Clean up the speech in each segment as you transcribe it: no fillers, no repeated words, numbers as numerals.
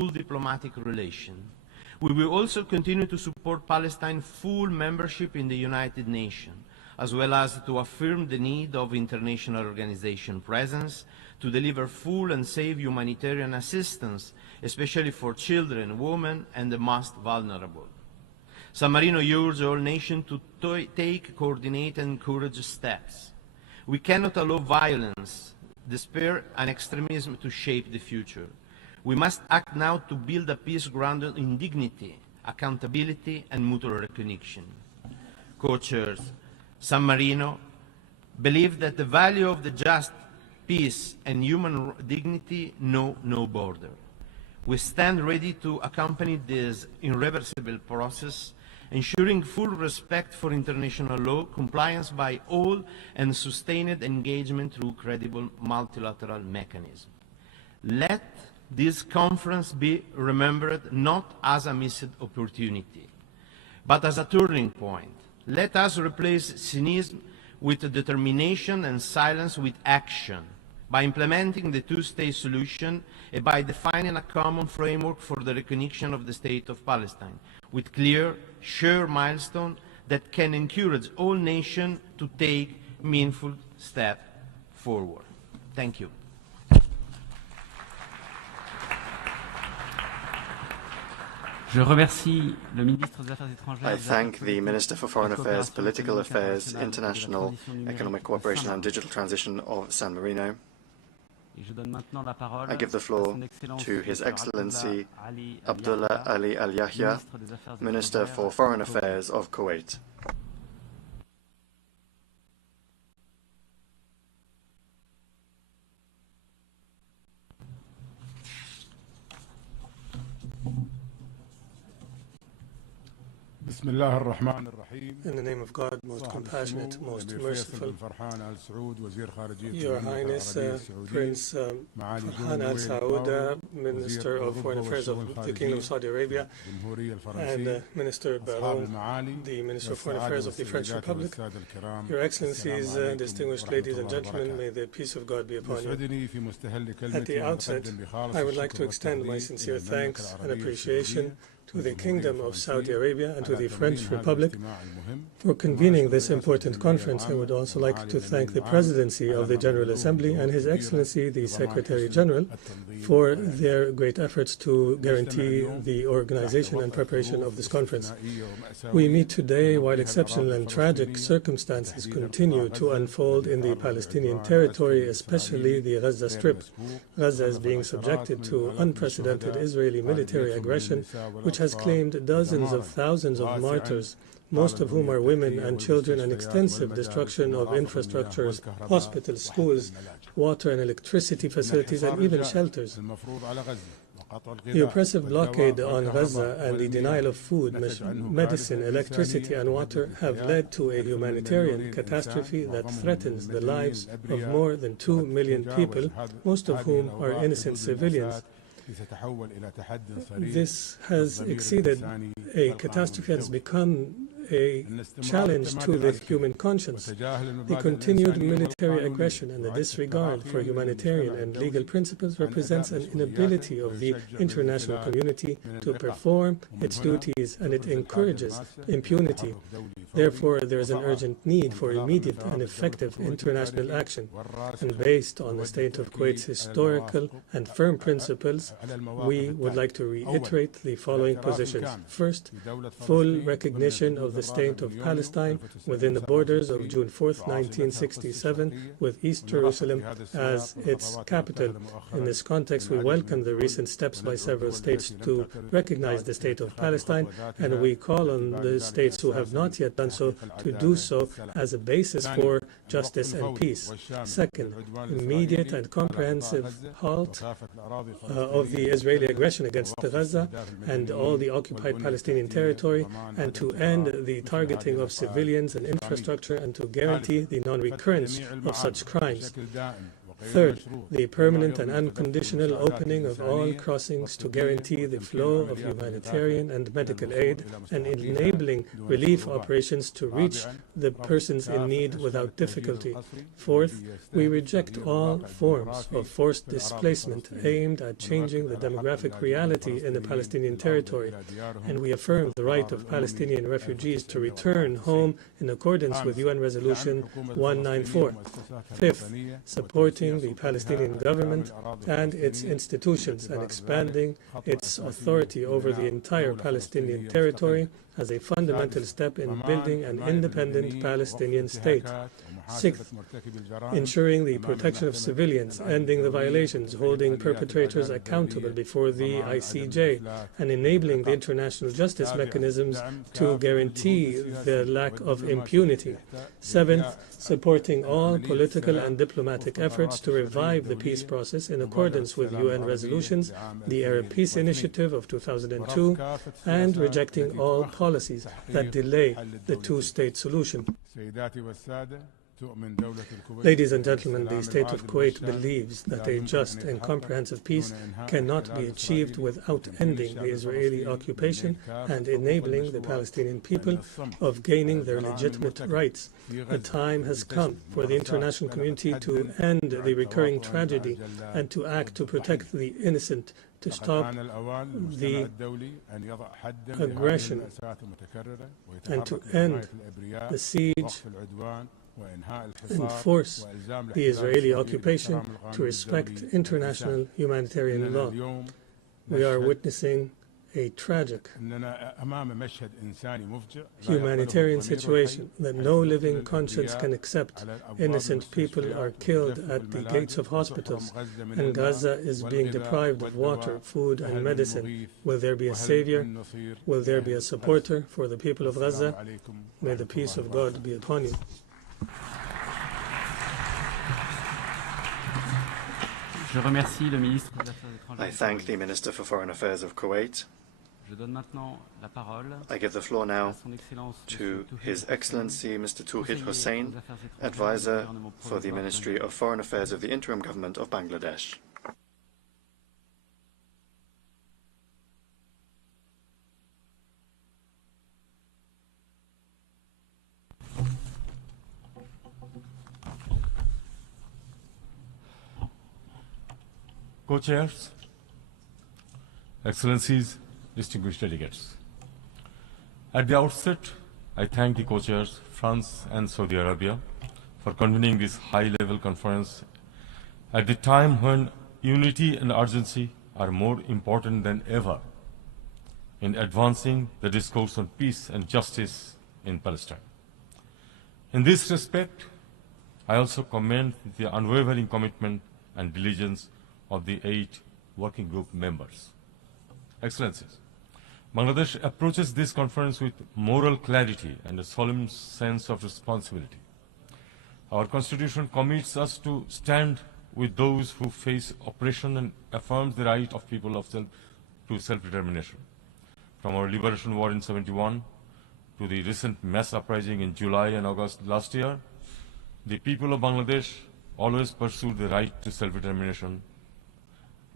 full diplomatic relation. We will also continue to support Palestine's full membership in the United Nations, as well as to affirm the need of international organization presence to deliver full and safe humanitarian assistance, especially for children, women, and the most vulnerable. San Marino urges all nations to take coordinated and courageous steps. We cannot allow violence, despair, and extremism to shape the future. We must act now to build a peace grounded in dignity, accountability, and mutual recognition. Co-chairs, San Marino believes that the value of the just peace and human dignity know no border. We stand ready to accompany this irreversible process, ensuring full respect for international law, compliance by all, and sustained engagement through credible multilateral mechanisms. Let this conference be remembered not as a missed opportunity, but as a turning point. Let us replace cynicism with determination and silence with action, by implementing the two-state solution and by defining a common framework for the recognition of the State of Palestine, with clear, shared milestones that can encourage all nations to take meaningful steps forward. Thank you. Je remercie le ministre des Affaires étrangères. I thank the Minister for Foreign Affairs, Political Affairs, International Economic Cooperation and Digital Transition of San Marino. I give the floor to His Excellency Abdullah Ali Al Yahya, Minister for Foreign Affairs of Kuwait. In the name of God, most compassionate, most merciful, Your Highness, Prince Farhan Al Saud, Minister of Foreign Affairs of the Kingdom of Saudi Arabia, and Minister Baron, the Minister of Foreign Affairs of the French Republic. Your Excellencies, distinguished ladies and gentlemen, may the peace of God be upon you. At the outset, I would like to extend my sincere thanks and appreciation to the Kingdom of Saudi Arabia and to the French Republic for convening this important conference. I would also like to thank the Presidency of the General Assembly and His Excellency the Secretary General for their great efforts to guarantee the organization and preparation of this conference. We meet today while exceptional and tragic circumstances continue to unfold in the Palestinian territory, especially the Gaza Strip. Gaza is being subjected to unprecedented Israeli military aggression, which has claimed dozens of thousands of martyrs, most of whom are women and children, and extensive destruction of infrastructures, hospitals, schools, water and electricity facilities, and even shelters. The oppressive blockade on Gaza and the denial of food, medicine, electricity, and water have led to a humanitarian catastrophe that threatens the lives of more than 2 million people, most of whom are innocent civilians. This has exceeded a catastrophe, has become a challenge to the human conscience. The continued military aggression and the disregard for humanitarian and legal principles represents an inability of the international community to perform its duties, and it encourages impunity. Therefore, there is an urgent need for immediate and effective international action. And based on the state of Kuwait's historical and firm principles, we would like to reiterate the following positions. First, full recognition of the State of Palestine within the borders of June 4th, 1967, with East Jerusalem as its capital. In this context, we welcome the recent steps by several states to recognize the State of Palestine, and we call on the states who have not yet done so to do so as a basis for justice and peace. Second, immediate and comprehensive halt of the Israeli aggression against Gaza and all the occupied Palestinian territory, and to end the targeting of civilians and infrastructure, and to guarantee the non-recurrence of such crimes. Third, the permanent and unconditional opening of all crossings to guarantee the flow of humanitarian and medical aid and enabling relief operations to reach the persons in need without difficulty. Fourth, we reject all forms of forced displacement aimed at changing the demographic reality in the Palestinian territory, and we affirm the right of Palestinian refugees to return home in accordance with UN Resolution 194. Fifth, supporting the Palestinian government and its institutions and expanding its authority over the entire Palestinian territory as a fundamental step in building an independent Palestinian state. Sixth, ensuring the protection of civilians, ending the violations, holding perpetrators accountable before the ICJ, and enabling the international justice mechanisms to guarantee the lack of impunity. Seventh, supporting all political and diplomatic efforts to revive the peace process in accordance with UN resolutions, the Arab Peace Initiative of 2002, and rejecting all policies that delay the two-state solution. Ladies and gentlemen, the State of Kuwait believes that a just and comprehensive peace cannot be achieved without ending the Israeli occupation and enabling the Palestinian people of gaining their legitimate rights. The time has come for the international community to end the recurring tragedy and to act to protect the innocent, to stop the aggression and to end the siege, enforce the Israeli occupation, to respect international humanitarian law. We are witnessing a tragic humanitarian situation that no living conscience can accept. Innocent people are killed at the gates of hospitals, and Gaza is being deprived of water, food, and medicine. Will there be a savior? Will there be a supporter for the people of Gaza? May the peace of God be upon you. I thank the Minister for Foreign Affairs of Kuwait. I give the floor now to His Excellency Mr. Tawhid Hussain, Advisor for the Ministry of Foreign Affairs of the Interim Government of Bangladesh. Co-chairs, Excellencies, distinguished delegates. At the outset, I thank the co-chairs, France and Saudi Arabia, for convening this high-level conference at the time when unity and urgency are more important than ever in advancing the discourse on peace and justice in Palestine. In this respect, I also commend the unwavering commitment and diligence of the 8 working group members. Excellencies, Bangladesh approaches this conference with moral clarity and a solemn sense of responsibility. Our Constitution commits us to stand with those who face oppression and affirms the right of people to self-determination. From our liberation war in '71 to the recent mass uprising in July and August last year, the people of Bangladesh always pursued the right to self-determination.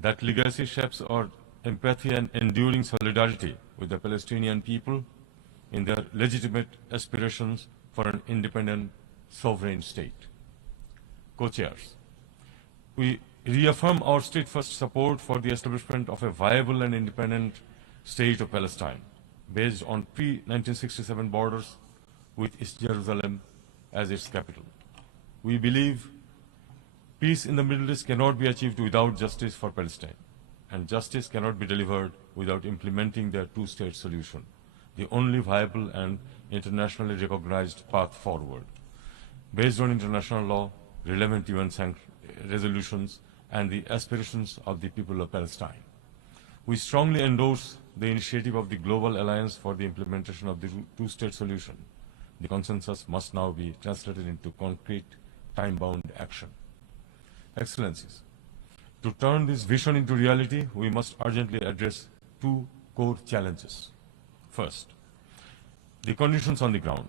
That legacy shapes our empathy and enduring solidarity with the Palestinian people in their legitimate aspirations for an independent, sovereign state. Co-chairs, we reaffirm our steadfast support for the establishment of a viable and independent state of Palestine based on pre-1967 borders with East Jerusalem as its capital. We believe peace in the Middle East cannot be achieved without justice for Palestine, and justice cannot be delivered without implementing their two-state solution, the only viable and internationally recognized path forward, based on international law, relevant UN resolutions, and the aspirations of the people of Palestine. We strongly endorse the initiative of the Global Alliance for the implementation of the two-state solution. The consensus must now be translated into concrete, time-bound action. Excellencies, to turn this vision into reality, we must urgently address 2 core challenges. First, the conditions on the ground.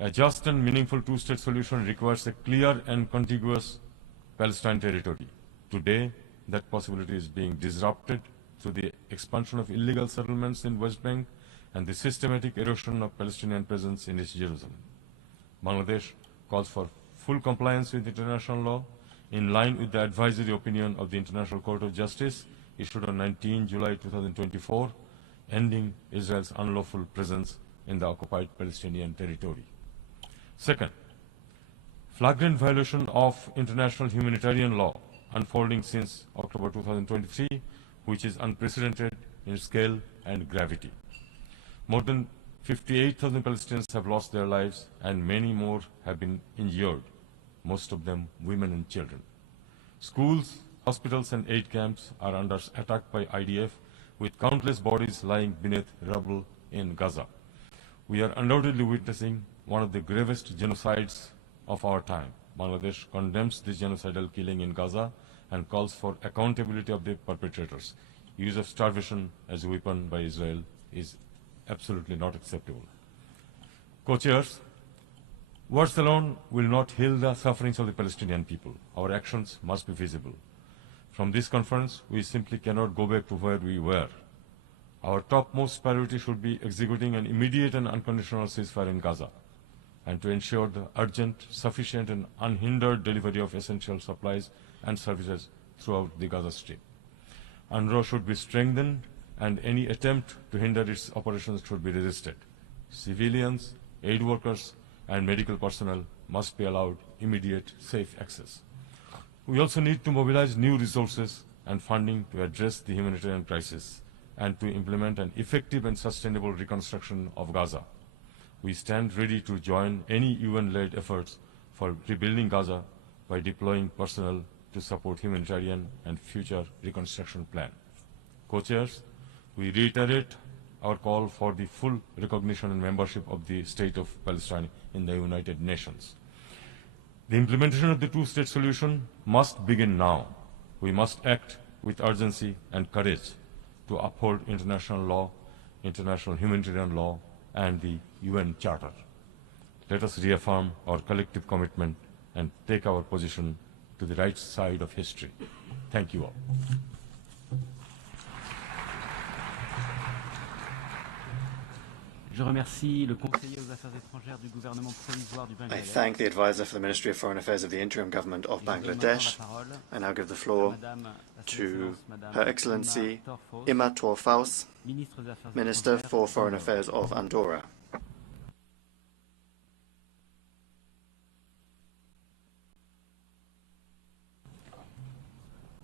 A just and meaningful two-state solution requires a clear and contiguous Palestine territory. Today, that possibility is being disrupted through the expansion of illegal settlements in West Bank and the systematic erosion of Palestinian presence in East Jerusalem. Bangladesh calls for full compliance with international law in line with the advisory opinion of the International Court of Justice issued on 19 July 2024, ending Israel's unlawful presence in the occupied Palestinian territory. Second, flagrant violation of international humanitarian law unfolding since October 2023, which is unprecedented in scale and gravity. More than 58,000 Palestinians have lost their lives and many more have been injured, most of them women and children. Schools, hospitals and aid camps are under attack by IDF, with countless bodies lying beneath rubble in Gaza. We are undoubtedly witnessing one of the gravest genocides of our time. Bangladesh condemns this genocidal killing in Gaza and calls for accountability of the perpetrators. Use of starvation as a weapon by Israel is absolutely not acceptable. Co-chairs, words alone will not heal the sufferings of the Palestinian people. Our actions must be visible. From this conference, we simply cannot go back to where we were. Our topmost priority should be executing an immediate and unconditional ceasefire in Gaza, and to ensure the urgent, sufficient and unhindered delivery of essential supplies and services throughout the Gaza Strip. UNRWA should be strengthened and any attempt to hinder its operations should be resisted. Civilians, aid workers and medical personnel must be allowed immediate, safe access. We also need to mobilize new resources and funding to address the humanitarian crisis and to implement an effective and sustainable reconstruction of Gaza. We stand ready to join any UN-led efforts for rebuilding Gaza by deploying personnel to support humanitarian and future reconstruction plan. Co-chairs, we reiterate our call for the full recognition and membership of the State of Palestine in the United Nations. The implementation of the two-state solution must begin now. We must act with urgency and courage to uphold international law, international humanitarian law, and the UN Charter. Let us reaffirm our collective commitment and take our position to the right side of history. Thank you all. Je remercie le conseiller aux affaires étrangères du gouvernement provisoire du I Bangladesh. thank the advisor for the Ministry of Foreign Affairs of the interim government of Bangladesh. I now give the floor to Her Excellency Ima Torfaus, Minister for Foreign Affairs of Andorra.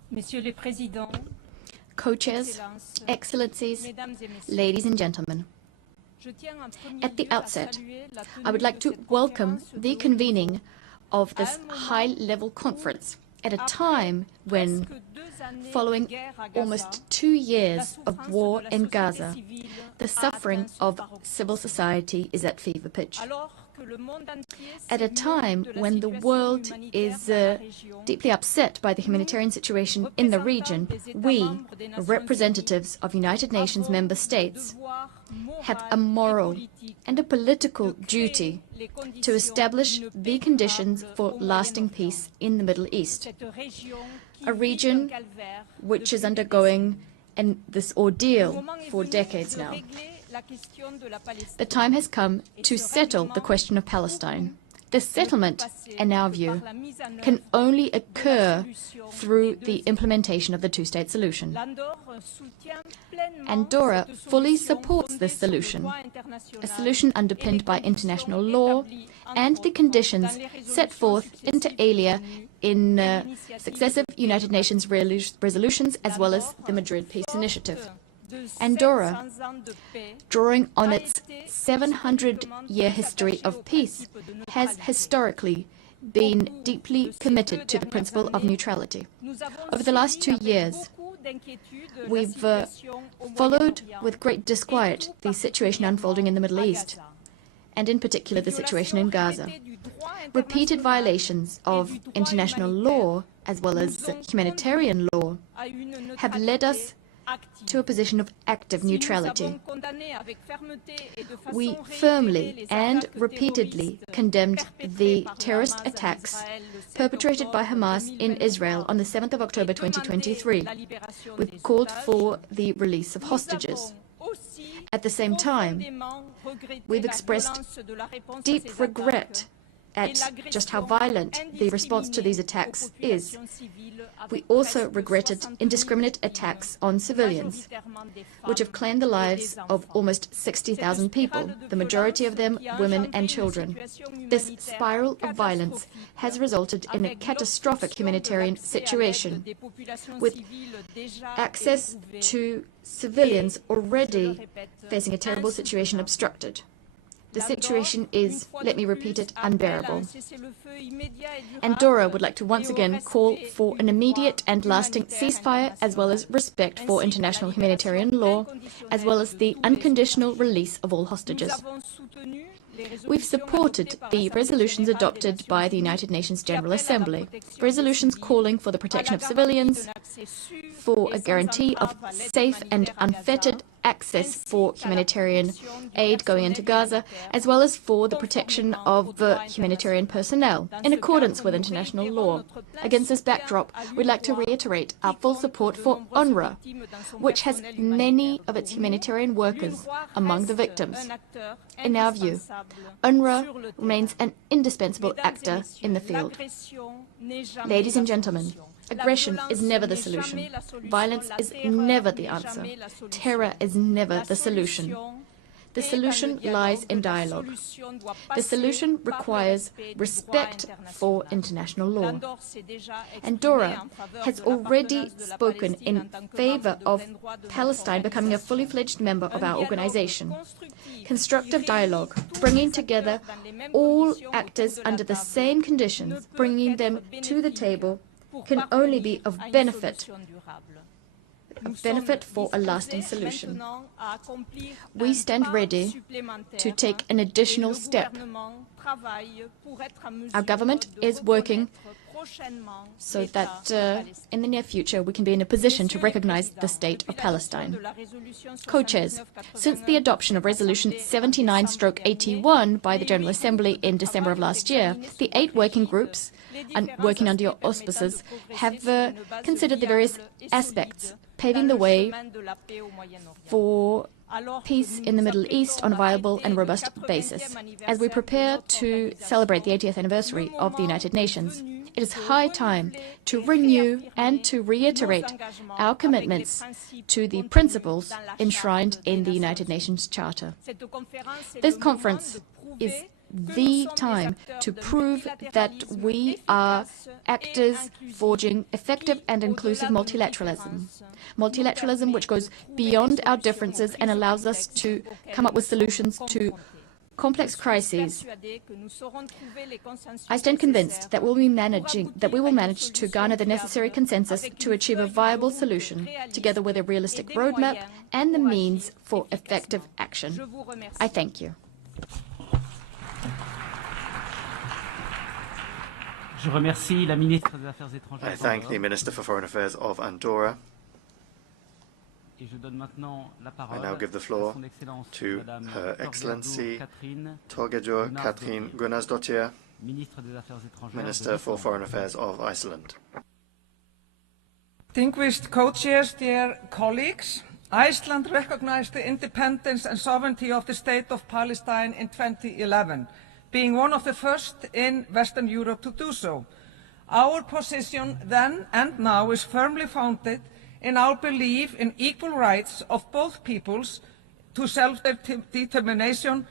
Monsieur le Président, Co-chairs, Excellencies, ladies and gentlemen. At the outset, I would like to welcome the convening of this high-level conference at a time when, following almost 2 years of war in Gaza, the suffering of civil society is at fever pitch. At a time when the world is deeply upset by the humanitarian situation in the region, we, representatives of United Nations member states, have a moral and a political duty to establish the conditions for lasting peace in the Middle East, a region which is undergoing this ordeal for decades now. The time has come to settle the question of Palestine. The settlement, in our view, can only occur through the implementation of the two-state solution. Andorra fully supports this solution, a solution underpinned by international law and the conditions set forth inter alia in successive United Nations resolutions as well as the Madrid Peace Initiative. Andorra, drawing on its 700-year history of peace, has historically been deeply committed to the principle of neutrality. Over the last 2 years, we've followed with great disquiet the situation unfolding in the Middle East, and in particular the situation in Gaza. Repeated violations of international law, as well as humanitarian law, have led us to a position of active neutrality. We firmly and repeatedly condemned the terrorist attacks perpetrated by Hamas in Israel on the 7th of October 2023. We've called for the release of hostages. At the same time, we've expressed deep regret at just how violent the response to these attacks is. We also regretted indiscriminate attacks on civilians, which have claimed the lives of almost 60,000 people, the majority of them women and children. This spiral of violence has resulted in a catastrophic humanitarian situation, with access to civilians already facing a terrible situation obstructed. The situation is, let me repeat it, unbearable. Andorra would like to once again call for an immediate and lasting ceasefire, as well as respect for international humanitarian law, as well as the unconditional release of all hostages. We've supported the resolutions adopted by the United Nations General Assembly, resolutions calling for the protection of civilians, for a guarantee of safe and unfettered access for humanitarian aid going into Gaza, as well as for the protection of humanitarian personnel, in accordance with international law. Against this backdrop, we'd like to reiterate our full support for UNRWA, which has many of its humanitarian workers among the victims. In our view, UNRWA remains an indispensable actor in the field. Ladies and gentlemen, aggression is never the solution. Violence is never the answer. Terror is never the solution. The solution lies in dialogue. The solution requires respect for international law. Andorra has already spoken in favor of Palestine becoming a fully fledged member of our organization. Constructive dialogue, bringing together all actors under the same conditions, bringing them to the table, can only be of benefit for a lasting solution. We stand ready to take an additional step. Our government is working so that in the near future we can be in a position to recognize the state of Palestine. Co-chairs, since the adoption of Resolution 79/81 by the General Assembly in December of last year, the 8 working groups working under your auspices have considered the various aspects, paving the way for peace in the Middle East on a viable and robust basis. As we prepare to celebrate the 80th anniversary of the United Nations, it is high time to renew and to reiterate our commitments to the principles enshrined in the United Nations Charter. This conference is the time to prove that we are actors forging effective and inclusive multilateralism. Multilateralism which goes beyond our differences and allows us to come up with solutions to complex crises. I stand convinced that we will manage to garner the necessary consensus to achieve a viable solution, together with a realistic roadmap and the means for effective action. I thank you. I thank the Minister for Foreign Affairs of Andorra. I now give the floor to Her Excellency Torgerdur Katrín Gunnarsdóttir, Minister for Foreign Affairs of Iceland. Distinguished co-chairs, dear colleagues, Iceland recognized the independence and sovereignty of the State of Palestine in 2011, being one of the first in Western Europe to do so. Our position then and now is firmly founded in our belief in equal rights of both peoples to self-determination,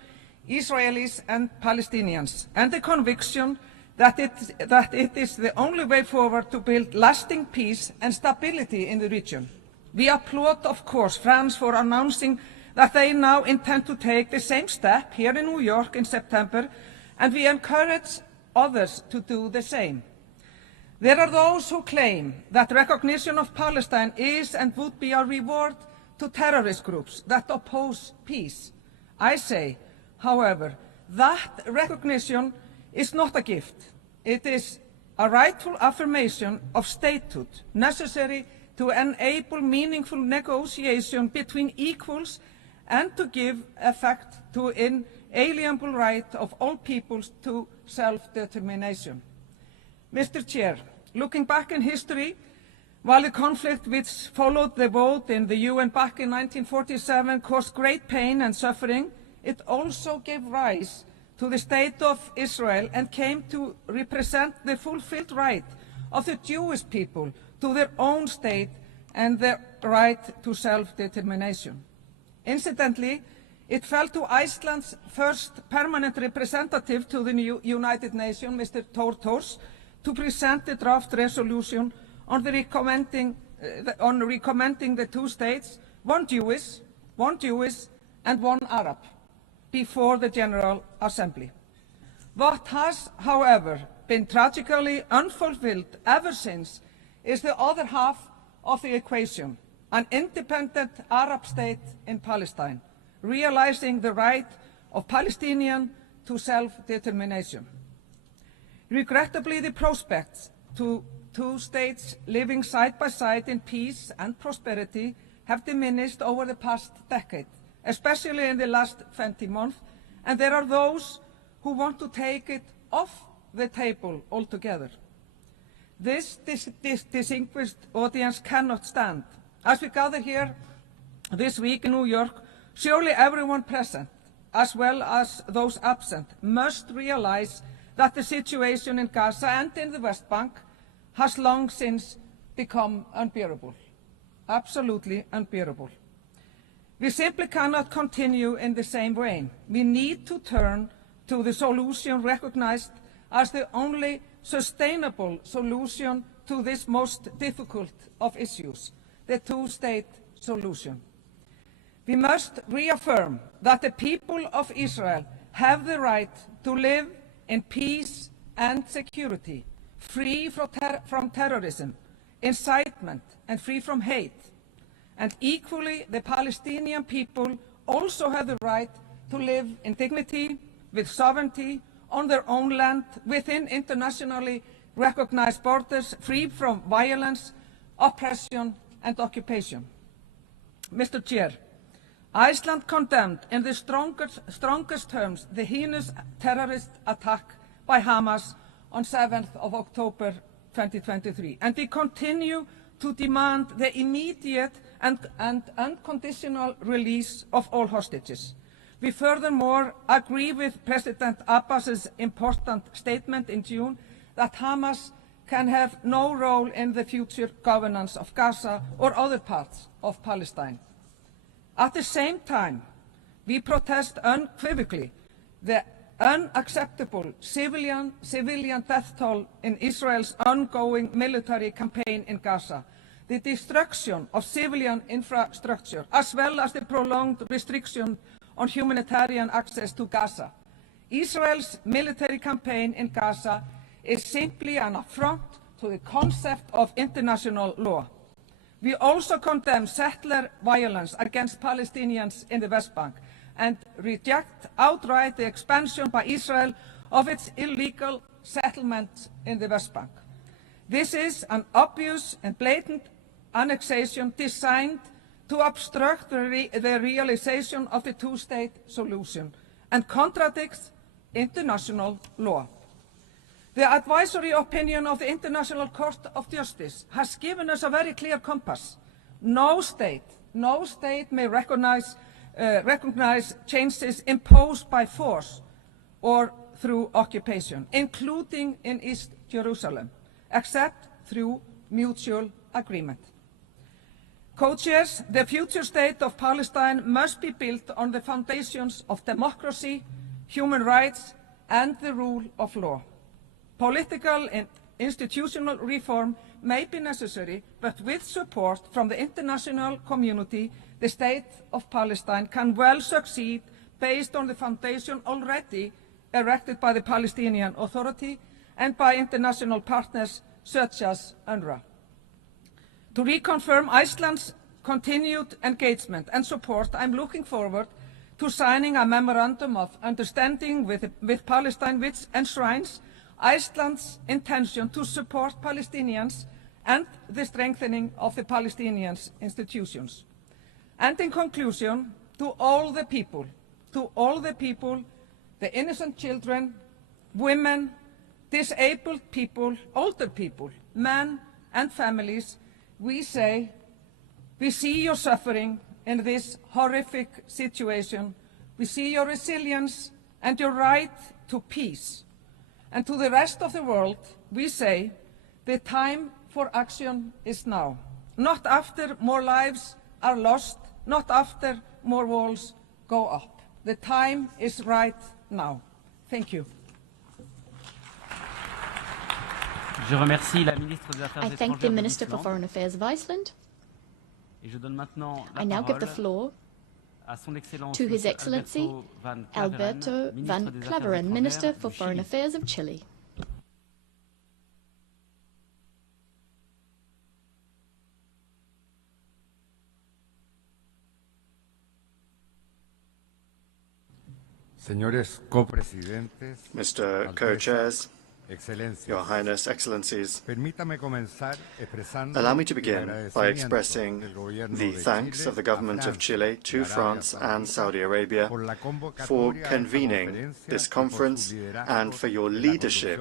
Israelis and Palestinians, and the conviction that it is the only way forward to build lasting peace and stability in the region. We applaud, of course, France for announcing that they now intend to take the same step here in New York in September, and we encourage others to do the same. There are those who claim that recognition of Palestine is and would be a reward to terrorist groups that oppose peace. I say, however, that recognition is not a gift. It is a rightful affirmation of statehood necessary to enable meaningful negotiation between equals and to give effect to inalienable right of all peoples to self-determination. Mr. Chair, looking back in history, while the conflict which followed the vote in the UN back in 1947 caused great pain and suffering, it also gave rise to the State of Israel and came to represent the fulfilled right of the Jewish people to their own state and their right to self-determination. Incidentally, it fell to Iceland's first permanent representative to the United Nations, Mr. Thors, to present the draft resolution on recommending the two states, one Jewish and one Arab, before the General Assembly. What has, however, been tragically unfulfilled ever since is the other half of the equation, an independent Arab state in Palestine, realizing the right of Palestinians to self-determination. Regrettably, the prospects to two states living side by side in peace and prosperity have diminished over the past decade, especially in the last 20 months, and there are those who want to take it off the table altogether. This distinguished audience cannot stand. As we gather here this week in New York, surely everyone present, as well as those absent, must realize that the situation in Gaza and in the West Bank has long since become unbearable, absolutely unbearable. We simply cannot continue in the same way. We need to turn to the solution recognized as the only sustainable solution to this most difficult of issues, the two-state solution. We must reaffirm that the people of Israel have the right to live in peace and security, free from terrorism, incitement, and free from hate. And equally, the Palestinian people also have the right to live in dignity, with sovereignty, on their own land, within internationally recognized borders, free from violence, oppression, and occupation. Mr. Chair, Iceland condemned in the strongest terms the heinous terrorist attack by Hamas on 7th of October 2023, and we continue to demand the immediate and unconditional release of all hostages. We furthermore agree with President Abbas's important statement in June that Hamas can have no role in the future governance of Gaza or other parts of Palestine. At the same time, we protest unequivocally the unacceptable civilian death toll in Israel's ongoing military campaign in Gaza, the destruction of civilian infrastructure, as well as the prolonged restriction on humanitarian access to Gaza. Israel's military campaign in Gaza is simply an affront to the concept of international law. We also condemn settler violence against Palestinians in the West Bank and reject outright the expansion by Israel of its illegal settlements in the West Bank. This is an obvious and blatant annexation designed to obstruct the realization of the two-state solution and contradicts international law. The advisory opinion of the International Court of Justice has given us a very clear compass. No state may recognize changes imposed by force or through occupation, including in East Jerusalem, except through mutual agreement. Co-chairs, the future state of Palestine must be built on the foundations of democracy, human rights, and the rule of law. Political and institutional reform may be necessary, but with support from the international community, the state of Palestine can well succeed based on the foundation already erected by the Palestinian Authority and by international partners such as UNRWA. To reconfirm Iceland's continued engagement and support, I am looking forward to signing a memorandum of understanding with Palestine, which enshrines Iceland's intention to support Palestinians and the strengthening of the Palestinian institutions. And in conclusion, to all the people, the innocent children, women, disabled people, older people, men and families, we say, we see your suffering in this horrific situation. We see your resilience and your right to peace. And to the rest of the world, we say, the time for action is now. Not after more lives are lost, not after more walls go up. The time is right now. Thank you. Je remercie la ministre des Affaires I thank the étrangères de Minister for l'Islande. Foreign Affairs of Iceland. Et je donne maintenant la I now give the parole floor à son Excellence to His Excellency Alberto Van Claveren, Minister for Foreign Affairs of Chile. Señores copresidentes, Mr. Co-Chairs, Your Highness, Excellencies, allow me to begin by expressing the thanks of the government of Chile to France and Saudi Arabia for convening this conference and for your leadership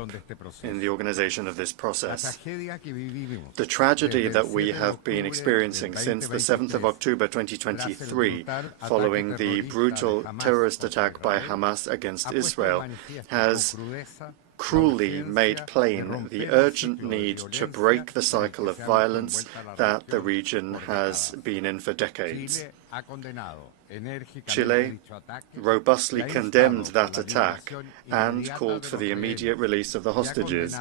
in the organization of this process. The tragedy that we have been experiencing since the 7th of October 2023, following the brutal terrorist attack by Hamas against Israel, has cruelly made plain the urgent need to break the cycle of violence that the region has been in for decades. Chile robustly condemned that attack and called for the immediate release of the hostages.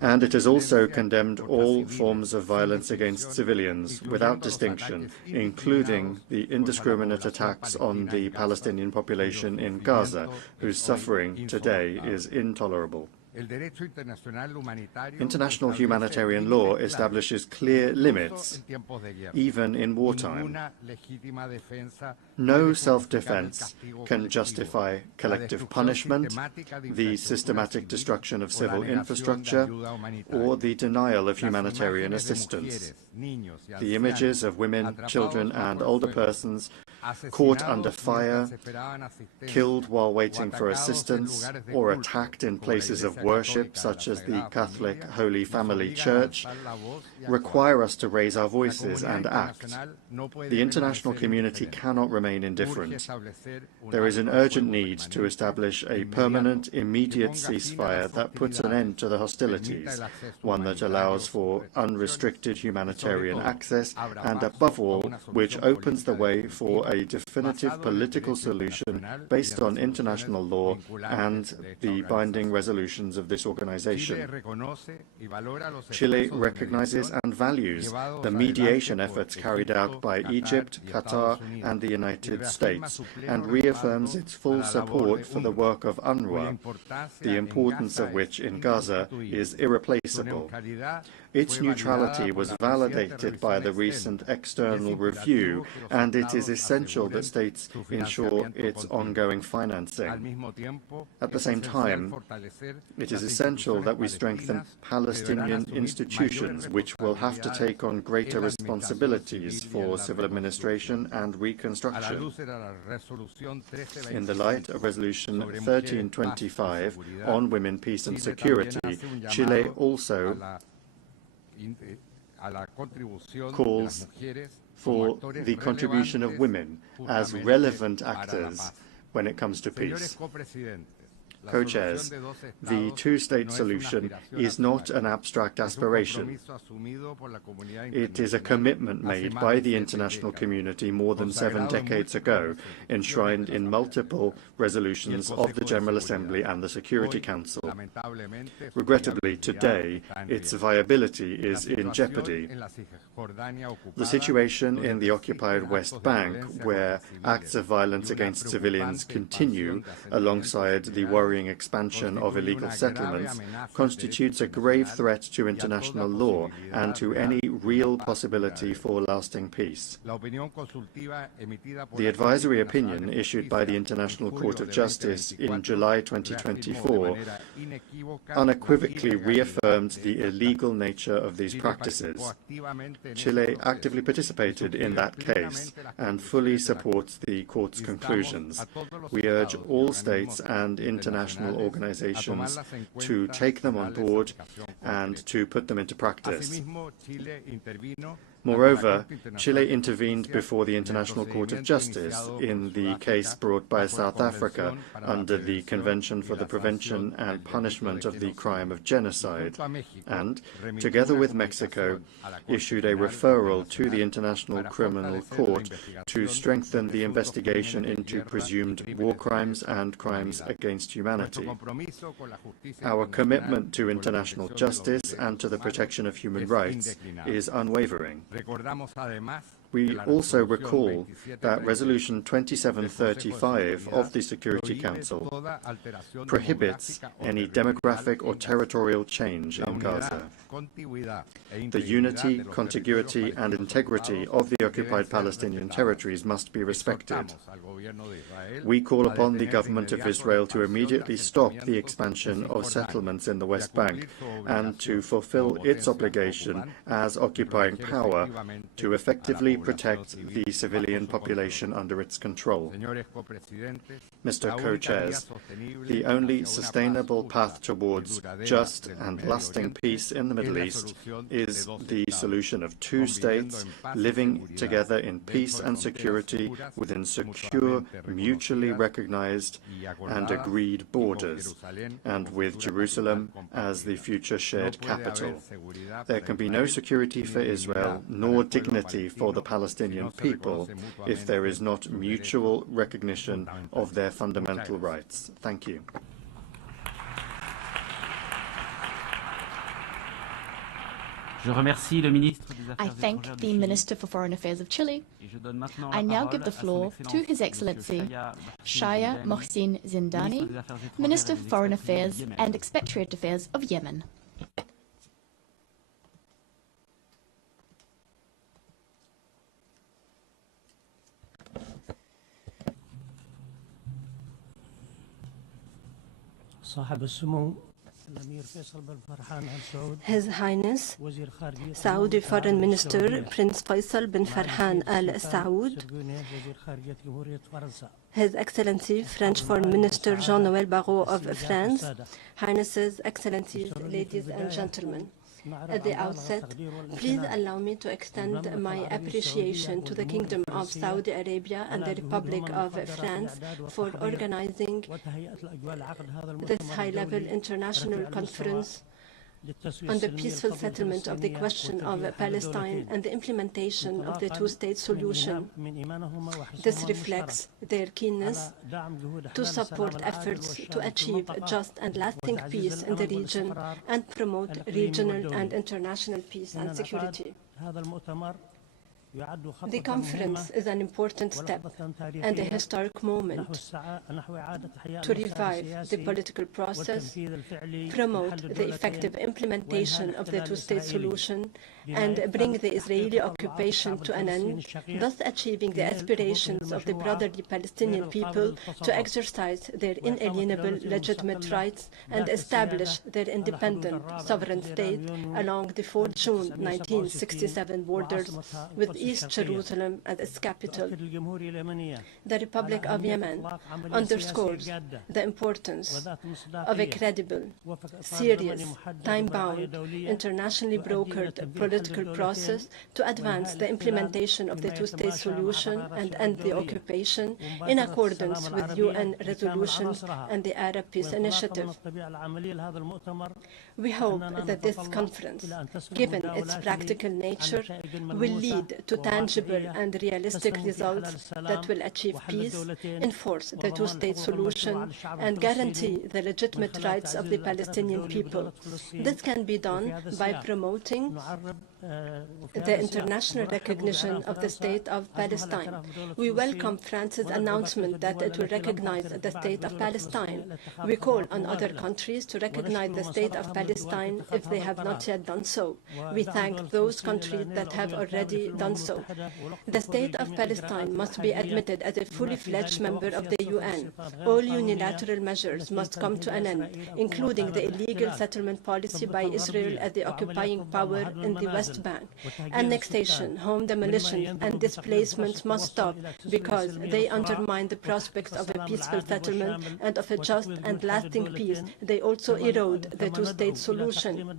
And it has also condemned all forms of violence against civilians without distinction, including the indiscriminate attacks on the Palestinian population in Gaza, whose suffering today is intolerable. International humanitarian law establishes clear limits, even in wartime. No self-defense can justify collective punishment, the systematic destruction of civil infrastructure, or the denial of humanitarian assistance. The images of women, children, and older persons caught under fire, killed while waiting for assistance, or attacked in places of worship, such as the Catholic Holy Family Church, require us to raise our voices and act. The international community cannot remain indifferent. There is an urgent need to establish a permanent, immediate ceasefire that puts an end to the hostilities, one that allows for unrestricted humanitarian access, and above all, which opens the way for a definitive political solution based on international law and the binding resolutions of this organization. Chile recognizes and values the mediation efforts carried out by Egypt, Qatar, and the United States, and reaffirms its full support for the work of UNRWA, the importance of which in Gaza is irreplaceable. Its neutrality was validated by the recent external review, and it is essential that states ensure its ongoing financing. At the same time, it is essential that we strengthen Palestinian institutions, which will have to take on greater responsibilities for civil administration and reconstruction. In the light of Resolution 1325 on women, peace and security, Chile also calls for the contribution of women as relevant actors when it comes to peace. Co-chairs, the two-state solution is not an abstract aspiration. It is a commitment made by the international community more than 7 decades ago, enshrined in multiple resolutions of the General Assembly and the Security Council. Regrettably, today, its viability is in jeopardy. The situation in the occupied West Bank, where acts of violence against civilians continue alongside the worrying expansion of illegal settlements, constitutes a grave threat to international law and to any real possibility for lasting peace. The advisory opinion issued by the International Court of Justice in July 2024 unequivocally reaffirmed the illegal nature of these practices. Chile actively participated in that case and fully supports the court's conclusions. We urge all states and international organizations to take them on board and to put them into practice. Moreover, Chile intervened before the International Court of Justice in the case brought by South Africa under the Convention for the Prevention and Punishment of the Crime of Genocide, and, together with Mexico, issued a referral to the International Criminal Court to strengthen the investigation into presumed war crimes and crimes against humanity. Our commitment to international justice and to the protection of human rights is unwavering. We also recall that Resolution 2735 of the Security Council prohibits any demographic or territorial change in Gaza. The unity, contiguity, and integrity of the occupied Palestinian territories must be respected. We call upon the government of Israel to immediately stop the expansion of settlements in the West Bank and to fulfill its obligation as occupying power to effectively protect the civilian population under its control. Mr. Co-Chairs, the only sustainable path towards just and lasting peace in the Middle East is the solution of two states living together in peace and security within secure, mutually recognized and agreed borders, and with Jerusalem as the future shared capital. There can be no security for Israel nor dignity for the Palestinian people if there is not mutual recognition of their fundamental rights. Thank you. I thank the Minister for Foreign Affairs of Chile. I now give the floor to His Excellency Shaya Mohsin Zindani, Minister for Foreign Affairs and Expatriate Affairs of Yemen. His Highness Saudi Foreign Minister Prince Faisal bin Farhan Al Saud, His Excellency French Foreign Minister Jean-Noël Barrot of France, Highnesses, Excellencies, ladies and gentlemen. At the outset, please allow me to extend my appreciation to the Kingdom of Saudi Arabia and the Republic of France for organizing this high-level international conference on the peaceful settlement of the question of Palestine and the implementation of the two-state solution. This reflects their keenness to support efforts to achieve just and lasting peace in the region and promote regional and international peace and security. The conference is an important step and a historic moment to revive the political process, promote the effective implementation of the two-state solution, and bring the Israeli occupation to an end, thus achieving the aspirations of the brotherly Palestinian people to exercise their inalienable legitimate rights and establish their independent sovereign state along the 4 June 1967 borders with East Jerusalem as its capital. The Republic of Yemen underscores the importance of a credible, serious, time-bound, internationally brokered political process to advance the implementation of the two-state solution and end the occupation in accordance with UN resolutions and the Arab Peace Initiative. We hope that this conference, given its practical nature, will lead to tangible and realistic results that will achieve peace, enforce the two-state solution, and guarantee the legitimate rights of the Palestinian people. This can be done by promoting the international recognition of the State of Palestine. We welcome France's announcement that it will recognize the State of Palestine. We call on other countries to recognize the State of Palestine if they have not yet done so. We thank those countries that have already done so. The State of Palestine must be admitted as a fully fledged member of the UN. All unilateral measures must come to an end, including the illegal settlement policy by Israel as the occupying power in the West Bank. Annexation, home demolition, and displacements must stop because they undermine the prospects of a peaceful settlement and of a just and lasting peace. They also erode the two-state solution.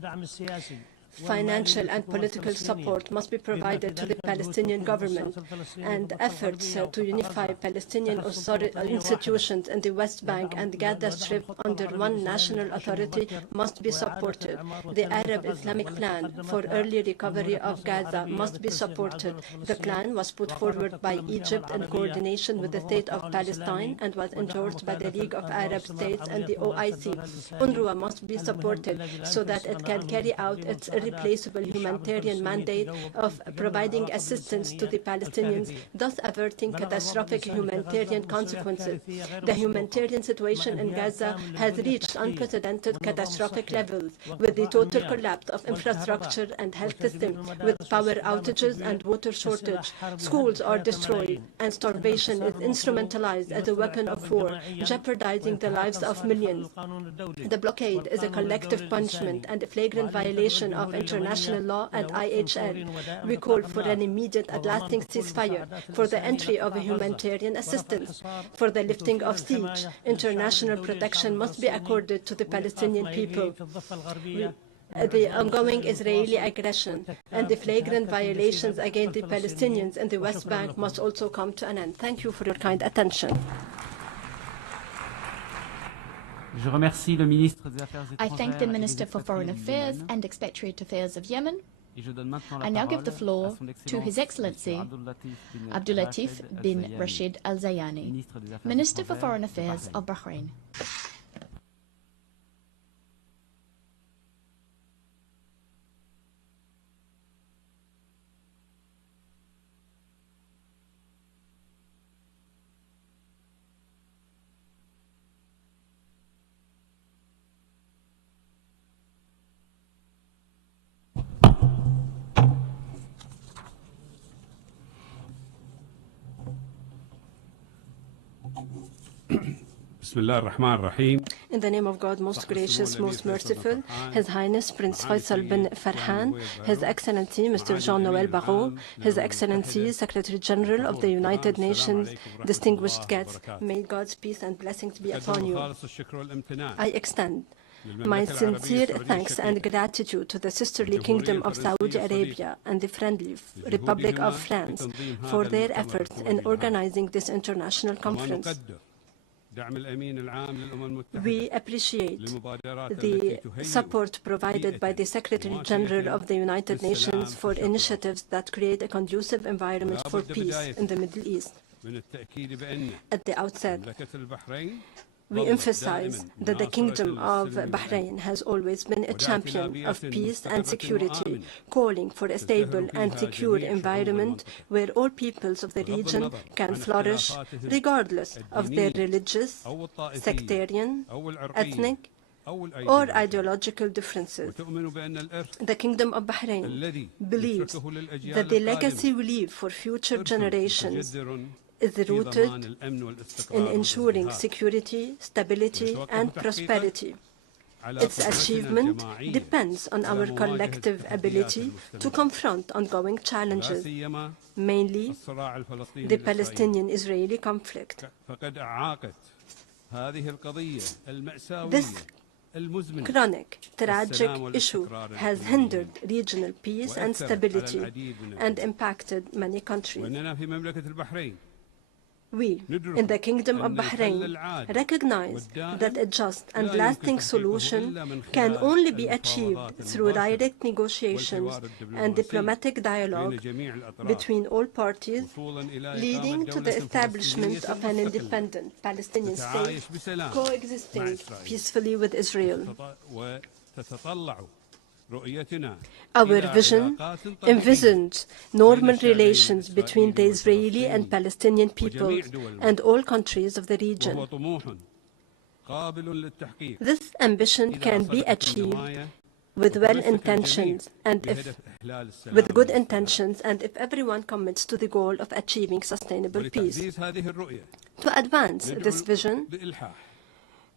Financial and political support must be provided to the Palestinian government, and efforts to unify Palestinian institutions in the West Bank and Gaza Strip under one national authority must be supported. The Arab Islamic Plan for early recovery of Gaza must be supported. The plan was put forward by Egypt in coordination with the State of Palestine and was endorsed by the League of Arab States and the OIC. UNRWA must be supported so that it can carry out its irreplaceable humanitarian mandate of providing assistance to the Palestinians, thus averting catastrophic humanitarian consequences. The humanitarian situation in Gaza has reached unprecedented catastrophic levels, with the total collapse of infrastructure and health systems, with power outages and water shortage. Schools are destroyed, and starvation is instrumentalized as a weapon of war, jeopardizing the lives of millions. The blockade is a collective punishment and a flagrant violation of international law and IHL. We call for an immediate and lasting ceasefire, for the entry of humanitarian assistance, for the lifting of siege. International protection must be accorded to the Palestinian people. The ongoing Israeli aggression and the flagrant violations against the Palestinians in the West Bank must also come to an end. Thank you for your kind attention. I thank the Minister for Foreign Affairs and Expatriate Affairs of Yemen. I now give the floor to His Excellency Abdulatif bin Rashid Al Zayani, Minister for Foreign Affairs of Bahrain. In the name of God, most gracious, most merciful, His Highness Prince Faisal bin Farhan, His Excellency Mr. Jean-Noël Barrot, His Excellency Secretary General of the United Nations, distinguished guests, may God's peace and blessings be upon you. I extend my sincere thanks and gratitude to the sisterly Kingdom of Saudi Arabia and the friendly Republic of France for their efforts in organizing this international conference. We appreciate the support provided by the Secretary General of the United Nations for initiatives that create a conducive environment for peace in the Middle East. At the outset, we emphasize that the Kingdom of Bahrain has always been a champion of peace and security, calling for a stable and secure environment where all peoples of the region can flourish regardless of their religious, sectarian, ethnic, or ideological differences. The Kingdom of Bahrain believes that the legacy we leave for future generations is rooted in ensuring security, stability, and prosperity. Its achievement depends on our collective ability to confront ongoing challenges, mainly the Palestinian-Israeli conflict. This chronic, tragic issue has hindered regional peace and stability and impacted many countries. We, in the Kingdom of Bahrain, recognize that a just and lasting solution can only be achieved through direct negotiations and diplomatic dialogue between all parties, leading to the establishment of an independent Palestinian state coexisting peacefully with Israel. Our vision envisioned normal relations between the Israeli and Palestinian peoples and all countries of the region. This ambition can be achieved with good intentions and if everyone commits to the goal of achieving sustainable peace. To advance this vision,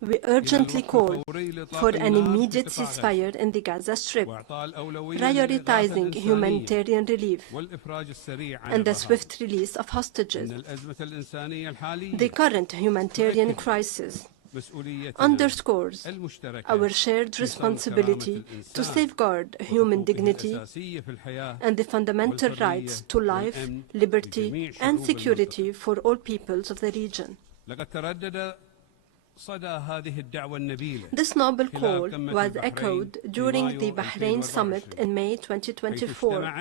we urgently call for an immediate ceasefire in the Gaza Strip, prioritizing humanitarian relief and the swift release of hostages. The current humanitarian crisis underscores our shared responsibility to safeguard human dignity and the fundamental rights to life, liberty, and security for all peoples of the region. This noble call was echoed during the Bahrain summit in May 2024,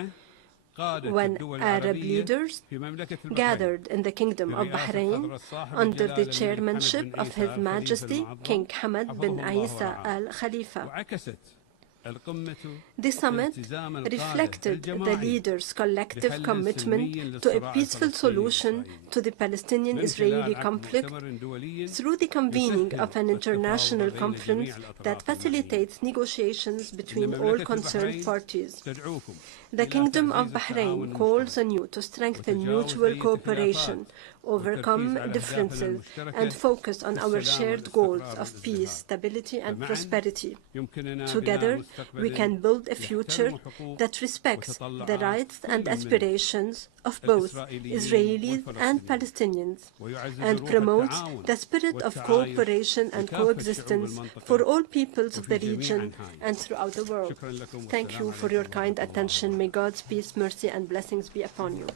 when Arab leaders gathered in the Kingdom of Bahrain under the chairmanship of His Majesty King Hamad bin Isa Al Khalifa. The summit reflected the leaders' collective commitment to a peaceful solution to the Palestinian-Israeli conflict through the convening of an international conference that facilitates negotiations between all concerned parties. The Kingdom of Bahrain calls on you to strengthen mutual cooperation, overcome differences, and focus on our shared goals of peace, stability, and prosperity. Together, we can build a future that respects the rights and aspirations of both Israelis and Palestinians and promotes the spirit of cooperation and coexistence for all peoples of the region and throughout the world. Thank you for your kind attention. May God's peace, mercy, and blessings be upon you.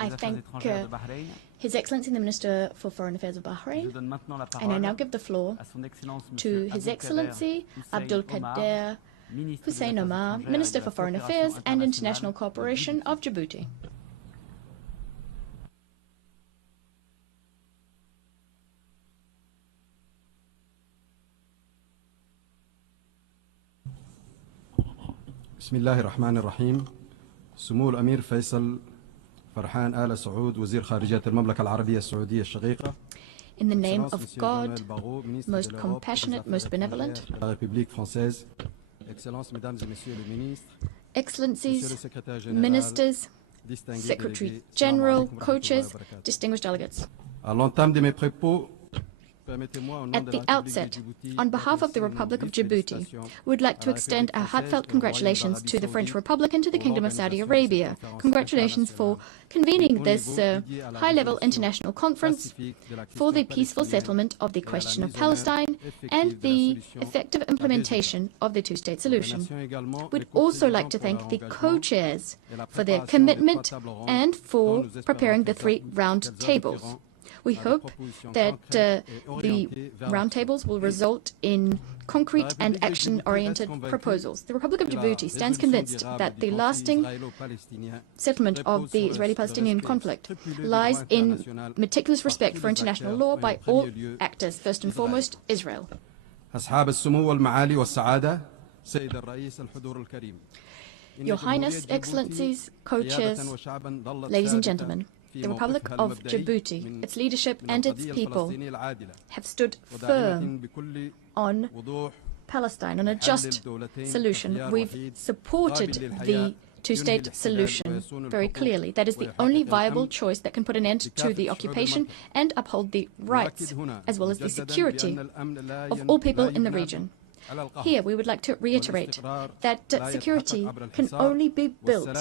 I thank His Excellency the Minister for Foreign Affairs of Bahrain, and I now give the floor to His Excellency Abdul Qadir Hussein Omar, Minister for Foreign Affairs and International Cooperation of Djibouti. بسم الله الرحمن الرحيم. سمو الأمير فيصل فرحان آل سعود وزير خارجية المملكة العربية السعودية الشقيقة. In the name of God, most compassionate, most benevolent, Excellencies, Ministers, Secretary General, Co-Chairs, distinguished delegates. At the outset, on behalf of the Republic of Djibouti, we would like to extend our heartfelt congratulations to the French Republic and to the Kingdom of Saudi Arabia. Congratulations for convening this high-level international conference for the peaceful settlement of the question of Palestine and the effective implementation of the two-state solution. We'd also like to thank the co-chairs for their commitment and for preparing the 3 round tables. We hope that the roundtables will result in concrete and action-oriented proposals. The Republic of Djibouti stands convinced that the lasting settlement of the Israeli-Palestinian conflict lies in meticulous respect for international law by all actors, first and foremost, Israel. Your Highness, Excellencies, Co-Chairs, ladies and gentlemen, the Republic of Djibouti, its leadership and its people have stood firm on Palestine, on a just solution. We've supported the two-state solution very clearly. That is the only viable choice that can put an end to the occupation and uphold the rights as well as the security of all people in the region. Here, we would like to reiterate that security can only be built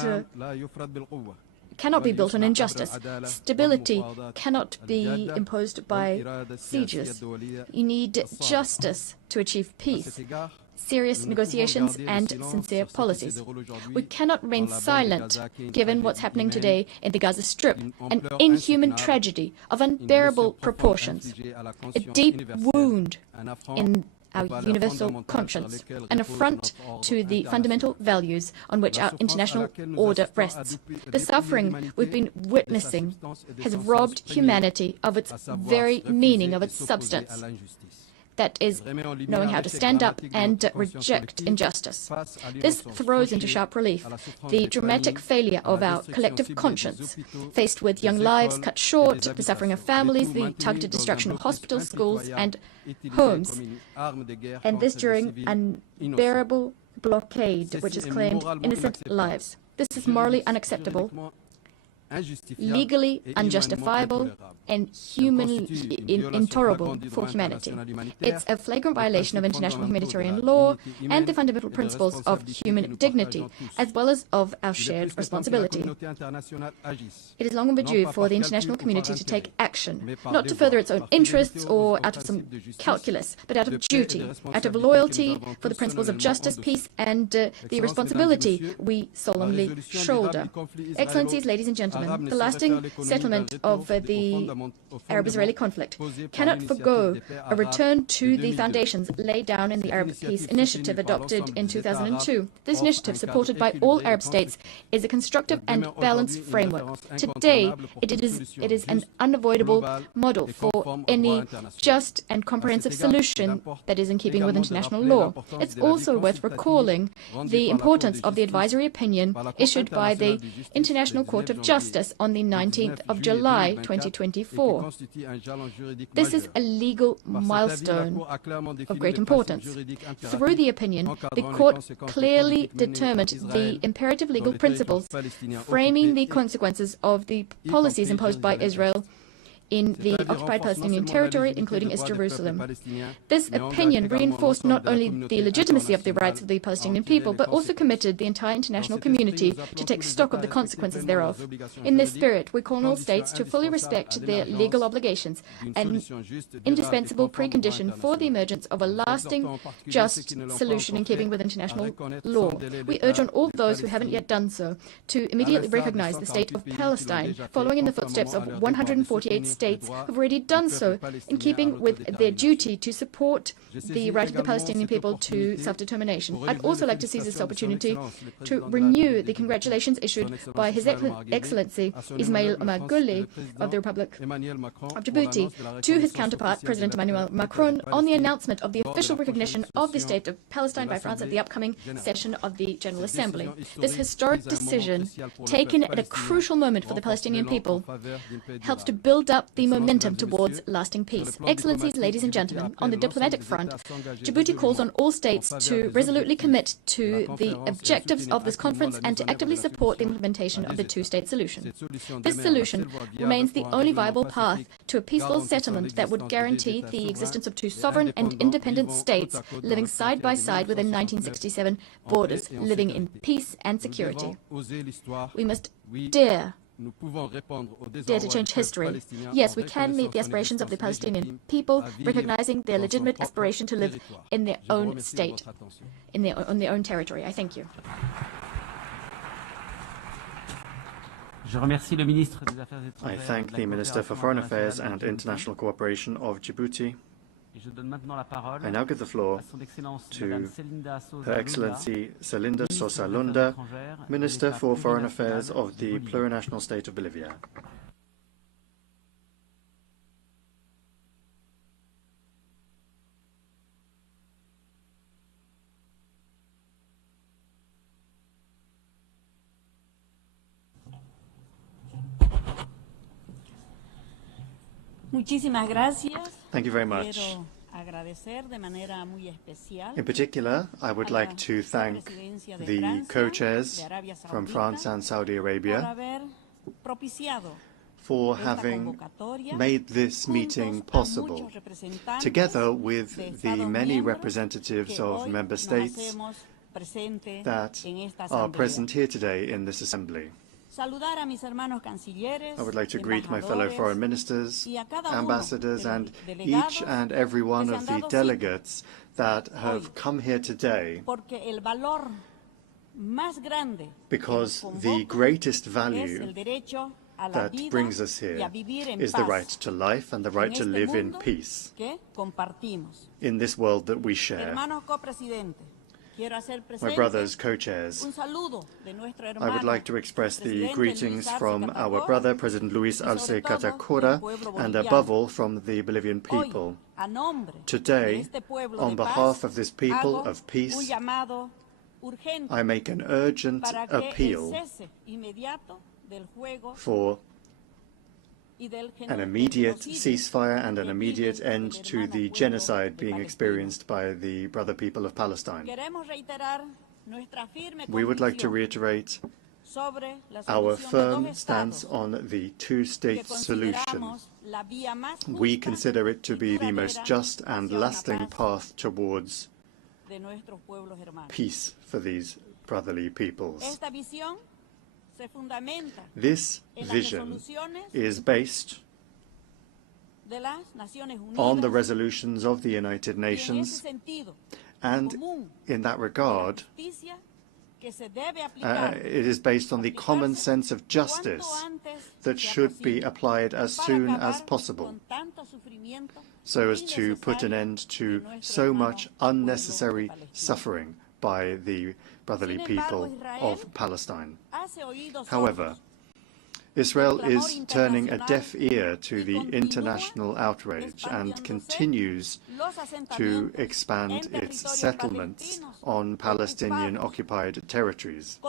cannot be built on injustice. Stability cannot be imposed by sieges. You need justice to achieve peace, serious negotiations, and sincere policies. We cannot remain silent given what's happening today in the Gaza Strip, an inhuman tragedy of unbearable proportions, a deep wound in our universal conscience, an affront to the fundamental values on which our international order rests. The suffering we've been witnessing has robbed humanity of its very meaning, of its substance. that is knowing how to stand up and reject injustice. This throws into sharp relief the dramatic failure of our collective conscience, faced with young lives cut short, the suffering of families, the targeted destruction of hospitals, schools, and homes, and this during an unbearable blockade which has claimed innocent lives. This is morally unacceptable, legally unjustifiable, and humanly intolerable for humanity. It's a flagrant violation of international humanitarian law and the fundamental principles of human dignity, as well as of our shared responsibility. It is long overdue for the international community to take action, not to further its own interests or out of some calculus, but out of duty, out of loyalty for the principles of justice, peace, and the responsibility we solemnly shoulder. Excellencies, ladies and gentlemen, the lasting settlement of the Arab-Israeli conflict cannot forgo a return to the foundations laid down in the Arab Peace Initiative adopted in 2002. This initiative, supported by all Arab states, is a constructive and balanced framework. Today, it is an unavoidable model for any just and comprehensive solution that is in keeping with international law. It's also worth recalling the importance of the advisory opinion issued by the International Court of Justice on the 19th of July 2024. This is a legal milestone of great importance. Through the opinion, the court clearly determined the imperative legal principles framing the consequences of the policies imposed by Israel in the occupied Palestinian territory, including East Jerusalem. This opinion reinforced not only the legitimacy of the rights of the Palestinian people, but also committed the entire international community to take stock of the consequences thereof. In this spirit, we call on all states to fully respect their legal obligations, an indispensable precondition for the emergence of a lasting, just solution in keeping with international law. We urge on all those who haven't yet done so to immediately recognize the state of Palestine, following in the footsteps of 148 states have already done so, in keeping with their duty to support the right of the Palestinian people to self-determination. I'd also like to seize this opportunity to renew the congratulations issued by His Excellency Ismail Omar Guelleh of the Republic of Djibouti to his counterpart, President Emmanuel Macron, on the announcement of the official recognition of the State of Palestine by France at the upcoming session of the General Assembly. This historic decision, taken at a crucial moment for the Palestinian people, helps to build up the momentum towards lasting peace. Excellencies, ladies and gentlemen, on the diplomatic front, Djibouti calls on all states to resolutely commit to the objectives of this conference and to actively support the implementation of the two-state solution. This solution remains the only viable path to a peaceful settlement that would guarantee the existence of two sovereign and independent states living side by side within 1967 borders, living in peace and security. We must dare to change history. Yes, we can meet the aspirations of the Palestinian people, recognizing their legitimate aspiration to live in their own state, on their own territory. I thank you. I thank the Minister for Foreign Affairs and International Cooperation of Djibouti. I now give the floor to Her Excellency Celinda Sosa Lunda, Minister for Foreign Affairs of the Plurinational State of Bolivia. Muchísimas gracias. Thank you very much. In particular, I would like to thank the co-chairs from France and Saudi Arabia for having made this meeting possible, together with the many representatives of member states that are present here today in this assembly. I would like to greet my fellow foreign ministers, ambassadors, and each and every one of the delegates that have come here today, because the greatest value that brings us here is the right to life and the right to live in peace in this world that we share. my brothers, co-chairs, I would like to express the greetings from our brother, President Luis Arce Catacora, and above all from the Bolivian people. Today, on behalf of this people of peace, I make an urgent appeal for an immediate ceasefire and an immediate end to the genocide being experienced by the brother people of Palestine. We would like to reiterate our firm stance on the two-state solution. We consider it to be the most just and lasting path towards peace for these brotherly peoples. This vision is based on the resolutions of the United Nations, and in that regard, it is based on the common sense of justice that should be applied as soon as possible, so as to put an end to so much unnecessary suffering by the brotherly people of Palestine. However, Israel is turning a deaf ear to the international outrage and continues to expand its settlements on Palestinian-occupied territories.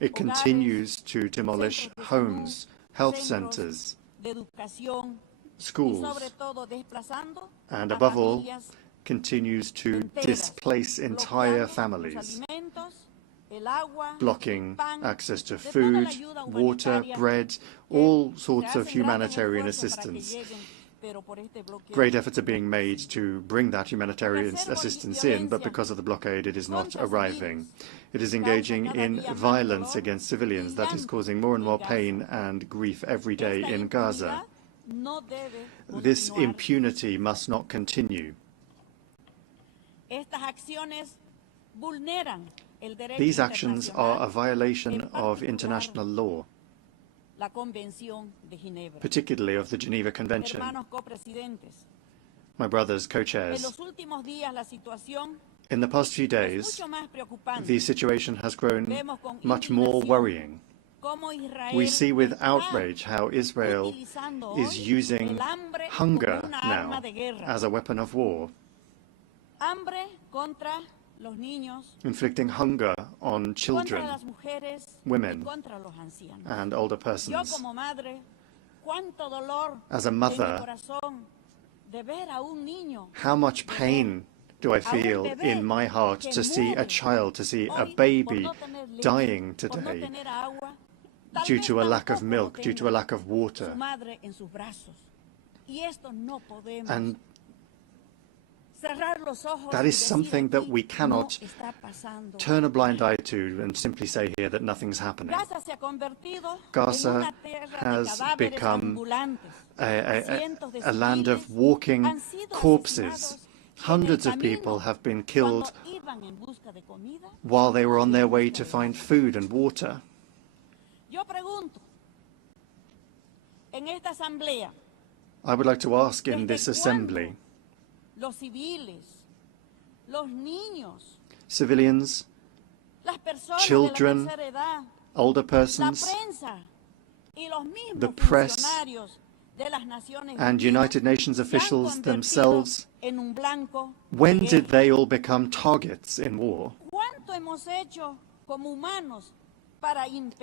It continues to demolish homes, health centers, schools, and above all, continues to displace entire families, blocking access to food, water, bread, all sorts of humanitarian assistance. Great efforts are being made to bring that humanitarian assistance in, but because of the blockade, it is not arriving. It is engaging in violence against civilians that is causing more and more pain and grief every day in Gaza. This impunity must not continue. These actions are a violation of international law, particularly of the Geneva Convention. My brothers, co-chairs, in the past few days, the situation has grown much more worrying. We see with outrage how Israel is using hunger now as a weapon of war, inflicting hunger on children, women, and older persons. As a mother, how much pain do I feel in my heart to see a child, to see a baby dying today due to a lack of milk, due to a lack of water. And that is something that we cannot turn a blind eye to and simply say here that nothing's happening. Gaza has become a land of walking corpses. Hundreds of people have been killed while they were on their way to find food and water. I would like to ask in this assembly, civilians, children, older persons, the press, and United Nations officials themselves, when did they all become targets in war?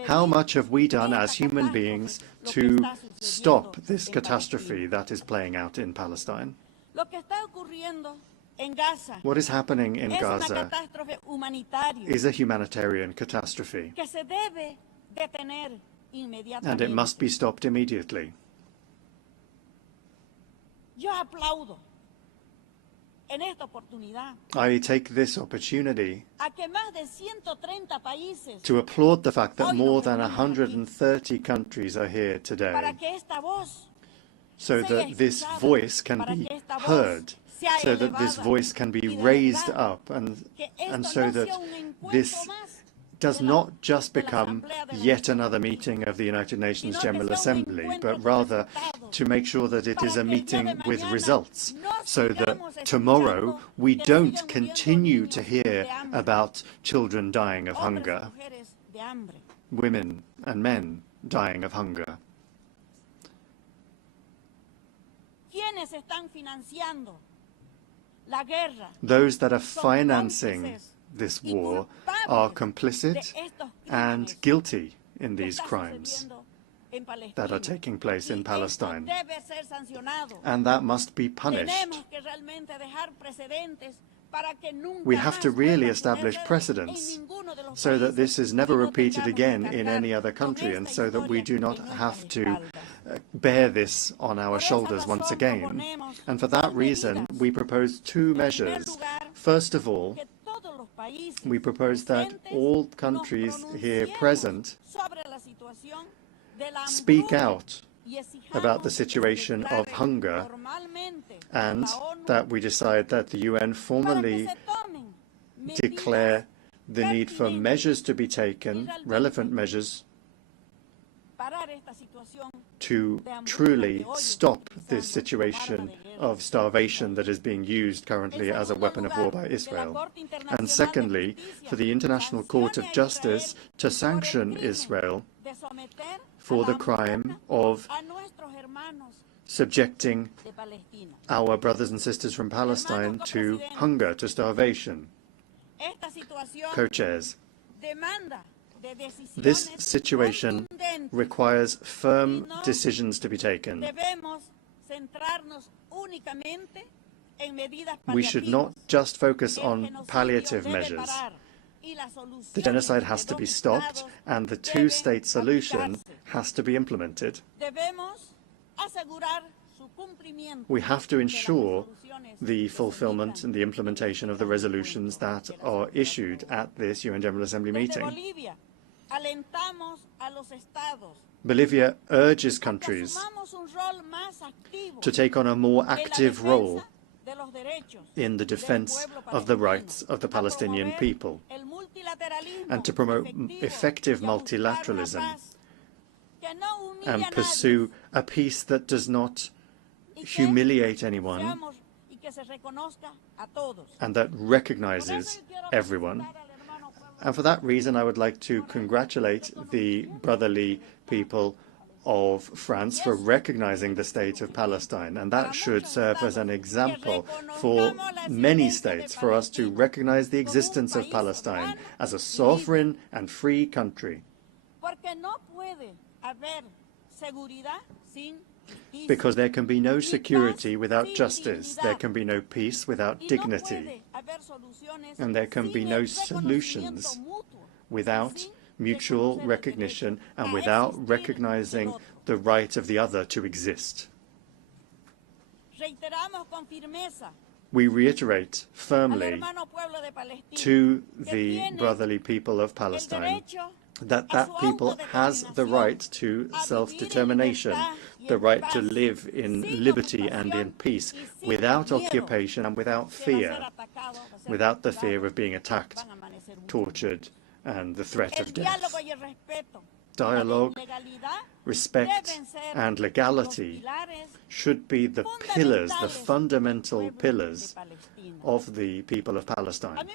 How much have we done as human beings to stop this catastrophe that is playing out in Palestine? What is happening in Gaza is a humanitarian catastrophe, and it must be stopped immediately. I take this opportunity to applaud the fact that more than 130 countries are here today, so that this voice can be heard, so that this voice can be raised up, and so that this does not just become yet another meeting of the United Nations General Assembly, but rather to make sure that it is a meeting with results, so that tomorrow we don't continue to hear about children dying of hunger, women and men dying of hunger. Those that are financing this war are complicit and guilty in these crimes that are taking place in Palestine, and that must be punished. We have to really establish precedents so that this is never repeated again in any other country, and so that we do not have to bear this on our shoulders once again. And for that reason, we propose two measures. First of all, we propose that all countries here present speak out about the situation of hunger, and that we decide that the UN formally declare the need for measures to be taken, relevant measures, to truly stop this situation of starvation that is being used currently as a weapon of war by Israel. And secondly, for the International Court of Justice to sanction Israel for the crime of subjecting our brothers and sisters from Palestine to hunger, to starvation. Co-chairs, this situation requires firm decisions to be taken. We should not just focus on palliative measures. The genocide has to be stopped, and the two-state solution has to be implemented. We have to ensure the fulfillment and the implementation of the resolutions that are issued at this UN General Assembly meeting. Bolivia urges countries to take on a more active role in the defense of the rights of the Palestinian people, and to promote effective multilateralism and pursue a peace that does not humiliate anyone and that recognizes everyone. And for that reason, I would like to congratulate the brotherly people of France for recognizing the state of Palestine, and that should serve as an example for many states, for us to recognize the existence of Palestine as a sovereign and free country. Because there can be no security without justice, there can be no peace without dignity, and there can be no solutions without mutual recognition and without recognizing the right of the other to exist. We reiterate firmly to the brotherly people of Palestine that that people has the right to self-determination, the right to live in liberty and in peace, without occupation and without fear, without the fear of being attacked, tortured, and the threat of death. Dialogue, respect, and legality should be the pillars, the fundamental pillars of the people of Palestine.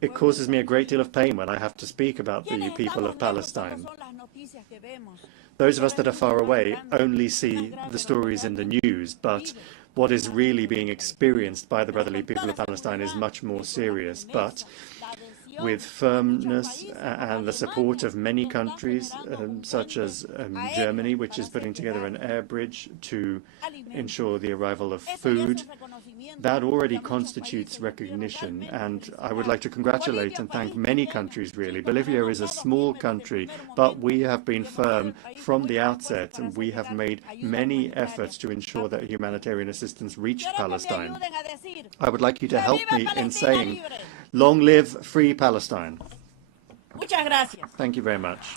It causes me a great deal of pain when I have to speak about the people of Palestine. Those of us that are far away only see the stories in the news, but what is really being experienced by the brotherly people of Palestine is much more serious. But with firmness and the support of many countries, such as Germany, which is putting together an air bridge to ensure the arrival of food, that already constitutes recognition. And I would like to congratulate and thank many countries, really. Bolivia is a small country, but we have been firm from the outset, and we have made many efforts to ensure that humanitarian assistance reached Palestine. I would like you to help me in saying, long live free Palestine. Thank you very much.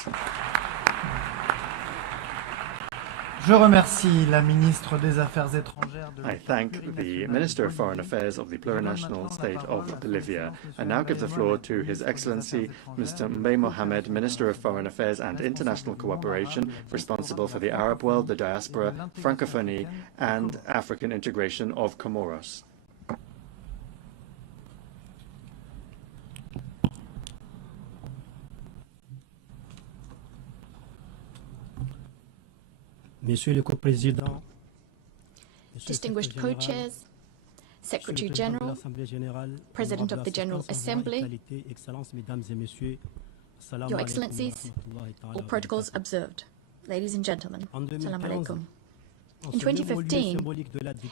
Je remercie la ministre des Affaires étrangères de I thank the Minister of Foreign Affairs of the plurinational state of Bolivia, and now give the floor to His Excellency Mr. Mbay Mohamed, Minister of Foreign Affairs and International Cooperation, responsible for the Arab world, the diaspora, Francophonie, and African integration of Comoros. Monsieur le Co-Président, distinguished co-chairs, Secretary General, President of the General Assembly, Your Excellencies, all protocols observed. Ladies and gentlemen, Assalamu alaikum. In 2015,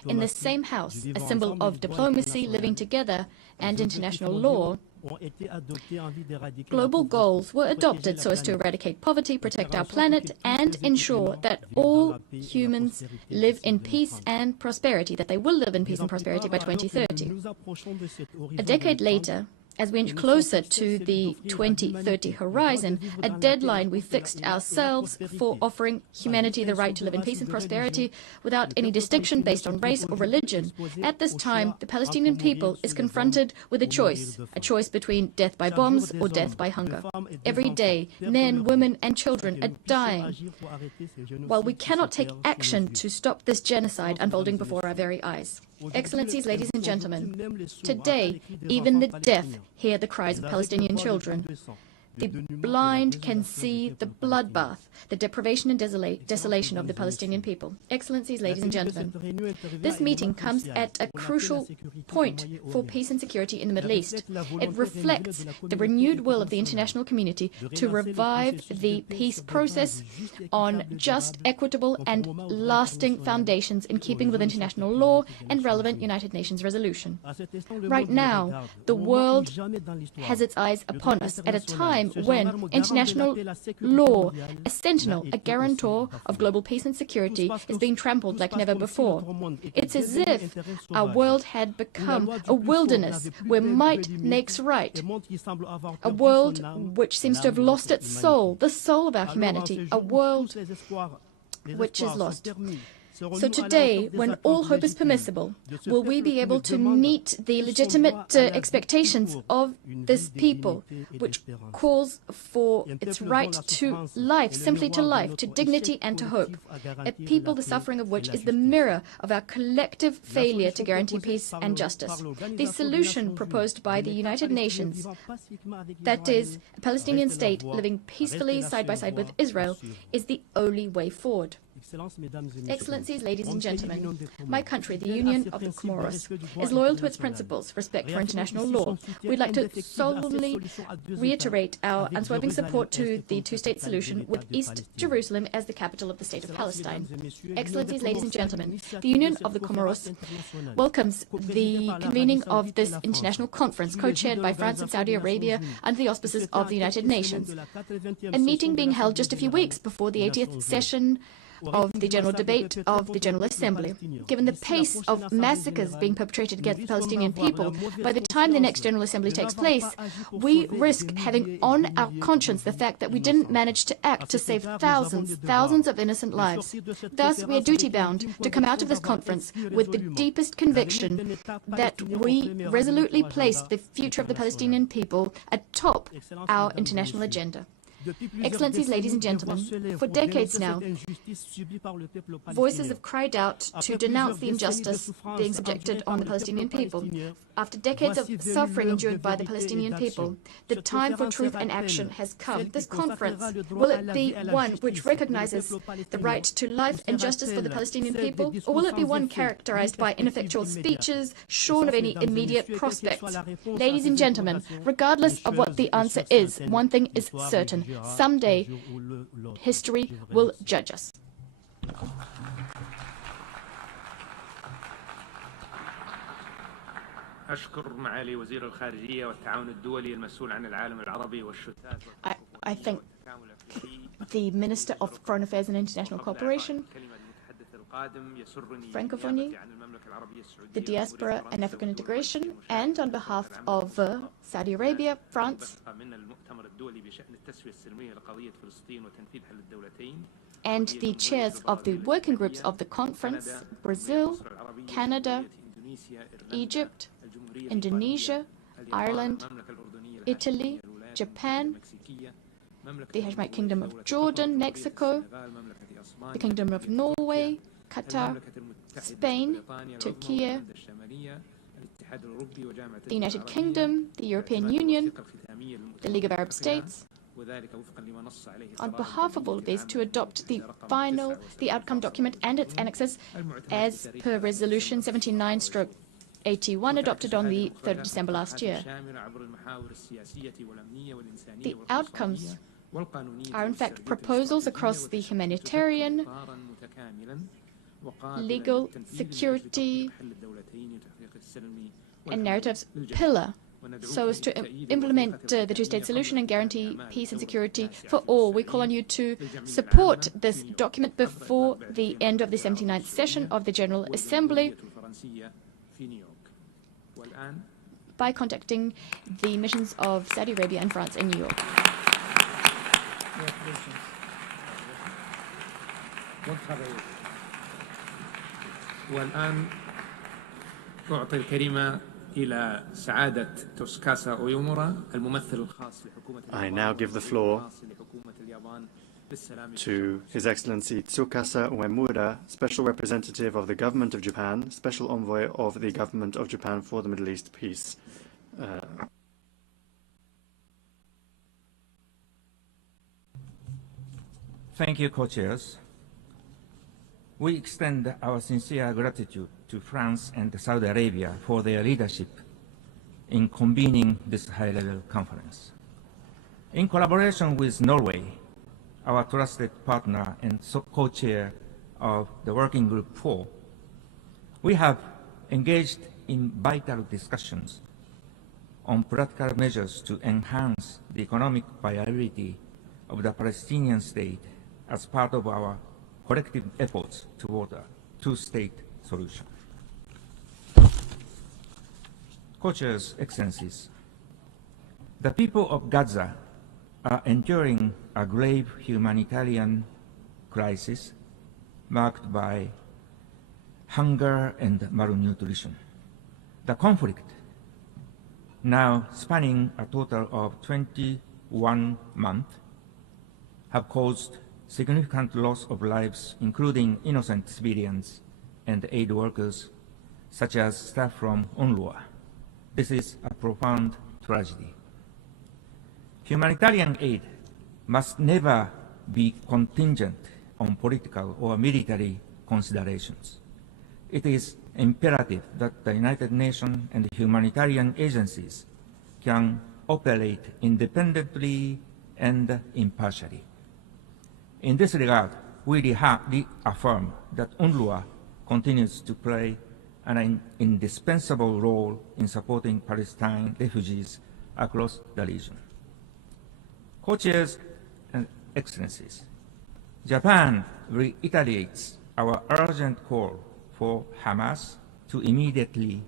in the same house, a symbol of diplomacy, living together, and international law, global goals were adopted so as to eradicate poverty, protect our planet, and ensure that all humans live in peace and prosperity, that they will live in peace and prosperity by 2030. A decade later, as we inch closer to the 2030 horizon, a deadline we fixed ourselves for offering humanity the right to live in peace and prosperity without any distinction based on race or religion. At this time, the Palestinian people is confronted with a choice between death by bombs or death by hunger. Every day, men, women, and children are dying, while we cannot take action to stop this genocide unfolding before our very eyes. Excellencies, ladies and gentlemen, today, even the deaf hear the cries of Palestinian children. The blind can see the bloodbath, the deprivation and desolation of the Palestinian people. Excellencies, ladies and gentlemen, this meeting comes at a crucial point for peace and security in the Middle East. It reflects the renewed will of the international community to revive the peace process on just, equitable, and lasting foundations in keeping with international law and relevant United Nations resolution. Right now, the world has its eyes upon us at a time when international law, a sentinel, a guarantor of global peace and security, is being trampled like never before. It's as if our world had become a wilderness where might makes right, a world which seems to have lost its soul, the soul of our humanity, a world which is lost. So today, when all hope is permissible, will we be able to meet the legitimate expectations of this people, which calls for its right to life, simply to life, to dignity and to hope, a people the suffering of which is the mirror of our collective failure to guarantee peace and justice. The solution proposed by the United Nations, that is, a Palestinian state living peacefully side by side with Israel, is the only way forward. Excellencies, ladies and gentlemen, my country, the Union of the Comoros, is loyal to its principles, respect for international law. We'd like to solemnly reiterate our unswerving support to the two-state solution with East Jerusalem as the capital of the state of Palestine. Excellencies, ladies and gentlemen, the Union of the Comoros welcomes the convening of this international conference, co-chaired by France and Saudi Arabia under the auspices of the United Nations. A meeting being held just a few weeks before the 80th session of the general debate of the General Assembly. Given the pace of massacres being perpetrated against the Palestinian people, by the time the next General Assembly takes place, we risk having on our conscience the fact that we didn't manage to act to save thousands of innocent lives. Thus, we are duty-bound to come out of this conference with the deepest conviction that we resolutely place the future of the Palestinian people atop our international agenda. Excellencies, ladies and gentlemen, for decades now, voices have cried out to denounce the injustice being subjected on the Palestinian people. After decades of suffering endured by the Palestinian people, the time for truth and action has come. This conference, will it be one which recognizes the right to life and justice for the Palestinian people, or will it be one characterized by ineffectual speeches, shorn of any immediate prospects? Ladies and gentlemen, regardless of what the answer is, one thing is certain. Someday, history will judge us. I thank the Minister of Foreign Affairs and International Cooperation Francophonie, the diaspora and African integration, and on behalf of Saudi Arabia, France, and the chairs of the working groups of the conference, Brazil, Canada, Egypt, Indonesia, Ireland, Italy, Japan, the Hashemite Kingdom of Jordan, Mexico, the Kingdom of Norway, Qatar, Spain, Turkey, the United Kingdom, the European Union, the League of Arab States, on behalf of all of these, to adopt the outcome document and its annexes as per Resolution 79/81 adopted on the 3rd of December last year. The outcomes are in fact proposals across the humanitarian, legal, security, and narratives pillar, so as to implement the two-state solution and guarantee peace and security for all. We call on you to support this document before the end of the 79th session of the General Assembly by contacting the missions of Saudi Arabia and France in New York. والآن أعطي الكلمة إلى سعادة توسكاسا أويومورا الممثل الخاص لحكومة I now give the floor to His Excellency Tsukasa Uemura, Special Representative of the Government of Japan, Special Envoy of the Government of Japan for the Middle East Peace. Thank you, co-chairs. We extend our sincere gratitude to France and Saudi Arabia for their leadership in convening this high-level conference. In collaboration with Norway, our trusted partner and co-chair of the Working Group 4, we have engaged in vital discussions on practical measures to enhance the economic viability of the Palestinian state as part of our collective efforts toward a two-state solution. Co-chairs, Excellencies, the people of Gaza are enduring a grave humanitarian crisis marked by hunger and malnutrition. The conflict, now spanning a total of 21 months, have caused significant loss of lives, including innocent civilians and aid workers, such as staff from UNRWA. This is a profound tragedy. Humanitarian aid must never be contingent on political or military considerations. It is imperative that the United Nations and humanitarian agencies can operate independently and impartially. In this regard, we reaffirm that UNRWA continues to play an indispensable role in supporting Palestinian refugees across the region. Co-chairs and Excellencies, Japan reiterates our urgent call for Hamas to immediately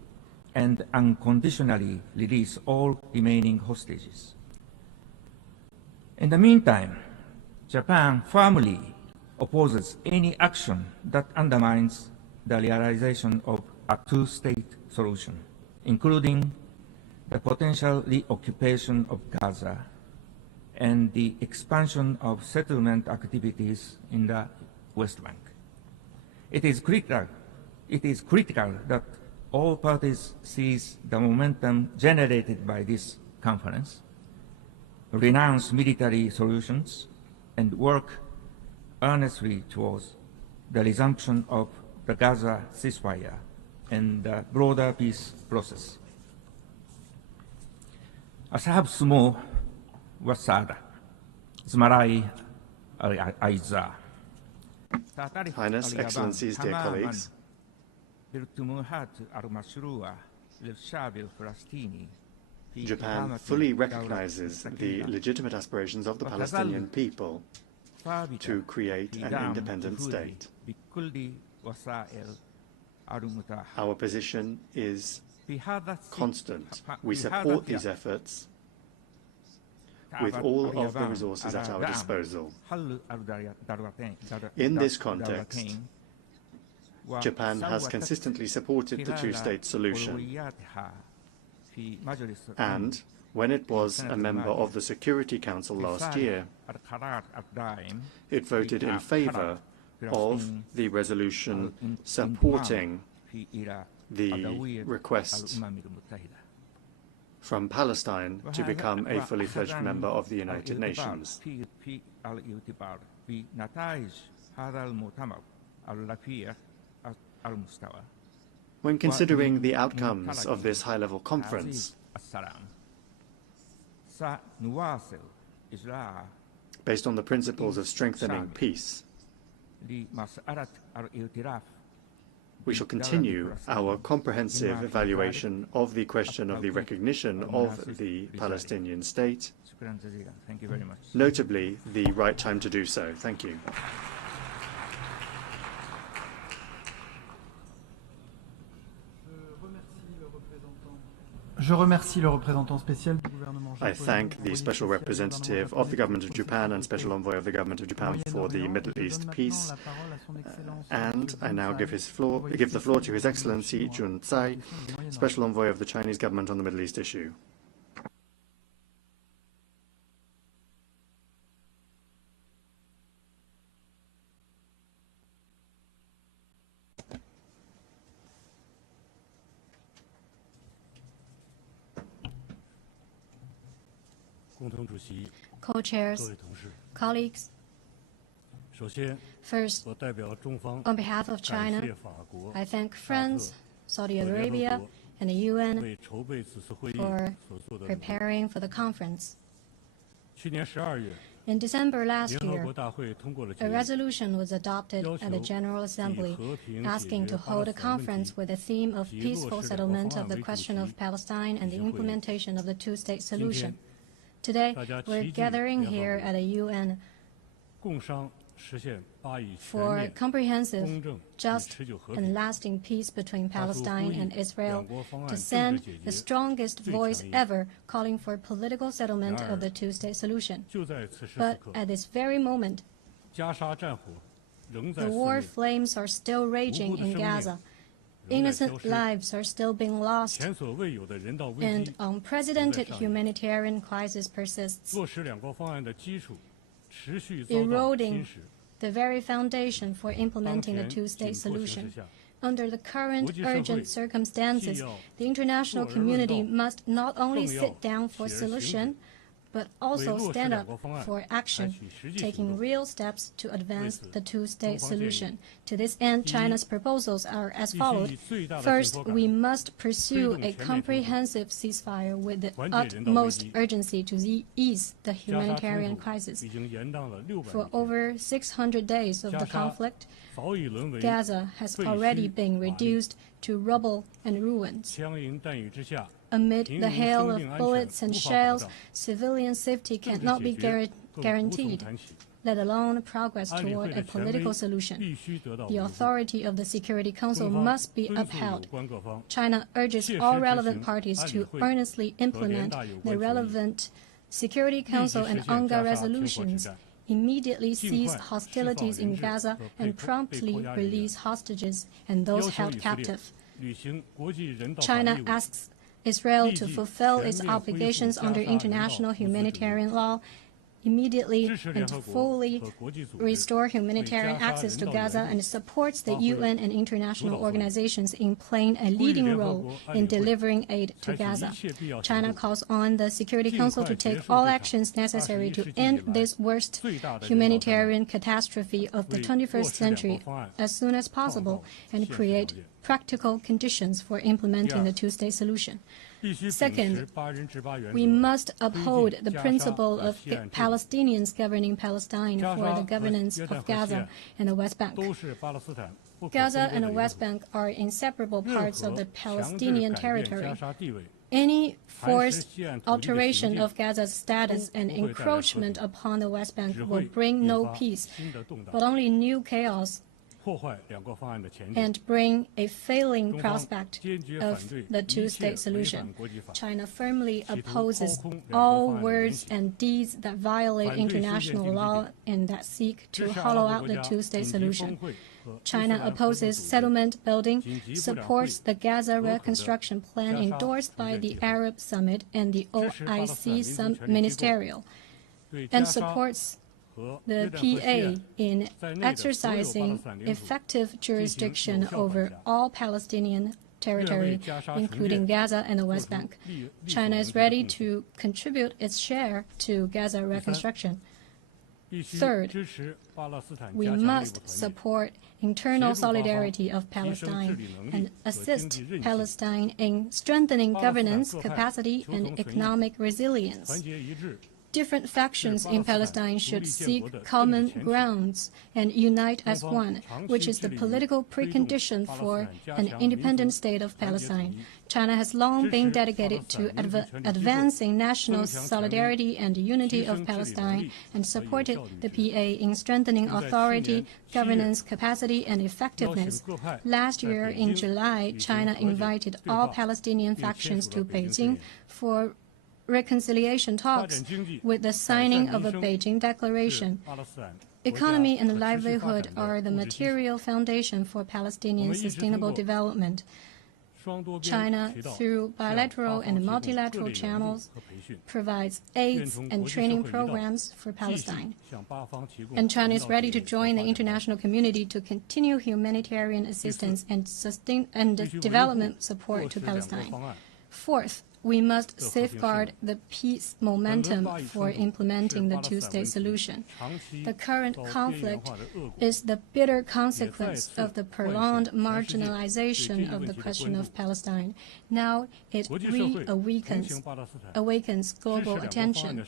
and unconditionally release all remaining hostages. In the meantime, Japan firmly opposes any action that undermines the realization of a two-state solution, including the potential reoccupation of Gaza and the expansion of settlement activities in the West Bank. It is critical that all parties seize the momentum generated by this conference, renounce military solutions, and work earnestly towards the resumption of the Gaza ceasefire and the broader peace process. أصحاب السمو والسعادة زملائي الأعزاء Highness, Excellencies, dear colleagues, Japan fully recognizes the legitimate aspirations of the Palestinian people to create an independent state. Our position is constant. We support these efforts with all of the resources at our disposal. In this context, Japan has consistently supported the two-state solution, and when it was a member of the Security Council last year, it voted in favor of the resolution supporting the request from Palestine to become a fully fledged member of the United Nations. When considering the outcomes of this high-level conference, based on the principles of strengthening peace, we shall continue our comprehensive evaluation of the question of the recognition of the Palestinian state, Thank you very much. notably the right time to do so. Thank you. Je remercie le représentant spécial du gouvernement japonais. I thank the Special Representative of the Government of Japan and Special Envoy of the Government of Japan for the Middle East peace. And I now give the floor to His Excellency Jun Tsai, Special Envoy of the Chinese Government on the Middle East issue. Co-chairs, colleagues, first, on behalf of China, I thank France, Saudi Arabia, and the UN for preparing for the conference. In December last year, a resolution was adopted at the General Assembly asking to hold a conference with the theme of peaceful settlement of the question of Palestine and the implementation of the two-state solution. Today, we're gathering here at the UN for comprehensive, just, and lasting peace between Palestine and Israel, to send the strongest voice ever calling for political settlement of the two-state solution. But at this very moment, the war flames are still raging in Gaza. Innocent lives are still being lost, and unprecedented humanitarian crisis persists, eroding the very foundation for implementing the two-state solution. Under the current urgent circumstances, the international community must not only sit down for solution, but also stand up for action, taking real steps to advance the two-state solution. To this end, China's proposals are as follows. First, we must pursue a comprehensive ceasefire with the utmost urgency to ease the humanitarian crisis. For over 600 days of the conflict, Gaza has already been reduced to rubble and ruins. Amid the hail of bullets and shells, civilian safety cannot be guaranteed, let alone progress toward a political solution. The authority of the Security Council must be upheld. China urges all relevant parties to earnestly implement the relevant Security Council and UNGA resolutions, immediately cease hostilities in Gaza, and promptly release hostages and those held captive. China asks Israel to fulfill its obligations under international humanitarian law, immediately and fully restore humanitarian access to Gaza, and supports the UN and international organizations in playing a leading role in delivering aid to Gaza. China calls on the Security Council to take all actions necessary to end this worst humanitarian catastrophe of the 21st century as soon as possible and create practical conditions for implementing the two-state solution. Second, we must uphold the principle of Palestinians governing Palestine for the governance of Gaza and the West Bank. Gaza and the West Bank are inseparable parts of the Palestinian territory. Any forced alteration of Gaza's status and encroachment upon the West Bank will bring no peace, but only new chaos and bring a failing prospect of the two-state solution. China firmly opposes all words and deeds that violate international law and that seek to hollow out the two-state solution. China opposes settlement building, supports the Gaza reconstruction plan endorsed by the Arab Summit and the OIC Ministerial, and supports the PA in exercising effective jurisdiction over all Palestinian territory, including Gaza and the West Bank. China is ready to contribute its share to Gaza reconstruction. Third, we must support internal solidarity of Palestine and assist Palestine in strengthening governance capacity and economic resilience. Different factions in Palestine should seek common grounds and unite as one, which is the political precondition for an independent state of Palestine. China has long been dedicated to advancing national solidarity and unity of Palestine and supported the PA in strengthening authority, governance capacity, and effectiveness. Last year in July, China invited all Palestinian factions to Beijing for reconciliation talks with the signing of a Beijing Declaration. Economy and livelihood are the material foundation for Palestinian sustainable development. China, through bilateral and multilateral channels, provides aids and training programs for Palestine. And China is ready to join the international community to continue humanitarian assistance and development support to Palestine. Fourth, we must safeguard the peace momentum for implementing the two-state solution. The current conflict is the bitter consequence of the prolonged marginalization of the question of Palestine. Now it awakens global attention.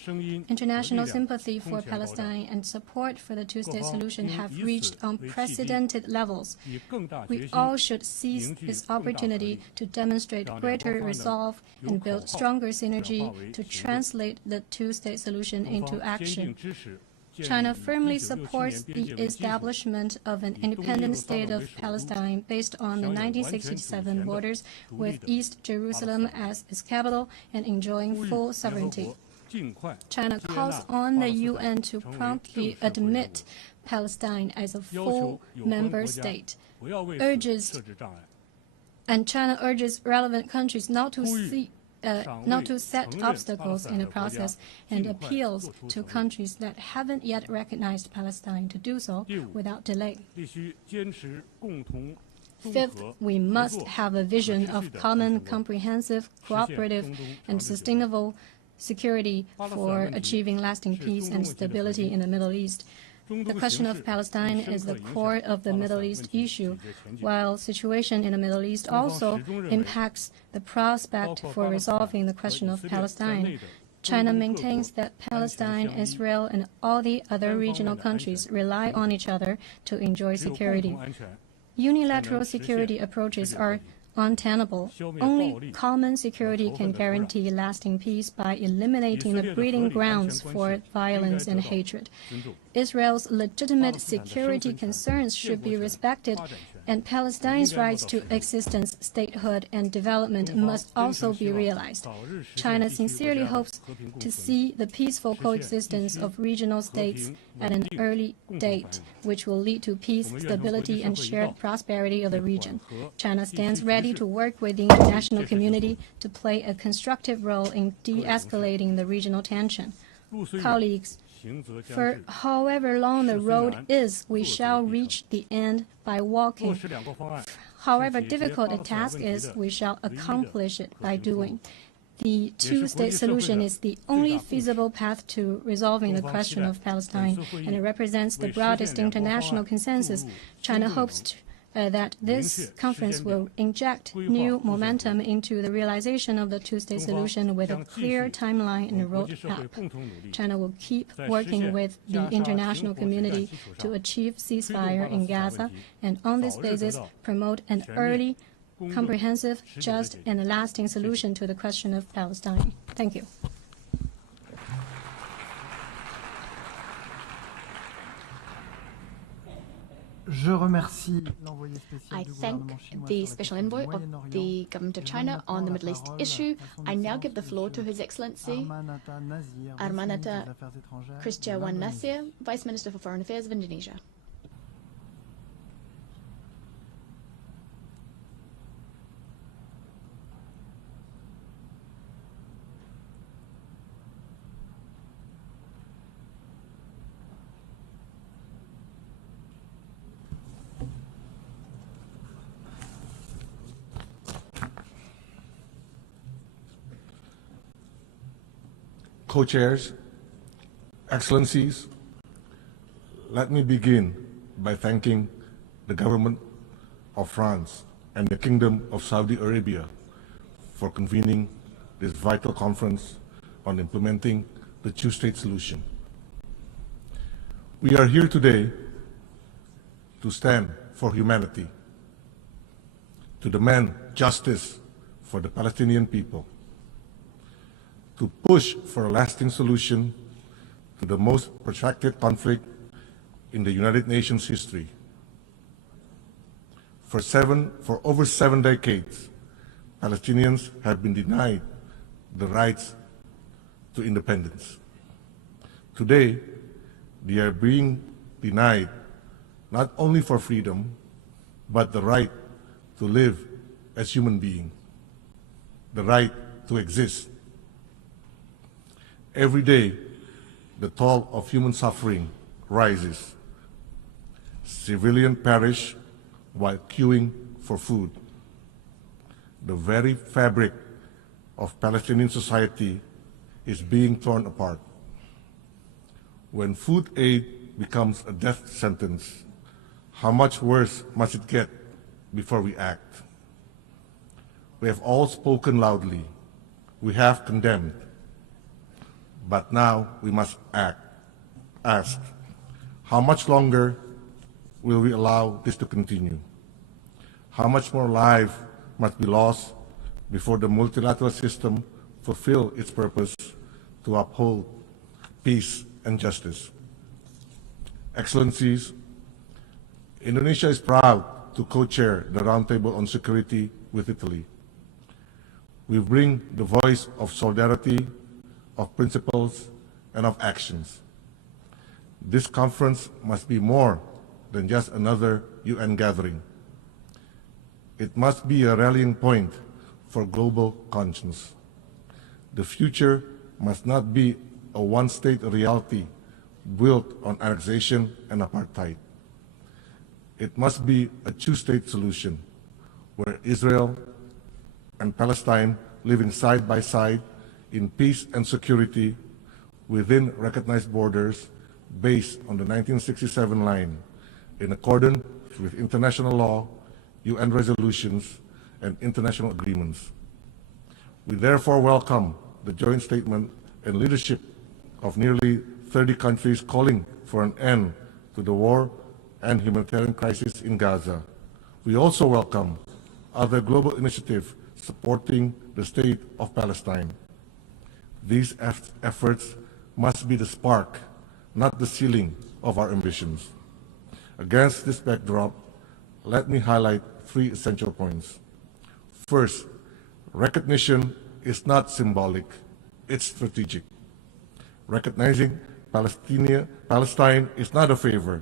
International sympathy for Palestine and support for the two-state solution have reached unprecedented levels. We all should seize this opportunity to demonstrate greater resolve and build stronger synergy to translate the two-state solution into action. China firmly supports the establishment of an independent state of Palestine based on the 1967 borders, with East Jerusalem as its capital and enjoying full sovereignty. China calls on the UN to promptly admit Palestine as a full member state, and China urges relevant countries not to set obstacles in the process and appeals to countries that haven't yet recognized Palestine to do so without delay. Fifth, we must have a vision of common, comprehensive, cooperative, and sustainable security for achieving lasting peace and stability in the Middle East. The question of Palestine is the core of the Middle East issue, while situation in the Middle East also impacts the prospect for resolving the question of Palestine. China maintains that Palestine, Israel, and all the other regional countries rely on each other to enjoy security. Unilateral security approaches are untenable. Only common security can guarantee lasting peace by eliminating the breeding grounds for violence and hatred. Israel's legitimate security concerns should be respected, and Palestine's rights to existence, statehood, and development must also be realized. China sincerely hopes to see the peaceful coexistence of regional states at an early date, which will lead to peace, stability, and shared prosperity of the region. China stands ready to work with the international community to play a constructive role in de-escalating the regional tension. Colleagues, for however long the road is, we shall reach the end by walking. However difficult a task is, we shall accomplish it by doing. The two-state solution is the only feasible path to resolving the question of Palestine, and it represents the broadest international consensus. China hopes that this conference will inject new momentum into the realization of the two-state solution with a clear timeline and a roadmap. China will keep working with the international community to achieve ceasefire in Gaza, and on this basis promote an early, comprehensive, just, and lasting solution to the question of Palestine. Thank you. I thank the special envoy of the government of China on the Middle East issue. I now give the floor to His Excellency Armanata Christiawan Nasir, Vice Minister for Foreign Affairs of Indonesia. Co-chairs, Excellencies, let me begin by thanking the government of France and the Kingdom of Saudi Arabia for convening this vital conference on implementing the two-state solution. We are here today to stand for humanity, to demand justice for the Palestinian people, to push for a lasting solution to the most protracted conflict in the United Nations history. For over 7 decades, Palestinians have been denied the rights to independence. Today, they are being denied not only for freedom, but the right to live as human beings, the right to exist. Every day, the toll of human suffering rises. Civilians perish while queuing for food. The very fabric of Palestinian society is being torn apart. When food aid becomes a death sentence, how much worse must it get before we act? We have all spoken loudly. We have condemned. But now we must act. Ask, how much longer will we allow this to continue? How much more life must be lost before the multilateral system fulfill its purpose to uphold peace and justice? Excellencies, Indonesia is proud to co-chair the Roundtable on Security with Italy. We bring the voice of solidarity, of principles, and of actions. This conference must be more than just another UN gathering. It must be a rallying point for global conscience. The future must not be a one-state reality built on annexation and apartheid. It must be a two-state solution where Israel and Palestine living side by side in peace and security within recognized borders based on the 1967 line in accordance with international law, UN resolutions, and international agreements. We therefore welcome the joint statement and leadership of nearly 30 countries calling for an end to the war and humanitarian crisis in Gaza. We also welcome other global initiatives supporting the state of Palestine. These efforts must be the spark, not the ceiling of our ambitions. Against this backdrop, let me highlight 3 essential points. First, recognition is not symbolic, it's strategic. Recognizing Palestine is not a favor,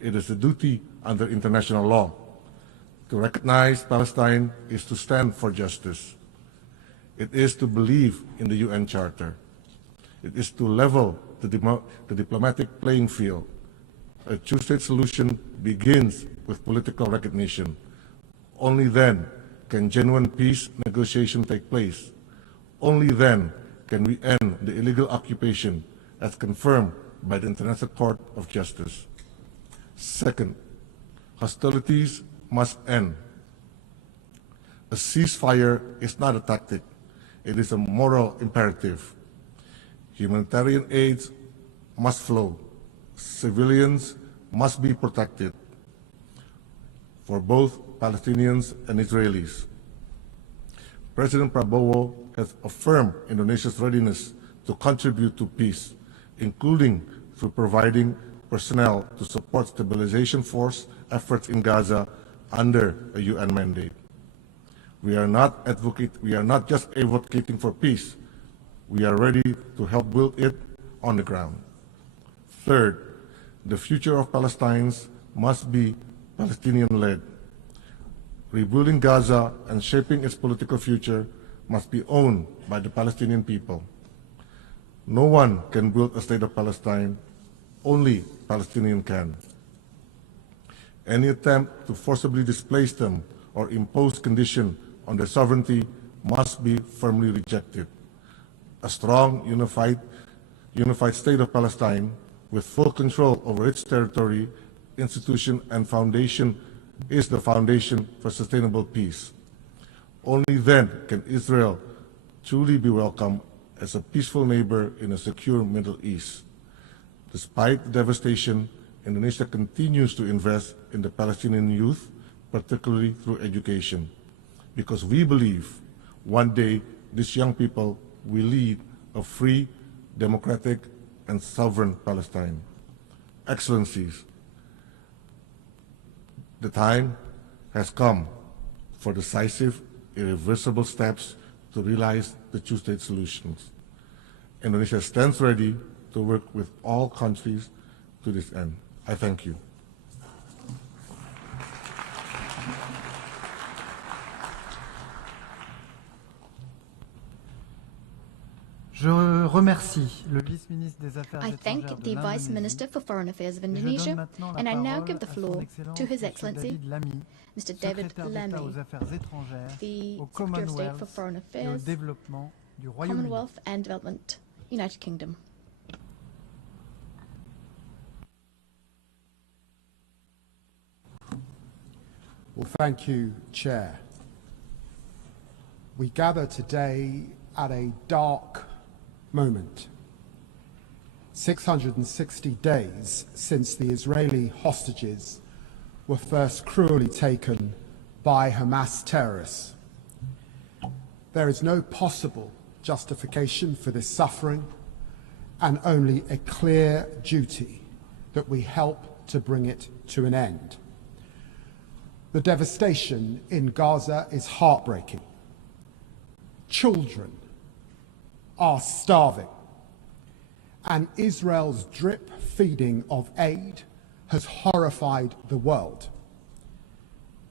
it is a duty under international law. To recognize Palestine is to stand for justice. It is to believe in the UN Charter. It is to level the diplomatic playing field. A two-state solution begins with political recognition. Only then can genuine peace negotiation take place. Only then can we end the illegal occupation as confirmed by the International Court of Justice. Second, hostilities must end. A ceasefire is not a tactic. It is a moral imperative. Humanitarian aid must flow. Civilians must be protected for both Palestinians and Israelis. President Prabowo has affirmed Indonesia's readiness to contribute to peace, including through providing personnel to support stabilization force efforts in Gaza under a UN mandate. We are not just advocating for peace. We are ready to help build it on the ground. Third, the future of Palestine must be Palestinian-led. Rebuilding Gaza and shaping its political future must be owned by the Palestinian people. No one can build a state of Palestine, only Palestinians can. Any attempt to forcibly displace them or impose conditions on their sovereignty must be firmly rejected. A strong, unified state of Palestine with full control over its territory, institution, and foundation is the foundation for sustainable peace. Only then can Israel truly be welcomed as a peaceful neighbor in a secure Middle East. Despite the devastation, Indonesia continues to invest in the Palestinian youth, particularly through education, because we believe one day these young people will lead a free, democratic, and sovereign Palestine. Excellencies, the time has come for decisive, irreversible steps to realize the two-state solutions. Indonesia stands ready to work with all countries to this end. I thank you. Je remercie le vice-ministre des Affaires I thank étrangères de the Vice Minister for Foreign Affairs of Indonesia, and I now give the floor to His Excellency, Mr. David Lammy, the Secretary of State for Foreign Affairs, Commonwealth and Development, United Kingdom. Well, thank you, Chair. We gather today at a dark moment. 660 days since the Israeli hostages were first cruelly taken by Hamas terrorists. There is no possible justification for this suffering and only a clear duty that we help to bring it to an end. The devastation in Gaza is heartbreaking. Children are starving, and Israel's drip feeding of aid has horrified the world.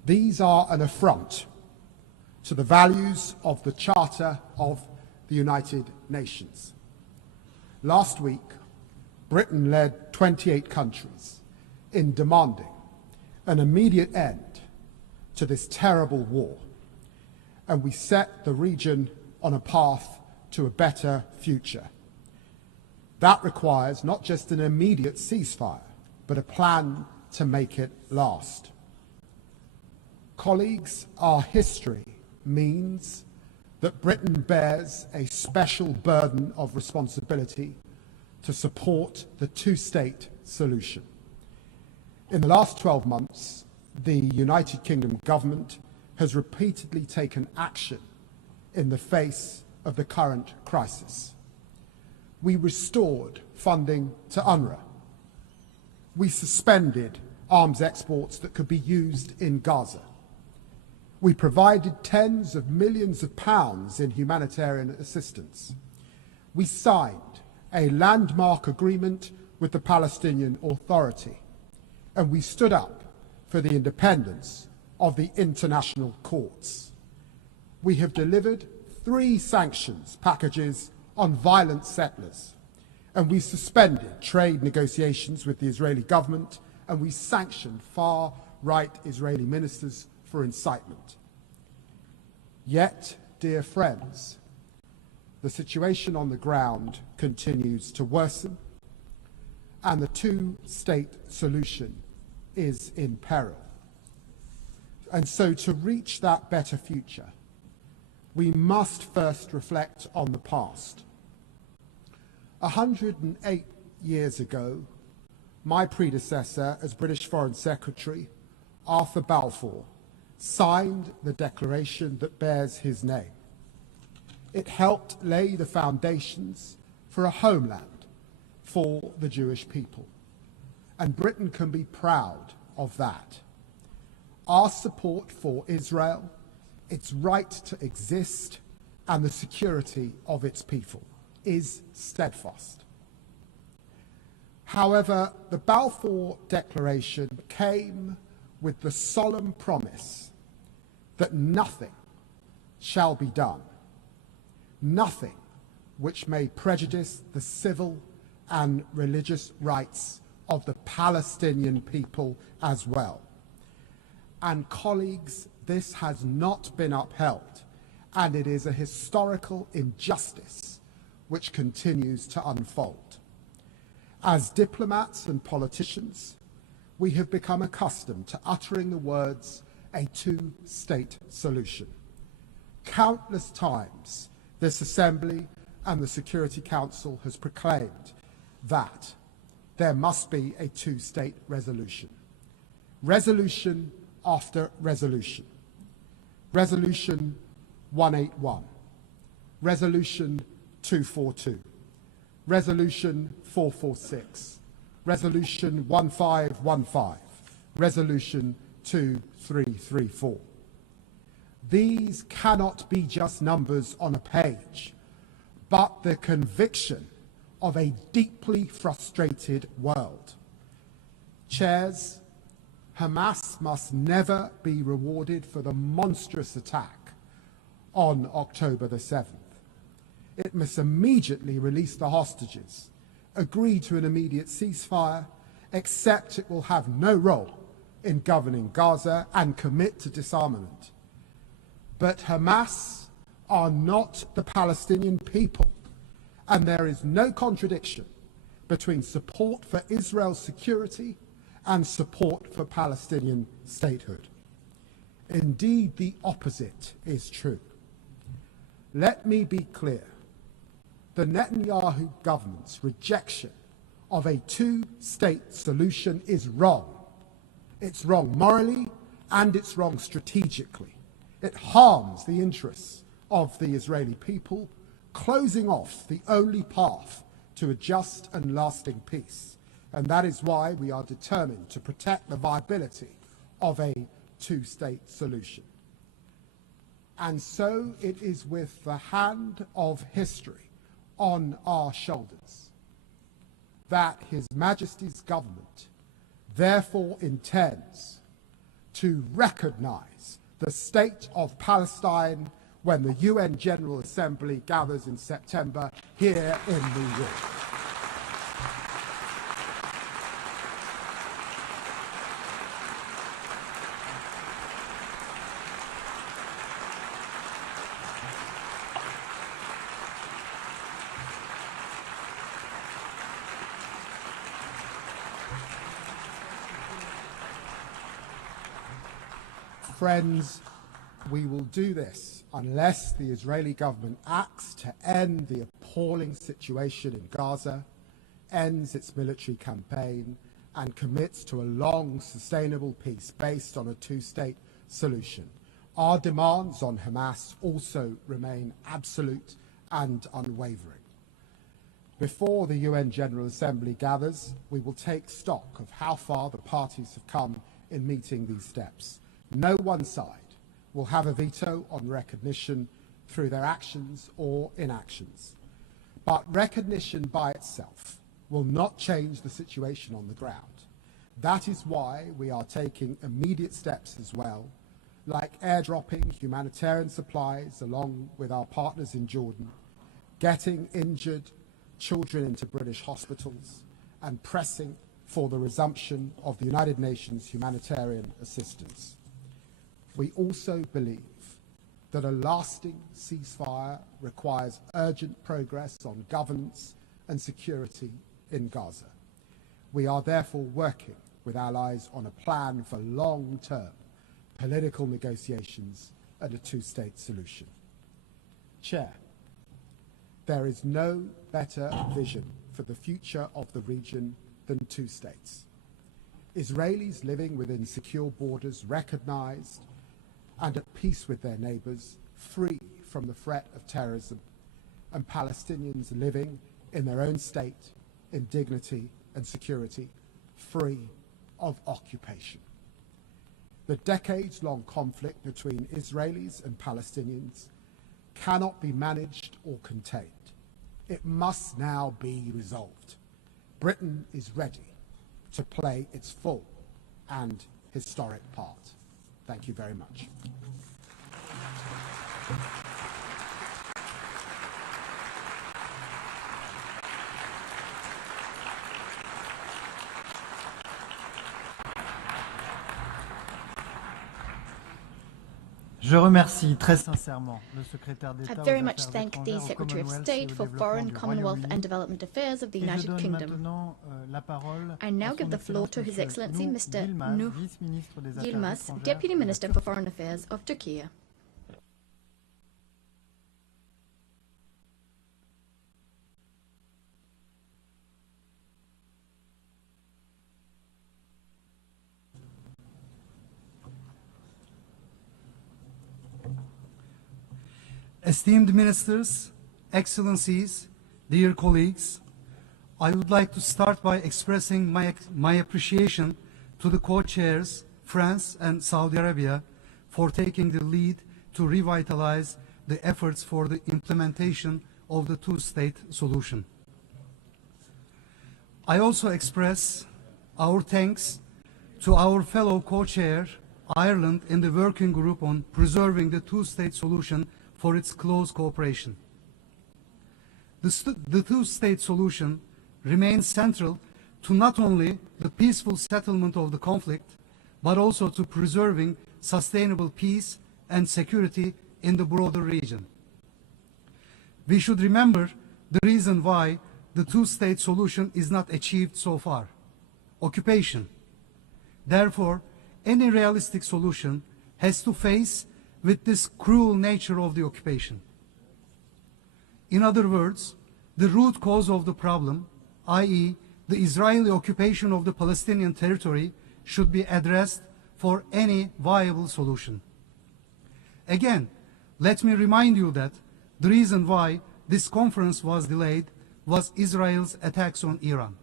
These are an affront to the values of the Charter of the United Nations. Last week, Britain led 28 countries in demanding an immediate end to this terrible war, and we set the region on a path to a better future. That requires not just an immediate ceasefire, but a plan to make it last. Colleagues, our history means that Britain bears a special burden of responsibility to support the two-state solution. In the last 12 months, the United Kingdom government has repeatedly taken action in the face of the current crisis. We restored funding to UNRWA. We suspended arms exports that could be used in Gaza. We provided tens of millions of pounds in humanitarian assistance. We signed a landmark agreement with the Palestinian Authority, and we stood up for the independence of the international courts. We have delivered 3 sanctions packages on violent settlers, and we suspended trade negotiations with the Israeli government, and we sanctioned far-right Israeli ministers for incitement. Yet, dear friends, the situation on the ground continues to worsen, and the two-state solution is in peril. And so to reach that better future, we must first reflect on the past. 108 years ago, my predecessor as British Foreign Secretary, Arthur Balfour, signed the declaration that bears his name. It helped lay the foundations for a homeland for the Jewish people. and Britain can be proud of that. Our support for Israel, its right to exist, and the security of its people is steadfast. However, the Balfour Declaration came with the solemn promise that nothing shall be done, nothing which may prejudice the civil and religious rights of the Palestinian people as well. And colleagues, this has not been upheld, and it is a historical injustice which continues to unfold. As diplomats and politicians, we have become accustomed to uttering the words, a two-state solution. Countless times, this Assembly and the Security Council has proclaimed that there must be a two-state resolution. Resolution after resolution. Resolution 181, Resolution 242, Resolution 446, Resolution 1515, Resolution 2334. These cannot be just numbers on a page, but the conviction of a deeply frustrated world. Chairs, Hamas must never be rewarded for the monstrous attack on October the 7th. It must immediately release the hostages, agree to an immediate ceasefire, accept it will have no role in governing Gaza, and commit to disarmament. But Hamas are not the Palestinian people, and there is no contradiction between support for Israel's security and support for Palestinian statehood. Indeed, the opposite is true. Let me be clear. The Netanyahu government's rejection of a two-state solution is wrong. It's wrong morally and it's wrong strategically. It harms the interests of the Israeli people, closing off the only path to a just and lasting peace. And that is why we are determined to protect the viability of a two-state solution. And so it is with the hand of history on our shoulders that His Majesty's government therefore intends to recognize the state of Palestine when the UN General Assembly gathers in September here in New York. Friends, we will do this unless the Israeli government acts to end the appalling situation in Gaza, ends its military campaign, and commits to a long, sustainable peace based on a two-state solution. Our demands on Hamas also remain absolute and unwavering. Before the UN General Assembly gathers, we will take stock of how far the parties have come in meeting these steps. No one side will have a veto on recognition through their actions or inactions. But recognition by itself will not change the situation on the ground. That is why we are taking immediate steps as well, like airdropping humanitarian supplies along with our partners in Jordan, getting injured children into British hospitals, and pressing for the resumption of the United Nations humanitarian assistance. We also believe that a lasting ceasefire requires urgent progress on governance and security in Gaza. We are therefore working with allies on a plan for long-term political negotiations and a two-state solution. Chair, there is no better vision for the future of the region than two states. Israelis living within secure borders recognized and at peace with their neighbors, free from the threat of terrorism, and Palestinians living in their own state, in dignity and security, free of occupation. The decades-long conflict between Israelis and Palestinians cannot be managed or contained. It must now be resolved. Britain is ready to play its full and historic part. Thank you very much. Je remercie très sincèrement le secrétaire d'État I aux very much Affaires thank the étrangères au Secretary of Commonwealth et State au for développement Foreign, du Commonwealth and Royaume-Uni. Development Affairs of the Et je United donne Kingdom. maintenant la parole I now à give son the floor to Excellence His Excellency Monsieur Mr. Yilmaz, Nuh vice-ministre des Affaires Yilmaz, étrangères Deputy de la Minister for Foreign Affairs of Turkey. Esteemed ministers, excellencies, dear colleagues, I would like to start by expressing my appreciation to the co-chairs, France and Saudi Arabia, for taking the lead to revitalize the efforts for the implementation of the two-state solution. I also express our thanks to our fellow co-chair, Ireland, in the working group on preserving the two-state solution for its close cooperation. The two-state solution remains central to not only the peaceful settlement of the conflict, but also to preserving sustainable peace and security in the broader region. We should remember the reason why the two-state solution is not achieved so far: occupation. Therefore, any realistic solution has to face with this cruel nature of the occupation. In other words, the root cause of the problem, i.e., the Israeli occupation of the Palestinian territory, should be addressed for any viable solution. Again, let me remind you that the reason why this conference was delayed was Israel's attacks on Iran.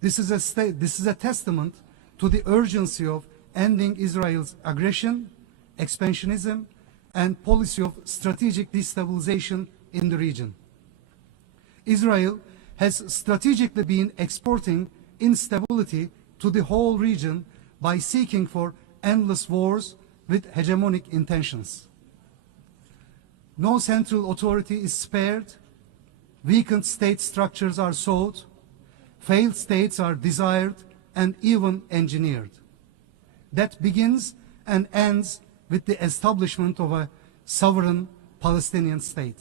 This is a testament to the urgency of ending Israel's aggression, expansionism, and policy of strategic destabilization in the region. Israel has strategically been exporting instability to the whole region by seeking for endless wars with hegemonic intentions. No central authority is spared, weakened state structures are sought, failed states are desired and even engineered. That begins and ends with the establishment of a sovereign Palestinian state,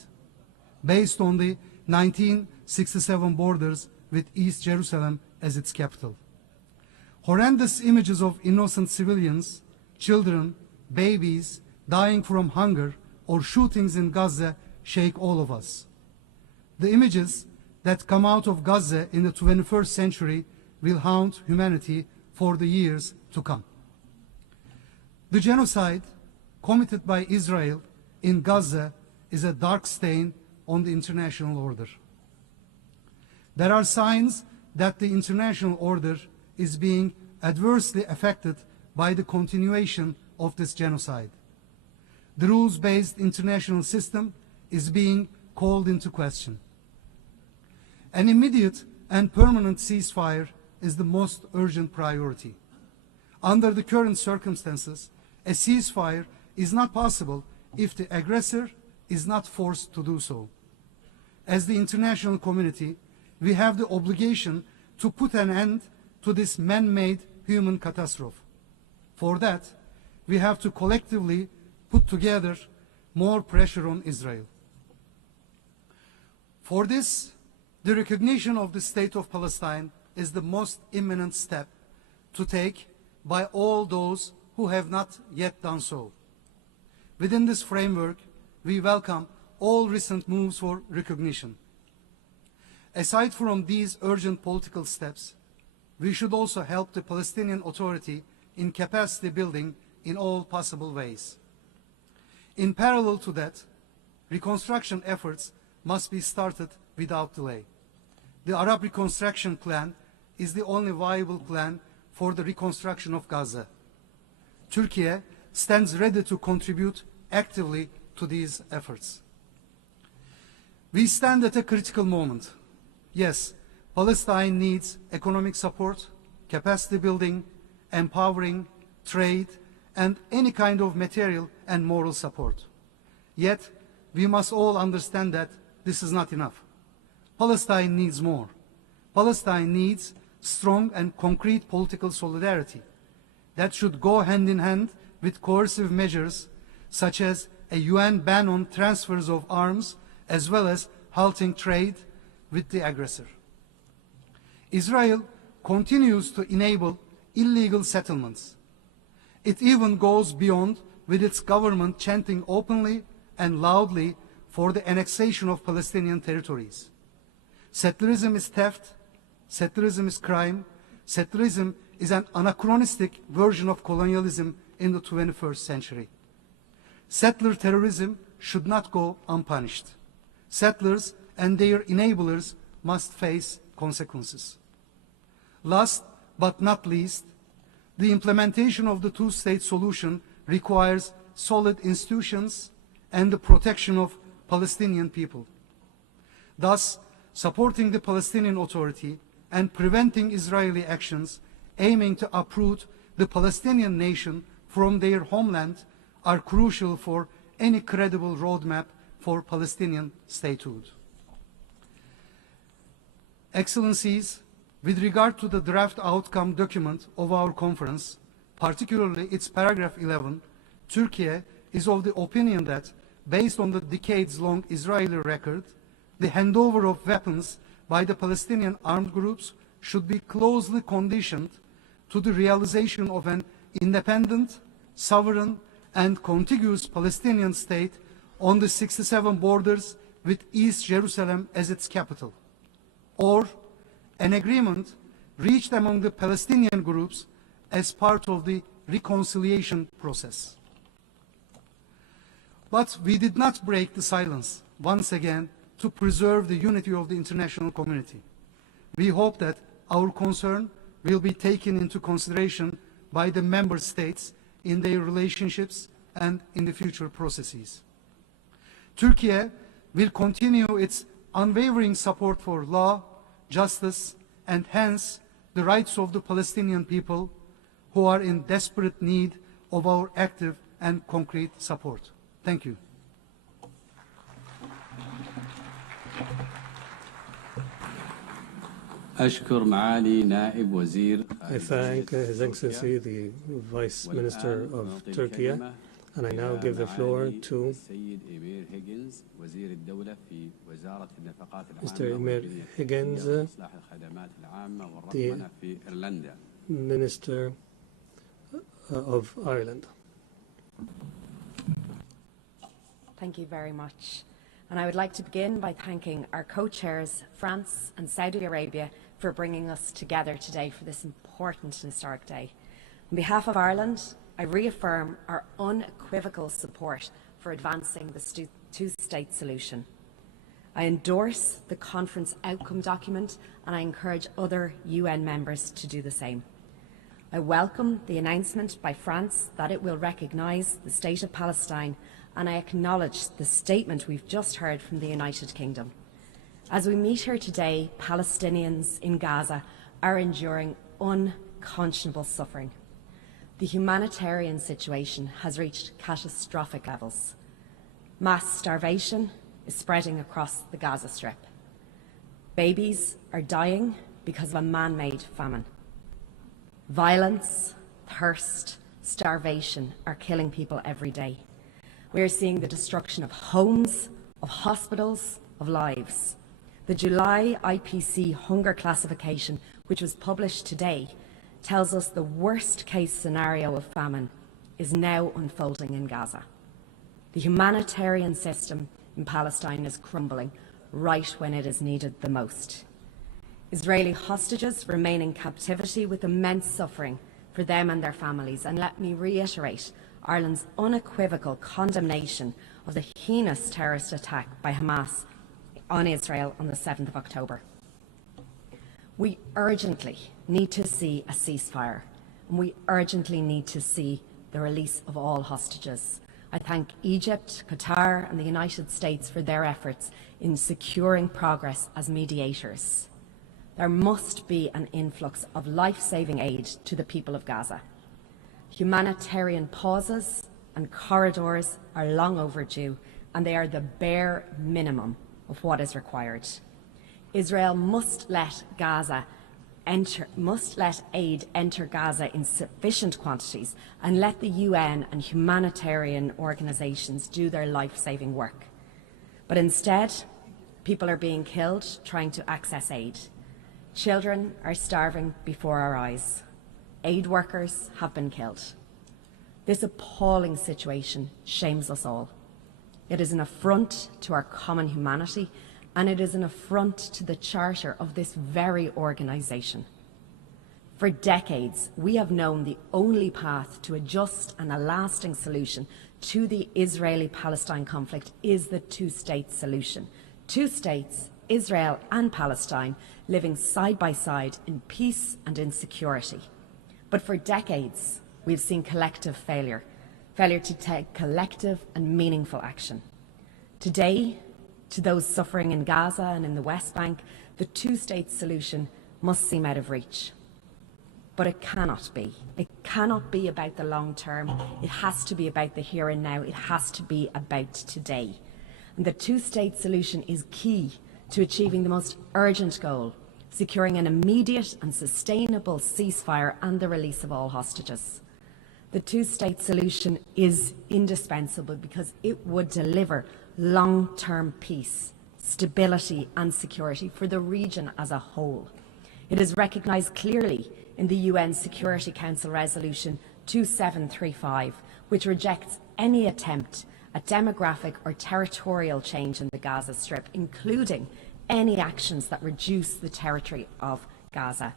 based on the 1967 borders with East Jerusalem as its capital. Horrendous images of innocent civilians, children, babies dying from hunger or shootings in Gaza shake all of us. The images that come out of Gaza in the 21st century will haunt humanity for the years to come. The genocide committed by Israel in Gaza is a dark stain on the international order. There are signs that the international order is being adversely affected by the continuation of this genocide. The rules-based international system is being called into question. An immediate and permanent ceasefire is the most urgent priority. Under the current circumstances, a ceasefire is not possible if the aggressor is not forced to do so. As the international community, we have the obligation to put an end to this man-made human catastrophe. For that, we have to collectively put together more pressure on Israel. For this, the recognition of the state of Palestine is the most imminent step to take by all those who have not yet done so. Within this framework, we welcome all recent moves for recognition. Aside from these urgent political steps, we should also help the Palestinian Authority in capacity building in all possible ways. In parallel to that, reconstruction efforts must be started without delay. The Arab Reconstruction Plan is the only viable plan for the reconstruction of Gaza. Turkey stands ready to contribute actively to these efforts. We stand at a critical moment. Yes, Palestine needs economic support, capacity building, empowering, trade, and any kind of material and moral support. Yet, we must all understand that this is not enough. Palestine needs more. Palestine needs strong and concrete political solidarity that should go hand in hand with coercive measures such as a UN ban on transfers of arms, as well as halting trade with the aggressor. Israel continues to enable illegal settlements. It even goes beyond, with its government chanting openly and loudly for the annexation of Palestinian territories. Settlerism is theft, settlerism is crime, settlerism is an anachronistic version of colonialism in the 21st century. Settler terrorism should not go unpunished. Settlers and their enablers must face consequences. Last but not least, the implementation of the two-state solution requires solid institutions and the protection of Palestinian people. Thus, supporting the Palestinian Authority and preventing Israeli actions aiming to uproot the Palestinian nation from their homeland are crucial for any credible roadmap for Palestinian statehood. Excellencies, with regard to the draft outcome document of our conference, particularly its paragraph 11, Turkey is of the opinion that, based on the decades-long Israeli record, the handover of weapons by the Palestinian armed groups should be closely conditioned to the realization of an independent, sovereign, and contiguous Palestinian state on the 67 borders with East Jerusalem as its capital, or an agreement reached among the Palestinian groups as part of the reconciliation process. But we did not break the silence, once again, to preserve the unity of the international community. We hope that our concern will be taken into consideration by the member states in their relationships and in the future processes. Turkey will continue its unwavering support for law, justice, and hence the rights of the Palestinian people who are in desperate need of our active and concrete support. Thank you. I thank His Excellency the Vice Minister of Turkey, and I now give the floor to Mr. Emir Higgins, the Minister of Ireland. Thank you very much. And I would like to begin by thanking our co-chairs, France and Saudi Arabia, for bringing us together today for this important and historic day. On behalf of Ireland, I reaffirm our unequivocal support for advancing the two-state solution. I endorse the conference outcome document, and I encourage other UN members to do the same. I welcome the announcement by France that it will recognise the State of Palestine, and I acknowledge the statement we've just heard from the United Kingdom. As we meet here today, Palestinians in Gaza are enduring unconscionable suffering. The humanitarian situation has reached catastrophic levels. Mass starvation is spreading across the Gaza Strip. Babies are dying because of a man-made famine. Violence, thirst, starvation are killing people every day. We are seeing the destruction of homes, of hospitals, of lives. The July IPC hunger classification, which was published today, tells us the worst-case scenario of famine is now unfolding in Gaza. The humanitarian system in Palestine is crumbling right when it is needed the most. Israeli hostages remain in captivity with immense suffering for them and their families, and let me reiterate Ireland's unequivocal condemnation of the heinous terrorist attack by Hamas on Israel on the 7th of October. We urgently need to see a ceasefire, and we urgently need to see the release of all hostages. I thank Egypt, Qatar, and the United States for their efforts in securing progress as mediators. There must be an influx of life-saving aid to the people of Gaza. Humanitarian pauses and corridors are long overdue, and they are the bare minimum of what is required. Israel must let aid enter Gaza in sufficient quantities and let the UN and humanitarian organizations do their life-saving work. But instead, people are being killed trying to access aid. Children are starving before our eyes. Aid workers have been killed. This appalling situation shames us all. It is an affront to our common humanity, and it is an affront to the charter of this very organization. For decades, we have known the only path to a just and a lasting solution to the Israeli-Palestine conflict is the two-state solution. Two states, Israel and Palestine, living side by side in peace and in security. But for decades, we've seen collective failure to take collective and meaningful action. Today, to those suffering in Gaza and in the West Bank, the two-state solution must seem out of reach. But it cannot be. It cannot be about the long term. It has to be about the here and now. It has to be about today. And the two-state solution is key to achieving the most urgent goal, securing an immediate and sustainable ceasefire and the release of all hostages. The two-state solution is indispensable because it would deliver long-term peace, stability and security for the region as a whole. It is recognised clearly in the UN Security Council Resolution 2735, which rejects any attempt at demographic or territorial change in the Gaza Strip, including any actions that reduce the territory of Gaza.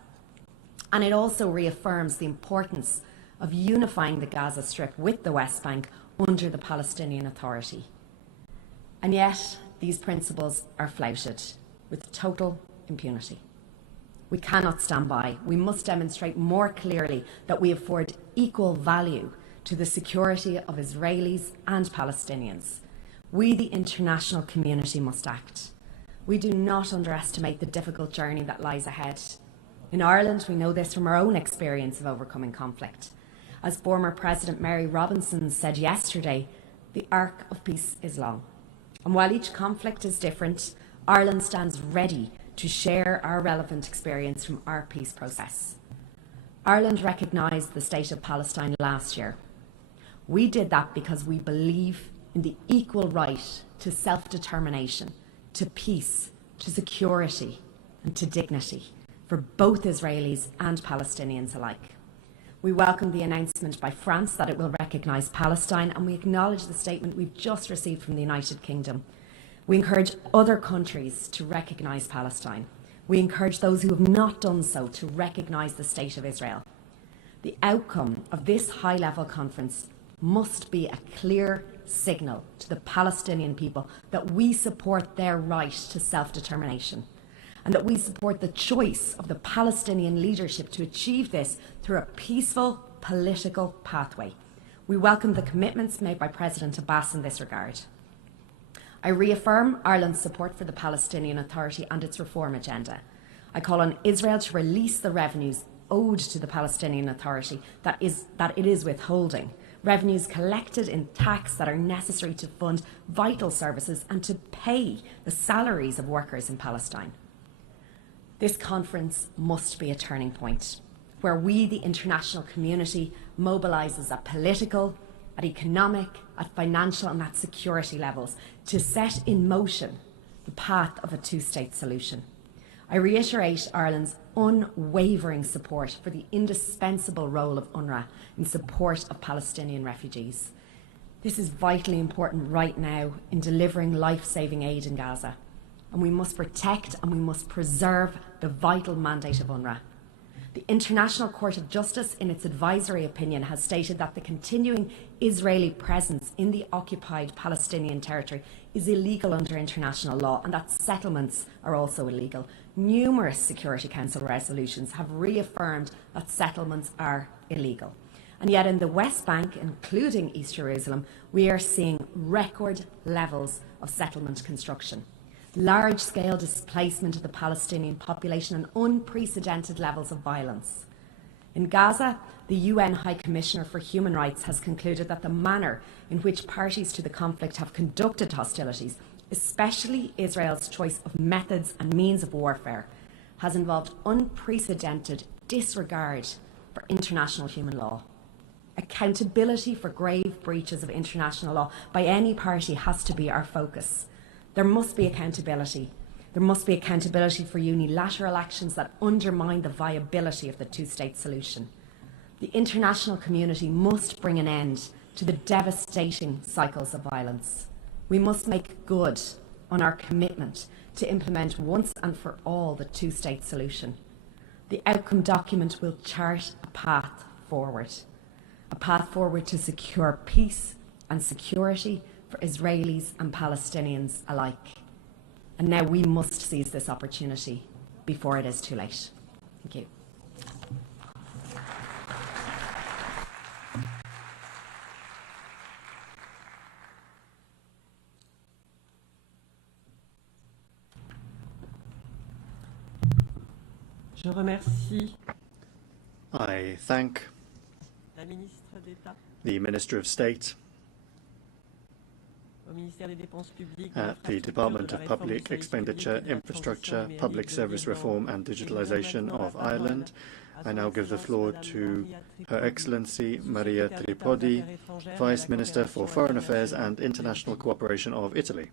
And it also reaffirms the importance of unifying the Gaza Strip with the West Bank under the Palestinian Authority. And yet, these principles are flouted with total impunity. We cannot stand by. We must demonstrate more clearly that we afford equal value to the security of Israelis and Palestinians. We, the international community, must act. We do not underestimate the difficult journey that lies ahead. In Ireland, we know this from our own experience of overcoming conflict. As former President Mary Robinson said yesterday, the arc of peace is long. And while each conflict is different, Ireland stands ready to share our relevant experience from our peace process. Ireland recognised the state of Palestine last year. We did that because we believe in the equal right to self-determination, to peace, to security, and to dignity for both Israelis and Palestinians alike. We welcome the announcement by France that it will recognise Palestine, and we acknowledge the statement we've just received from the United Kingdom. We encourage other countries to recognise Palestine. We encourage those who have not done so to recognise the State of Israel. The outcome of this high-level conference must be a clear signal to the Palestinian people that we support their right to self-determination, and that we support the choice of the Palestinian leadership to achieve this through a peaceful political pathway. We welcome the commitments made by President Abbas in this regard. I reaffirm Ireland's support for the Palestinian Authority and its reform agenda. I call on Israel to release the revenues owed to the Palestinian Authority that it is withholding, revenues collected in tax that are necessary to fund vital services and to pay the salaries of workers in Palestine. This conference must be a turning point where we, the international community, mobilises at political, at economic, at financial and at security levels to set in motion the path of a two-state solution. I reiterate Ireland's unwavering support for the indispensable role of UNRWA in support of Palestinian refugees. This is vitally important right now in delivering life-saving aid in Gaza, and we must protect and we must preserve the vital mandate of UNRWA. The International Court of Justice, in its advisory opinion, has stated that the continuing Israeli presence in the occupied Palestinian territory is illegal under international law, and that settlements are also illegal. Numerous Security Council resolutions have reaffirmed that settlements are illegal. And yet in the West Bank, including East Jerusalem, we are seeing record levels of settlement construction, large-scale displacement of the Palestinian population and unprecedented levels of violence. In Gaza, the UN High Commissioner for Human Rights has concluded that the manner in which parties to the conflict have conducted hostilities, especially Israel's choice of methods and means of warfare, has involved unprecedented disregard for international human law. Accountability for grave breaches of international law by any party has to be our focus. There must be accountability. There must be accountability for unilateral actions that undermine the viability of the two-state solution. The international community must bring an end to the devastating cycles of violence. We must make good on our commitment to implement once and for all the two-state solution. The outcome document will chart a path forward to secure peace and security for Israelis and Palestinians alike. And now we must seize this opportunity before it is too late. Thank you. I thank the Minister of State at the Department of Public Expenditure, Infrastructure, Public Service Reform and Digitalization of Ireland. I now give the floor to Her Excellency Maria Tripodi, Vice Minister for Foreign Affairs and International Cooperation of Italy.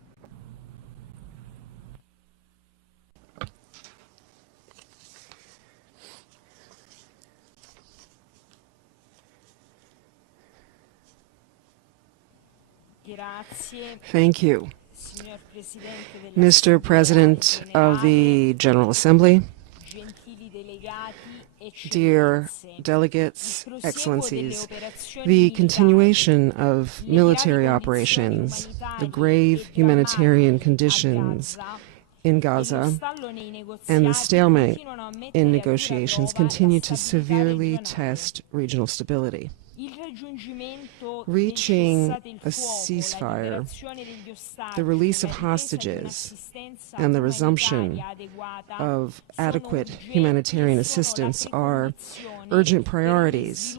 Thank you, Mr. President of the General Assembly, dear delegates, excellencies. The continuation of military operations, the grave humanitarian conditions in Gaza, and the stalemate in negotiations continue to severely test regional stability. Reaching a ceasefire, the release of hostages, and the resumption of adequate humanitarian assistance are urgent priorities,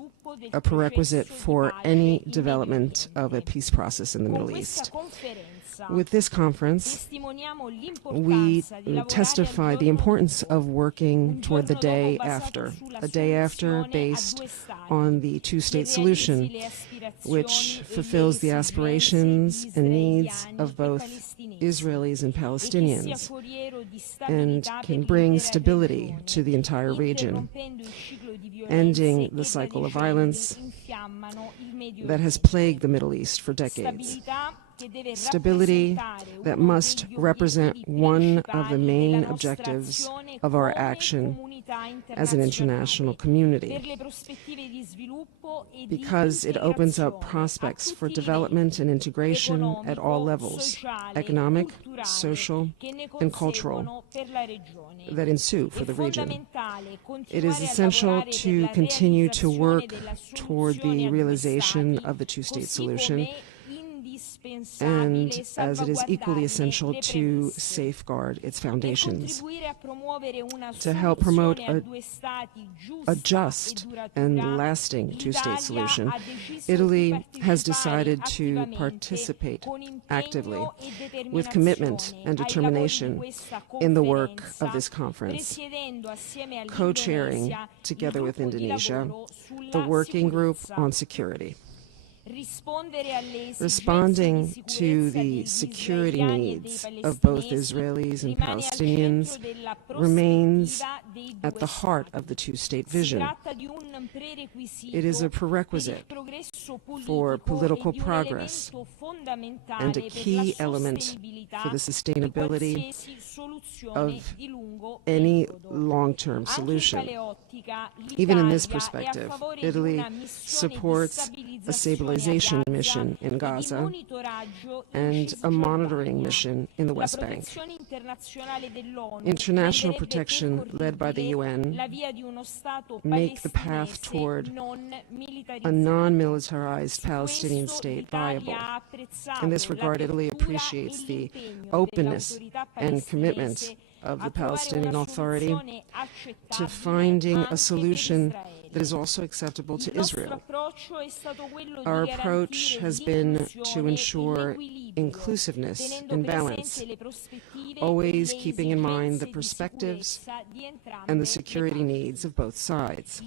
a prerequisite for any development of a peace process in the Middle East. With this conference, we testify the importance of working toward the day after, a day after based on the two-state solution, which fulfills the aspirations and needs of both Israelis and Palestinians, and can bring stability to the entire region, ending the cycle of violence that has plagued the Middle East for decades. Stability that must represent one of the main objectives of our action as an international community, because it opens up prospects for development and integration at all levels, economic, social, and cultural, that ensue for the region. It is essential to continue to work toward the realization of the two-state solution, and as it is equally essential to safeguard its foundations. To help promote a just and lasting two-state solution, Italy has decided to participate actively with commitment and determination in the work of this conference, co-chairing, together with Indonesia, the Working Group on Security. responding to the security needs of both Israelis and Palestinians remains at the heart of the two-state vision. It is a prerequisite for political progress and a key element for the sustainability of any long-term solution. Even in this perspective, Italy supports a stabilization mission in Gaza and a monitoring mission in the West Bank. International protection led by the UN make the path toward a non-militarized Palestinian state viable. In this regard, Italy appreciates the openness and commitment of the Palestinian Authority to finding a solution that is also acceptable to Israel. Our approach has been to ensure inclusiveness and balance, always keeping in mind the perspectives and the security needs of both sides.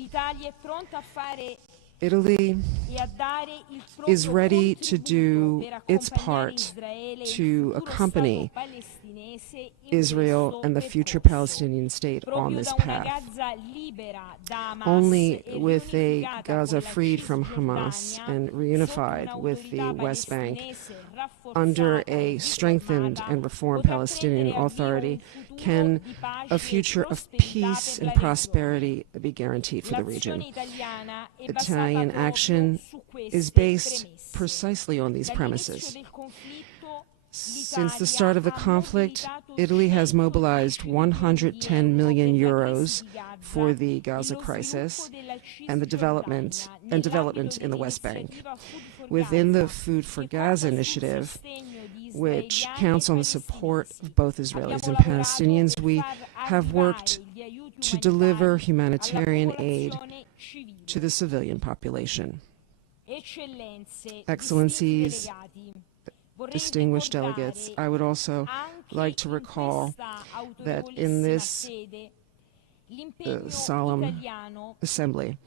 Italy is ready to do its part to accompany Israel and the future Palestinian state on this path. Only with a Gaza freed from Hamas and reunified with the West Bank under a strengthened and reformed Palestinian Authority can a future of peace and prosperity be guaranteed for the region. Italian action is based precisely on these premises. Since the start of the conflict, Italy has mobilized 110 million euros for the Gaza crisis and the development in the West Bank. Within the Food for Gaza initiative, which counts on the support of both Israelis and Palestinians, we have worked to deliver humanitarian aid to the civilian population. Excellencies, distinguished delegates, I would also like to recall that in this solemn assembly,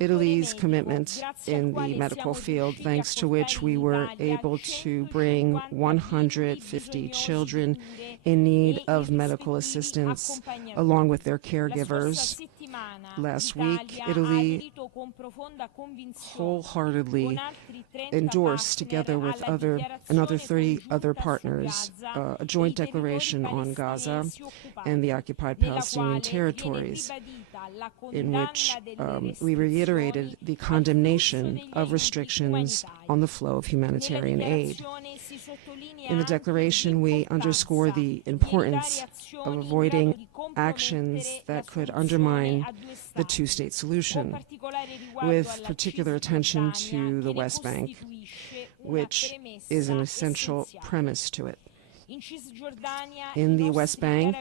Italy's commitment in the medical field, thanks to which we were able to bring 150 children in need of medical assistance along with their caregivers. Last week, Italy wholeheartedly endorsed, together with another 30 other partners, a joint declaration on Gaza and the occupied Palestinian territories, in which we reiterated the condemnation of restrictions on the flow of humanitarian aid. In the declaration, we underscore the importance of avoiding actions that could undermine the two-state solution, with particular attention to the West Bank, which is an essential premise to it. In the West Bank,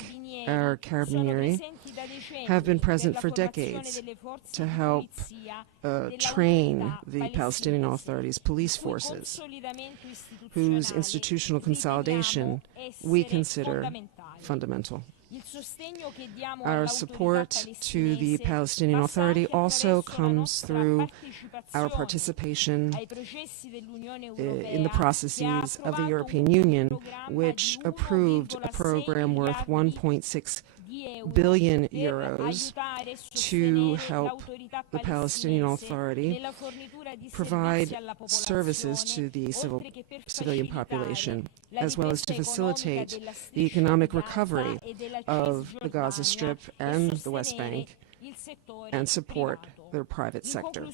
our carabinieri have been present for decades to help train the Palestinian Authority's police forces, whose institutional consolidation we consider fundamental. Our support to the Palestinian Authority also comes through our participation in the processes of the European Union, which approved a program worth 1.6 billion euros to help the Palestinian Authority provide services to the civilian population, as well as to facilitate the economic recovery of the Gaza Strip and the West Bank and support their private sector.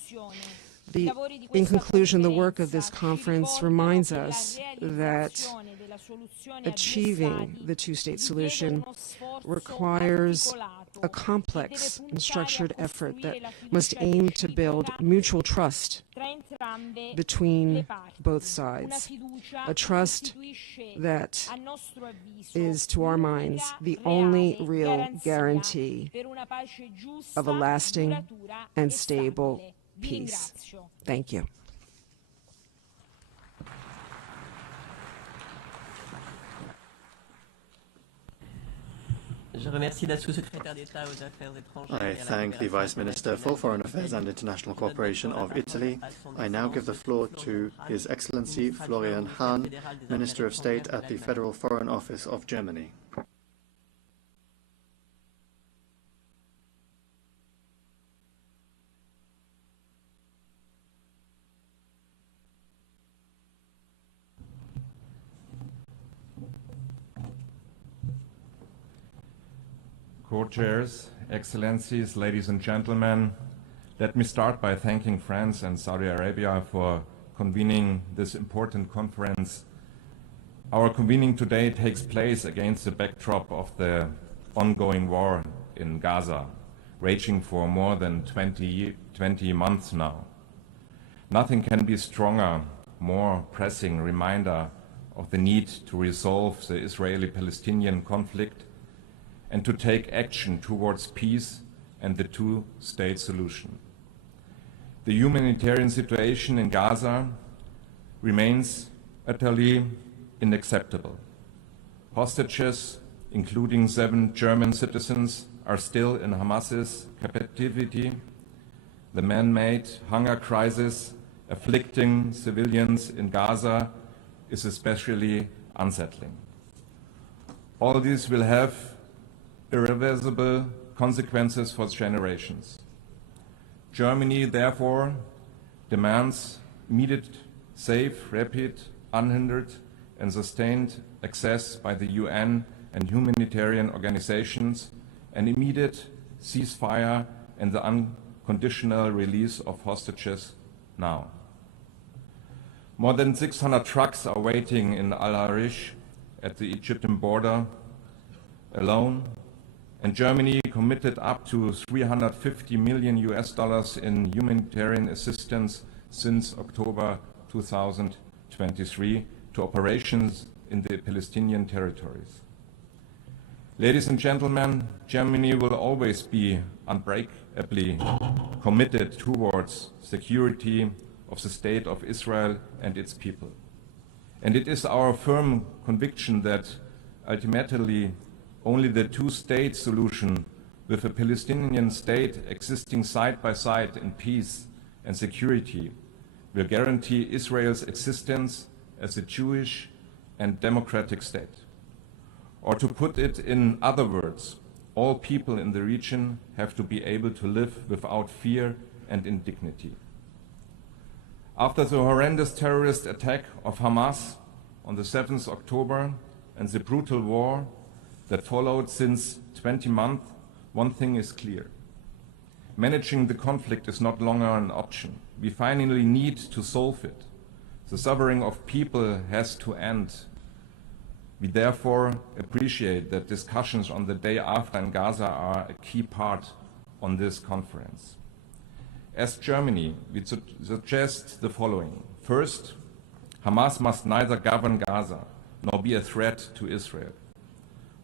In conclusion, the work of this conference reminds us that achieving the two-state solution requires a complex and structured effort that must aim to build mutual trust between both sides, a trust that is, to our minds, the only real guarantee of a lasting and stable peace. Thank you. I thank the Vice Minister for Foreign Affairs and International Cooperation of Italy. I now give the floor to His Excellency Florian Hahn, Minister of State at the Federal Foreign Office of Germany. Co-chairs, Excellencies, ladies and gentlemen, let me start by thanking France and Saudi Arabia for convening this important conference. Our convening today takes place against the backdrop of the ongoing war in Gaza, raging for more than 20 months now. Nothing can be stronger, more pressing reminder of the need to resolve the Israeli-Palestinian conflict and to take action towards peace and the two-state solution. The humanitarian situation in Gaza remains utterly unacceptable. Hostages, including 7 German citizens, are still in Hamas's captivity. The man-made hunger crisis afflicting civilians in Gaza is especially unsettling. All this will have irreversible consequences for generations. Germany, therefore, demands immediate, safe, rapid, unhindered, and sustained access by the UN and humanitarian organizations, an immediate ceasefire, and the unconditional release of hostages now. More than 600 trucks are waiting in Al-Arish at the Egyptian border alone, and Germany committed up to $350 million in humanitarian assistance since October 2023 to operations in the Palestinian territories. Ladies and gentlemen, Germany will always be unbreakably committed towards security of the State of Israel and its people. And it is our firm conviction that ultimately only the two-state solution with a Palestinian state existing side by side in peace and security will guarantee Israel's existence as a Jewish and democratic state. Or to put it in other words, all people in the region have to be able to live without fear and indignity. After the horrendous terrorist attack of Hamas on the 7th October and the brutal war that followed since 20 months, one thing is clear. Managing the conflict is not longer an option. We finally need to solve it. The suffering of people has to end. We therefore appreciate that discussions on the day after in Gaza are a key part on this conference. As Germany, we suggest the following. First, Hamas must neither govern Gaza nor be a threat to Israel.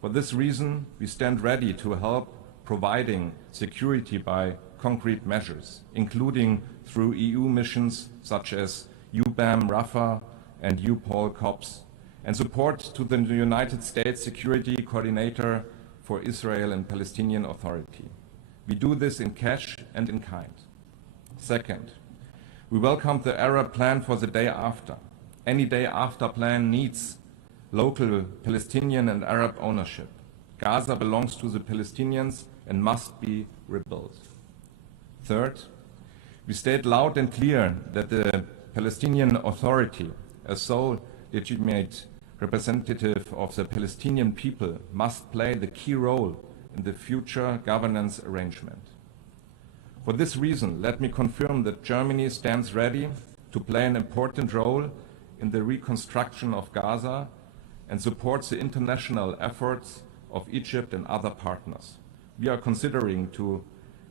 For this reason, we stand ready to help providing security by concrete measures, including through EU missions such as UBAM Rafah and UPOL COPS, and support to the United States Security Coordinator for Israel and Palestinian Authority. We do this in cash and in kind. Second, we welcome the Arab plan for the day after. Any day after plan needs local Palestinian and Arab ownership. Gaza belongs to the Palestinians and must be rebuilt. Third, we state loud and clear that the Palestinian Authority, as sole legitimate representative of the Palestinian people, must play the key role in the future governance arrangement. For this reason, let me confirm that Germany stands ready to play an important role in the reconstruction of Gaza and supports the international efforts of Egypt and other partners. We are considering to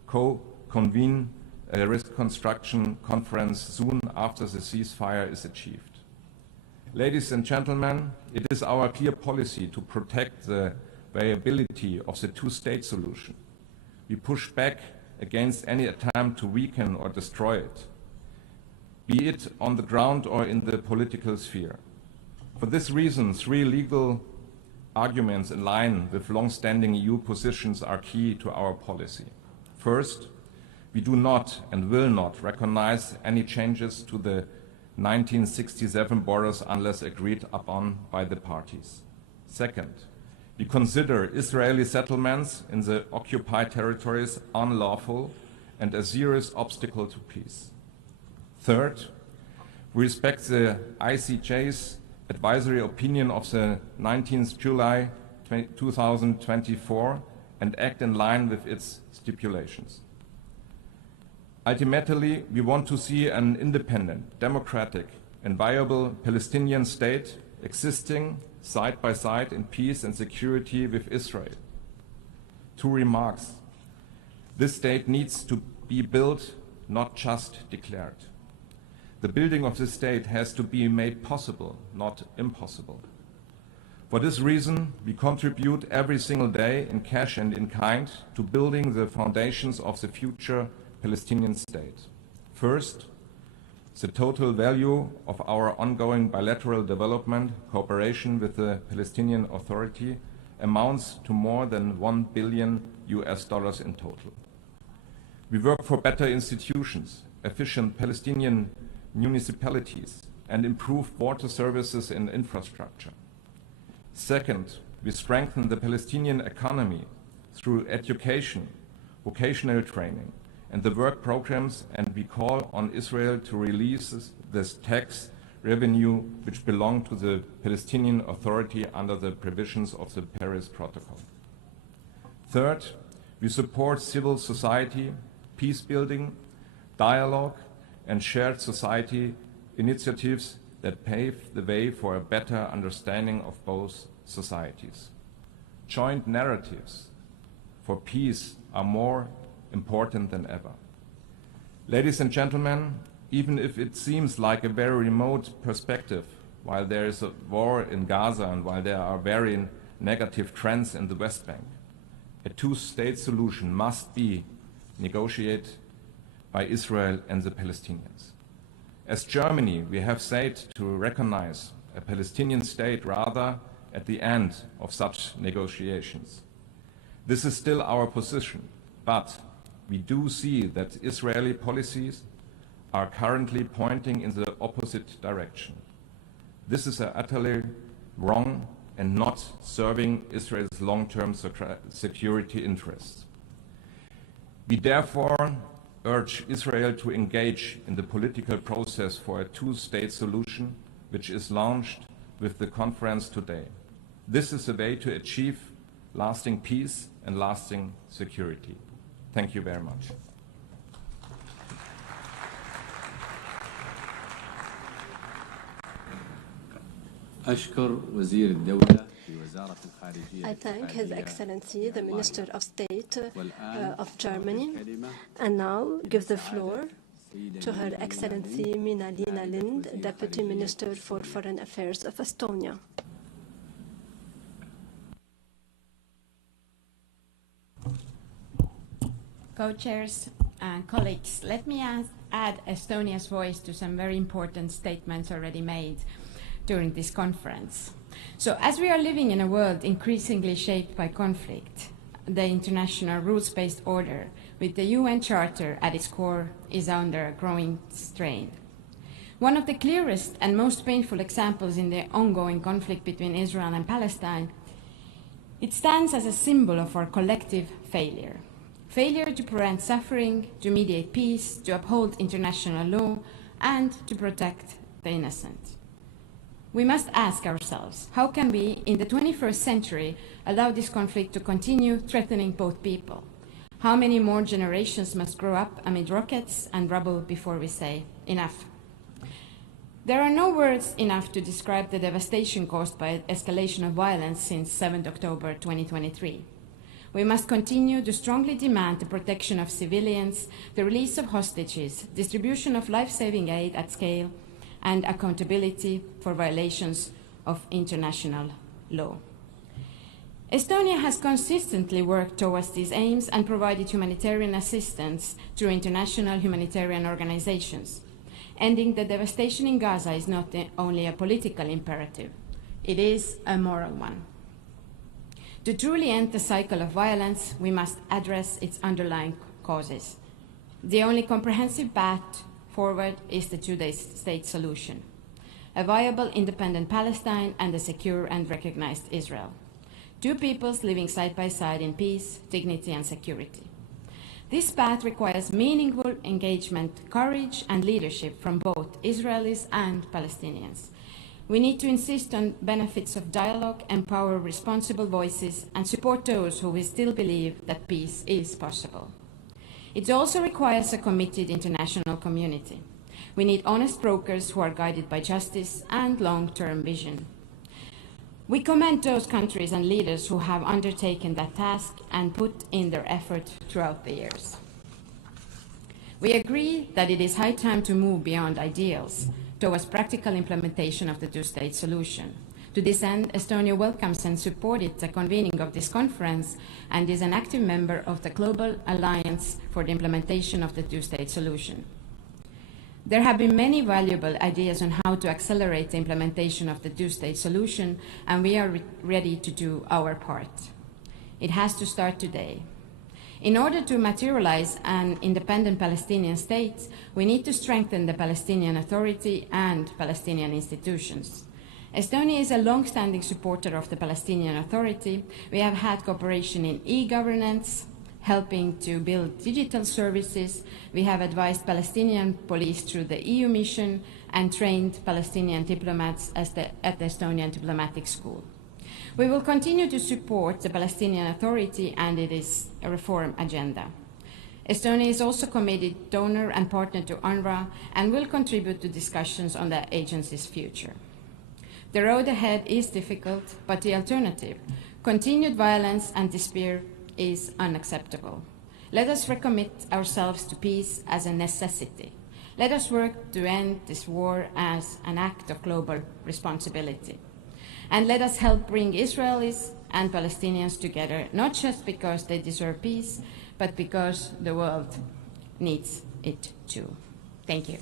co-convene a reconstruction conference soon after the ceasefire is achieved. Ladies and gentlemen, it is our clear policy to protect the viability of the two-state solution. We push back against any attempt to weaken or destroy it, be it on the ground or in the political sphere. For this reason, 3 legal arguments in line with long-standing EU positions are key to our policy. First, we do not and will not recognize any changes to the 1967 borders unless agreed upon by the parties. Second, we consider Israeli settlements in the occupied territories unlawful and a serious obstacle to peace. Third, we respect the ICJ's advisory opinion of the 19th July 2024 and act in line with its stipulations. Ultimately, we want to see an independent, democratic, and viable Palestinian state existing side by side in peace and security with Israel. 2 remarks. This state needs to be built, not just declared. The building of this state has to be made possible, not impossible. For this reason, we contribute every single day in cash and in kind to building the foundations of the future Palestinian state. First, the total value of our ongoing bilateral development cooperation with the Palestinian Authority amounts to more than $1 billion in total. We work for better institutions, efficient Palestinian municipalities, and improved water services and infrastructure. Second, we strengthen the Palestinian economy through education, vocational training, and the work programs, and we call on Israel to release this tax revenue which belong to the Palestinian Authority under the provisions of the Paris Protocol. Third, we support civil society, peace building, dialogue, and shared society initiatives that pave the way for a better understanding of both societies. Joint narratives for peace are more important than ever. Ladies and gentlemen, even if it seems like a very remote perspective, while there is a war in Gaza and while there are very negative trends in the West Bank, a two-state solution must be negotiated by Israel and the Palestinians. As Germany, we have said to recognize a Palestinian state rather at the end of such negotiations. This is still our position, but we do see that Israeli policies are currently pointing in the opposite direction. This is utterly wrong and not serving Israel's long-term security interests. We therefore urge Israel to engage in the political process for a two-state solution, which is launched with the conference today. This is the way to achieve lasting peace and lasting security. Thank you very much. I thank His Excellency, the Minister of State of Germany, and now give the floor to Her Excellency Mina-Lina Lind, Deputy Minister for Foreign Affairs of Estonia. Co-chairs and colleagues, let me add Estonia's voice to some very important statements already made during this conference. So as we are living in a world increasingly shaped by conflict, the international rules-based order with the UN Charter at its core is under growing strain. One of the clearest and most painful examples in the ongoing conflict between Israel and Palestine, it stands as a symbol of our collective failure. Failure to prevent suffering, to mediate peace, to uphold international law, and to protect the innocent. We must ask ourselves, how can we, in the 21st century, allow this conflict to continue threatening both people? How many more generations must grow up amid rockets and rubble before we say, enough? There are no words enough to describe the devastation caused by escalation of violence since 7 October 2023. We must continue to strongly demand the protection of civilians, the release of hostages, distribution of life-saving aid at scale, and accountability for violations of international law. Estonia has consistently worked towards these aims and provided humanitarian assistance through international humanitarian organizations. Ending the devastation in Gaza is not only a political imperative, it is a moral one. To truly end the cycle of violence, we must address its underlying causes. The only comprehensive path forward is the two-state solution, a viable independent Palestine and a secure and recognized Israel. Two peoples living side by side in peace, dignity and security. This path requires meaningful engagement, courage and leadership from both Israelis and Palestinians. We need to insist on benefits of dialogue, empower responsible voices and support those who still believe that peace is possible. It also requires a committed international community. We need honest brokers who are guided by justice and long-term vision. We commend those countries and leaders who have undertaken that task and put in their effort throughout the years. We agree that it is high time to move beyond ideals towards practical implementation of the two-state solution. To this end, Estonia welcomes and supported the convening of this conference and is an active member of the Global Alliance for the Implementation of the Two-State Solution. There have been many valuable ideas on how to accelerate the implementation of the two-state solution, and we are ready to do our part. It has to start today. In order to materialize an independent Palestinian state, we need to strengthen the Palestinian Authority and Palestinian institutions. Estonia is a long-standing supporter of the Palestinian Authority. We have had cooperation in e-governance, helping to build digital services. We have advised Palestinian police through the EU mission and trained Palestinian diplomats at the Estonian Diplomatic School. We will continue to support the Palestinian Authority and its reform agenda. Estonia is also committed donor and partner to UNRWA and will contribute to discussions on the agency's future. The road ahead is difficult, but the alternative, continued violence and despair, is unacceptable. Let us recommit ourselves to peace as a necessity. Let us work to end this war as an act of global responsibility. And let us help bring Israelis and Palestinians together, not just because they deserve peace, but because the world needs it too. Thank you.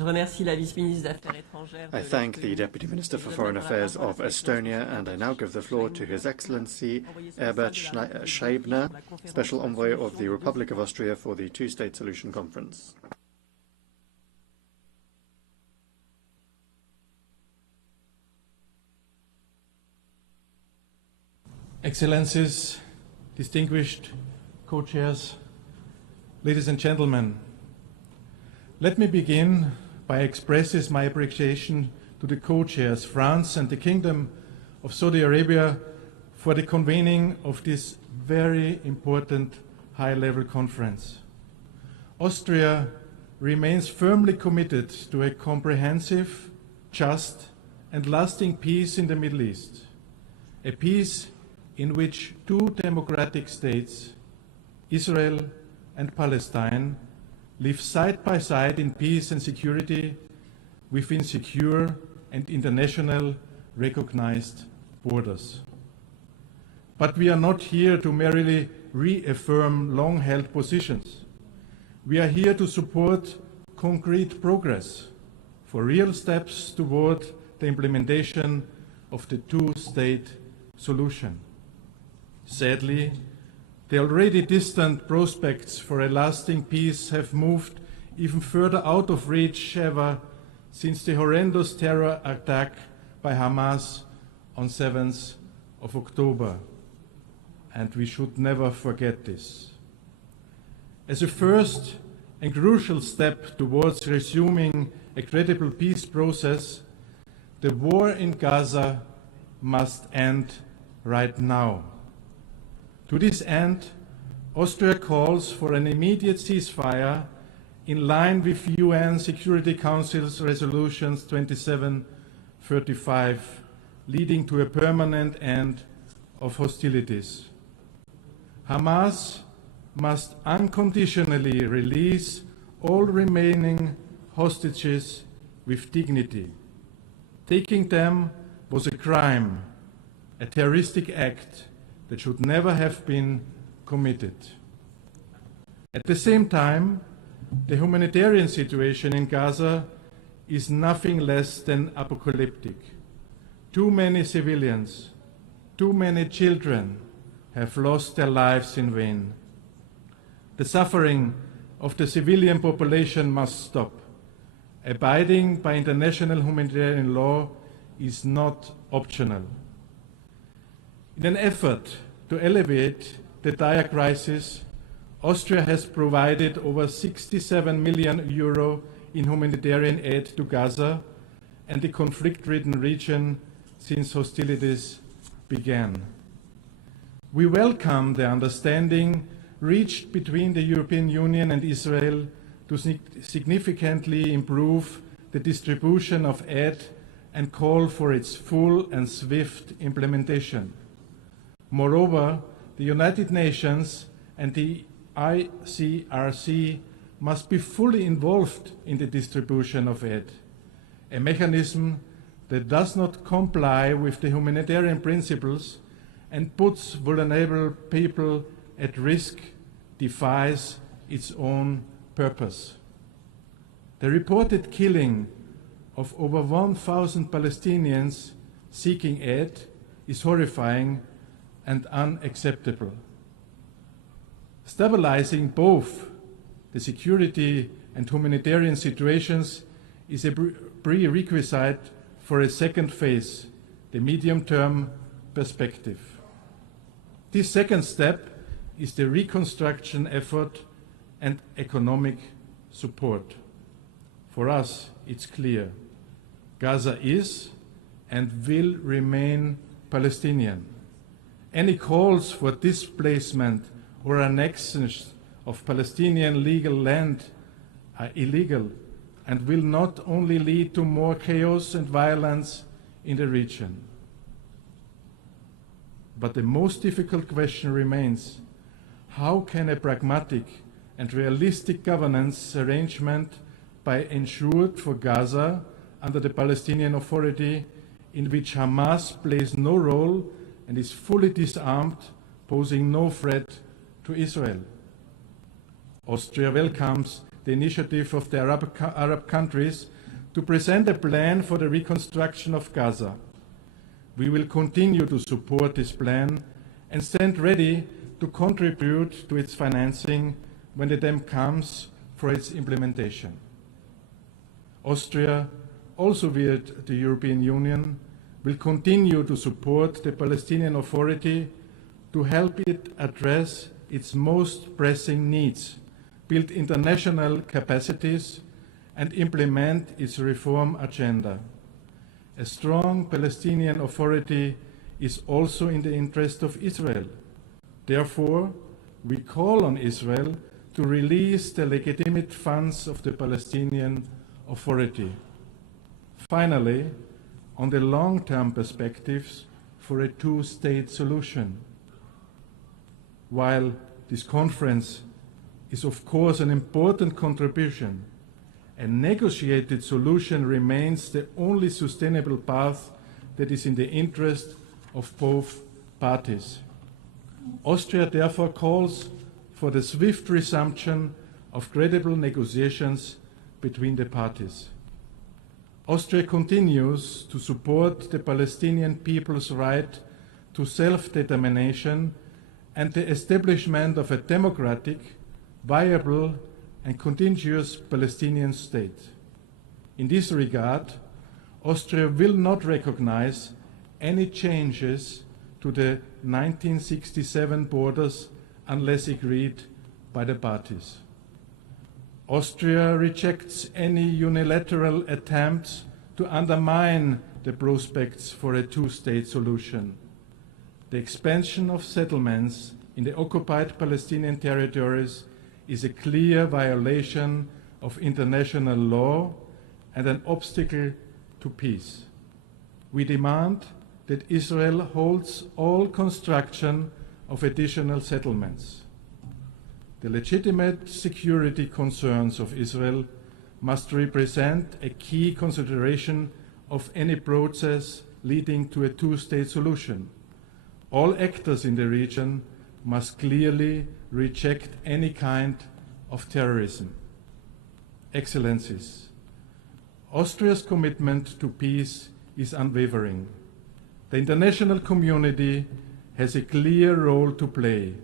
I thank the Deputy Minister for Foreign Affairs of Estonia, and I now give the floor to His Excellency Herbert Scheibner, Special Envoy of the Republic of Austria for the Two-State Solution Conference. Excellencies, distinguished co-chairs, ladies and gentlemen, let me begin by expressing my appreciation to the co-chairs, France and the Kingdom of Saudi Arabia, for the convening of this very important high-level conference. Austria remains firmly committed to a comprehensive, just and lasting peace in the Middle East, a peace in which two democratic states, Israel and Palestine, live side by side in peace and security within secure and international recognized borders. But we are not here to merely reaffirm long-held positions. We are here to support concrete progress for real steps toward the implementation of the two-state solution. Sadly, the already distant prospects for a lasting peace have moved even further out of reach ever since the horrendous terror attack by Hamas on 7th of October. And we should never forget this. As a first and crucial step towards resuming a credible peace process, the war in Gaza must end right now. To this end, Austria calls for an immediate ceasefire in line with UN Security Council's resolutions 2735, leading to a permanent end of hostilities. Hamas must unconditionally release all remaining hostages with dignity. Taking them was a crime, a terroristic act that should never have been committed. At the same time, the humanitarian situation in Gaza is nothing less than apocalyptic. Too many civilians, too many children have lost their lives in vain. The suffering of the civilian population must stop. Abiding by international humanitarian law is not optional. In an effort to alleviate the dire crisis, Austria has provided over 67 million euro in humanitarian aid to Gaza and the conflict-ridden region since hostilities began. We welcome the understanding reached between the European Union and Israel to significantly improve the distribution of aid and call for its full and swift implementation. Moreover, the United Nations and the ICRC must be fully involved in the distribution of aid. A mechanism that does not comply with the humanitarian principles and puts vulnerable people at risk defies its own purpose. The reported killing of over 1,000 Palestinians seeking aid is horrifying and unacceptable. Stabilizing both the security and humanitarian situations is a prerequisite for a second phase, the medium-term perspective. This second step is the reconstruction effort and economic support. For us, it's clear. Gaza is and will remain Palestinian. Any calls for displacement or annexation of Palestinian legal land are illegal and will not only lead to more chaos and violence in the region. But the most difficult question remains: how can a pragmatic and realistic governance arrangement be ensured for Gaza under the Palestinian Authority, in which Hamas plays no role and is fully disarmed, posing no threat to Israel? Austria welcomes the initiative of the Arab countries to present a plan for the reconstruction of Gaza. We will continue to support this plan and stand ready to contribute to its financing when the time comes for its implementation. Austria, also via the European Union, will continue to support the Palestinian Authority to help it address its most pressing needs, build international capacities, and implement its reform agenda. A strong Palestinian Authority is also in the interest of Israel. Therefore, we call on Israel to release the legitimate funds of the Palestinian Authority. Finally, on the long-term perspectives for a two-state solution. While this conference is of course an important contribution, a negotiated solution remains the only sustainable path that is in the interest of both parties. Austria therefore calls for the swift resumption of credible negotiations between the parties. Austria continues to support the Palestinian people's right to self-determination and the establishment of a democratic, viable, and continuous Palestinian state. In this regard, Austria will not recognize any changes to the 1967 borders unless agreed by the parties. Austria rejects any unilateral attempts to undermine the prospects for a two-state solution. The expansion of settlements in the occupied Palestinian territories is a clear violation of international law and an obstacle to peace. We demand that Israel holds all construction of additional settlements. The legitimate security concerns of Israel must represent a key consideration of any process leading to a two-state solution. All actors in the region must clearly reject any kind of terrorism. Excellencies, Austria's commitment to peace is unwavering. The international community has a clear role to play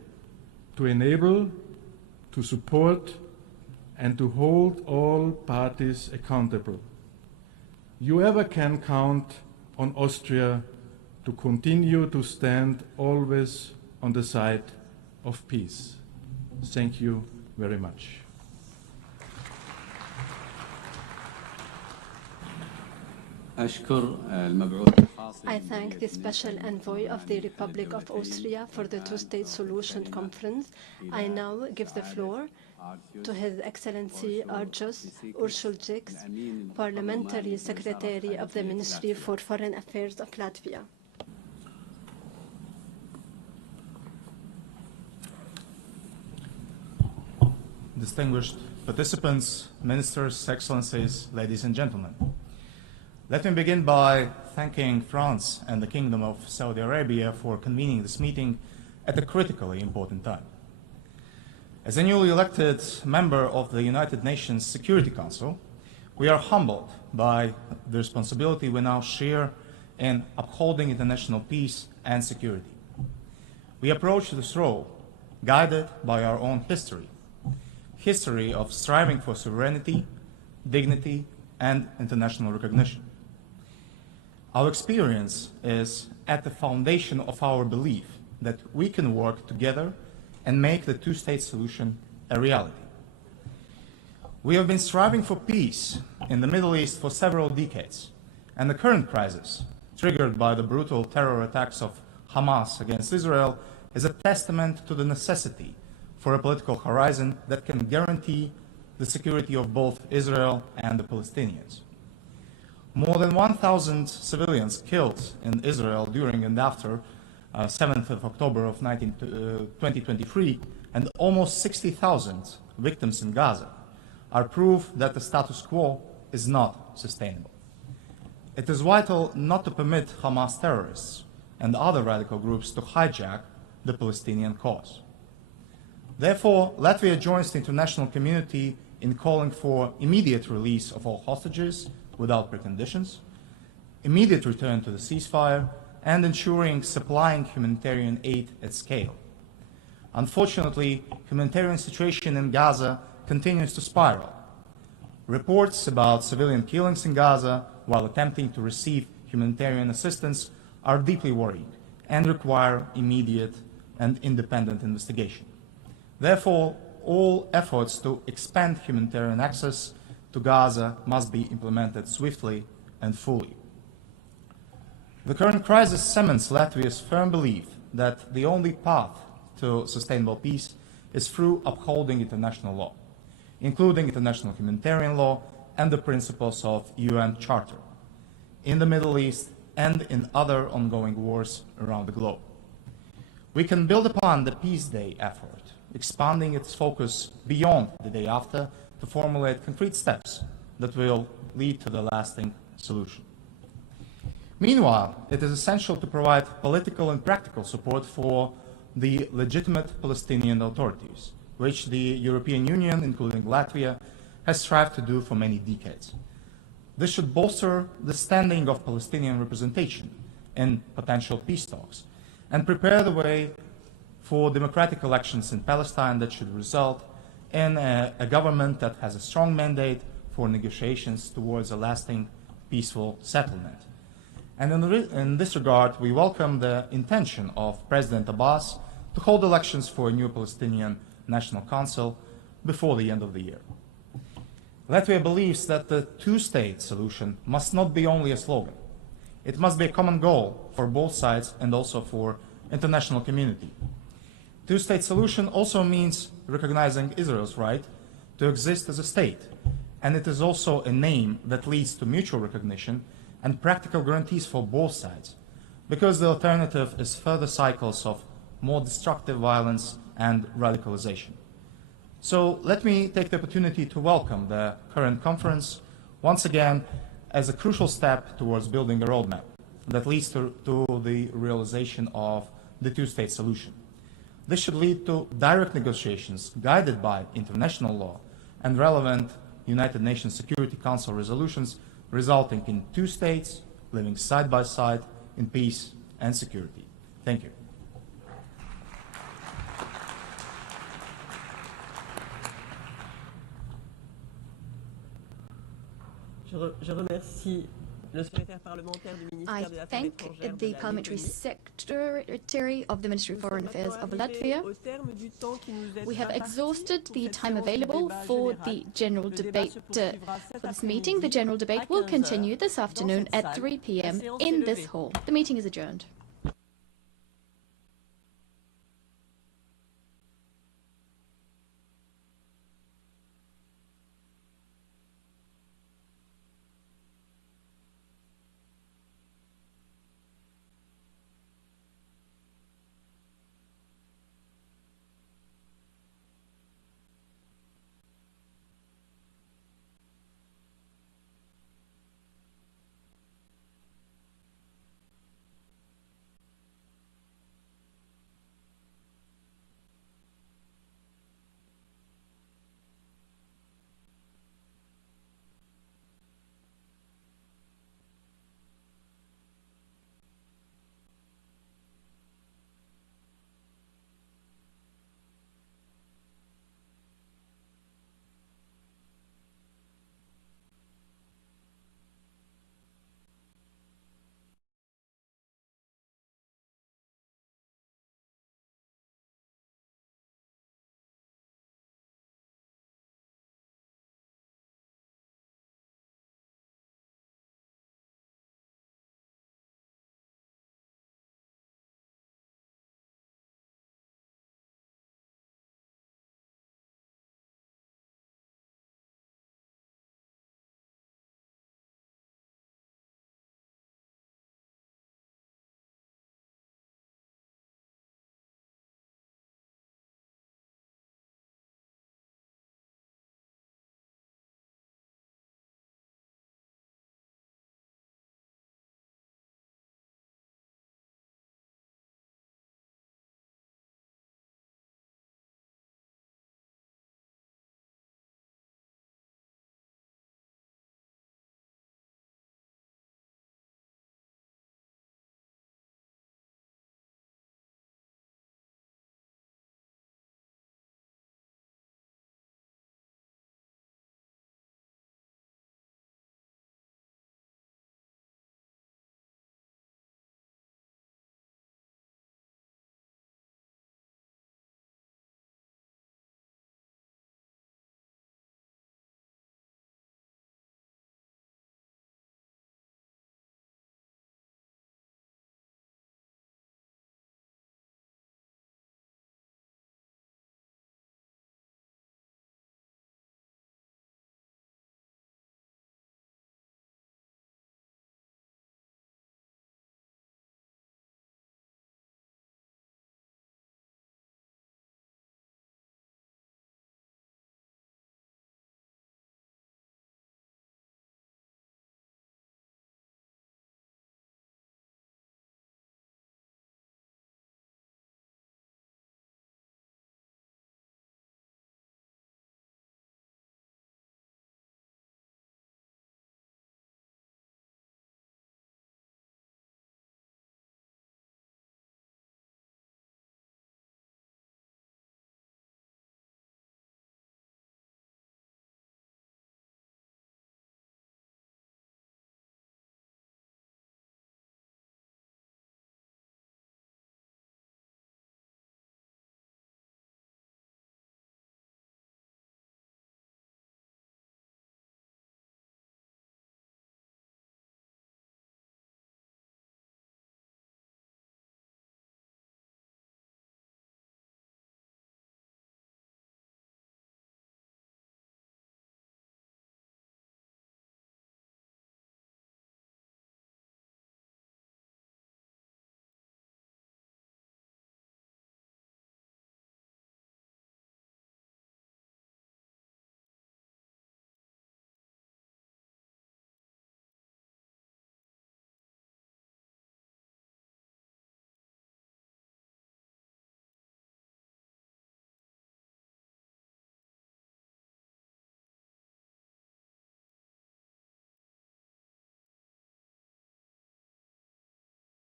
to enable, to support, and to hold all parties accountable. You ever can count on Austria to continue to stand always on the side of peace. Thank you very much. I thank the Special Envoy of the Republic of Austria for the Two-State Solution Conference. I now give the floor to His Excellency Arjus Ursuljiks, Parliamentary Secretary of the Ministry for Foreign Affairs of Latvia. Distinguished participants, ministers, excellencies, ladies and gentlemen. Let me begin by thanking France and the Kingdom of Saudi Arabia for convening this meeting at a critically important time. As a newly elected member of the United Nations Security Council, we are humbled by the responsibility we now share in upholding international peace and security. We approach this role guided by our own history of striving for sovereignty, dignity, and international recognition. Our experience is at the foundation of our belief that we can work together and make the two-state solution a reality. We have been striving for peace in the Middle East for several decades, and the current crisis, triggered by the brutal terror attacks of Hamas against Israel, is a testament to the necessity for a political horizon that can guarantee the security of both Israel and the Palestinians. More than 1,000 civilians killed in Israel during and after 7th of October of 2023, and almost 60,000 victims in Gaza are proof that the status quo is not sustainable. It is vital not to permit Hamas terrorists and other radical groups to hijack the Palestinian cause. Therefore, Latvia joins the international community in calling for immediate release of all hostages without preconditions, immediate return to the ceasefire, and ensuring supplying humanitarian aid at scale. Unfortunately, humanitarian situation in Gaza continues to spiral. Reports about civilian killings in Gaza while attempting to receive humanitarian assistance are deeply worrying and require immediate and independent investigation. Therefore, all efforts to expand humanitarian access to Gaza must be implemented swiftly and fully. The current crisis cements Latvia's firm belief that the only path to sustainable peace is through upholding international law, including international humanitarian law and the principles of UN Charter, in the Middle East and in other ongoing wars around the globe. We can build upon the Peace Day effort, expanding its focus beyond the day after to formulate concrete steps that will lead to the lasting solution. Meanwhile, it is essential to provide political and practical support for the legitimate Palestinian authorities, which the European Union, including Latvia, has strived to do for many decades. This should bolster the standing of Palestinian representation in potential peace talks and prepare the way for democratic elections in Palestine that should result in a government that has a strong mandate for negotiations towards a lasting peaceful settlement. And in this regard, we welcome the intention of President Abbas to hold elections for a new Palestinian National Council before the end of the year. Latvia believes that the two-state solution must not be only a slogan. It must be a common goal for both sides and also for international community. Two-state solution also means recognizing Israel's right to exist as a state, and it is also a name that leads to mutual recognition and practical guarantees for both sides, because the alternative is further cycles of more destructive violence and radicalization. So let me take the opportunity to welcome the current conference once again as a crucial step towards building a roadmap that leads to the realization of the two-state solution. This should lead to direct negotiations guided by international law and relevant United Nations Security Council resolutions, resulting in two states living side by side in peace and security. Thank you. I thank the Parliamentary Secretary of the Ministry of Foreign Affairs of Latvia. We have exhausted the time available for the general debate for this meeting. The general debate will continue this afternoon at 3 p.m. in this hall. The meeting is adjourned.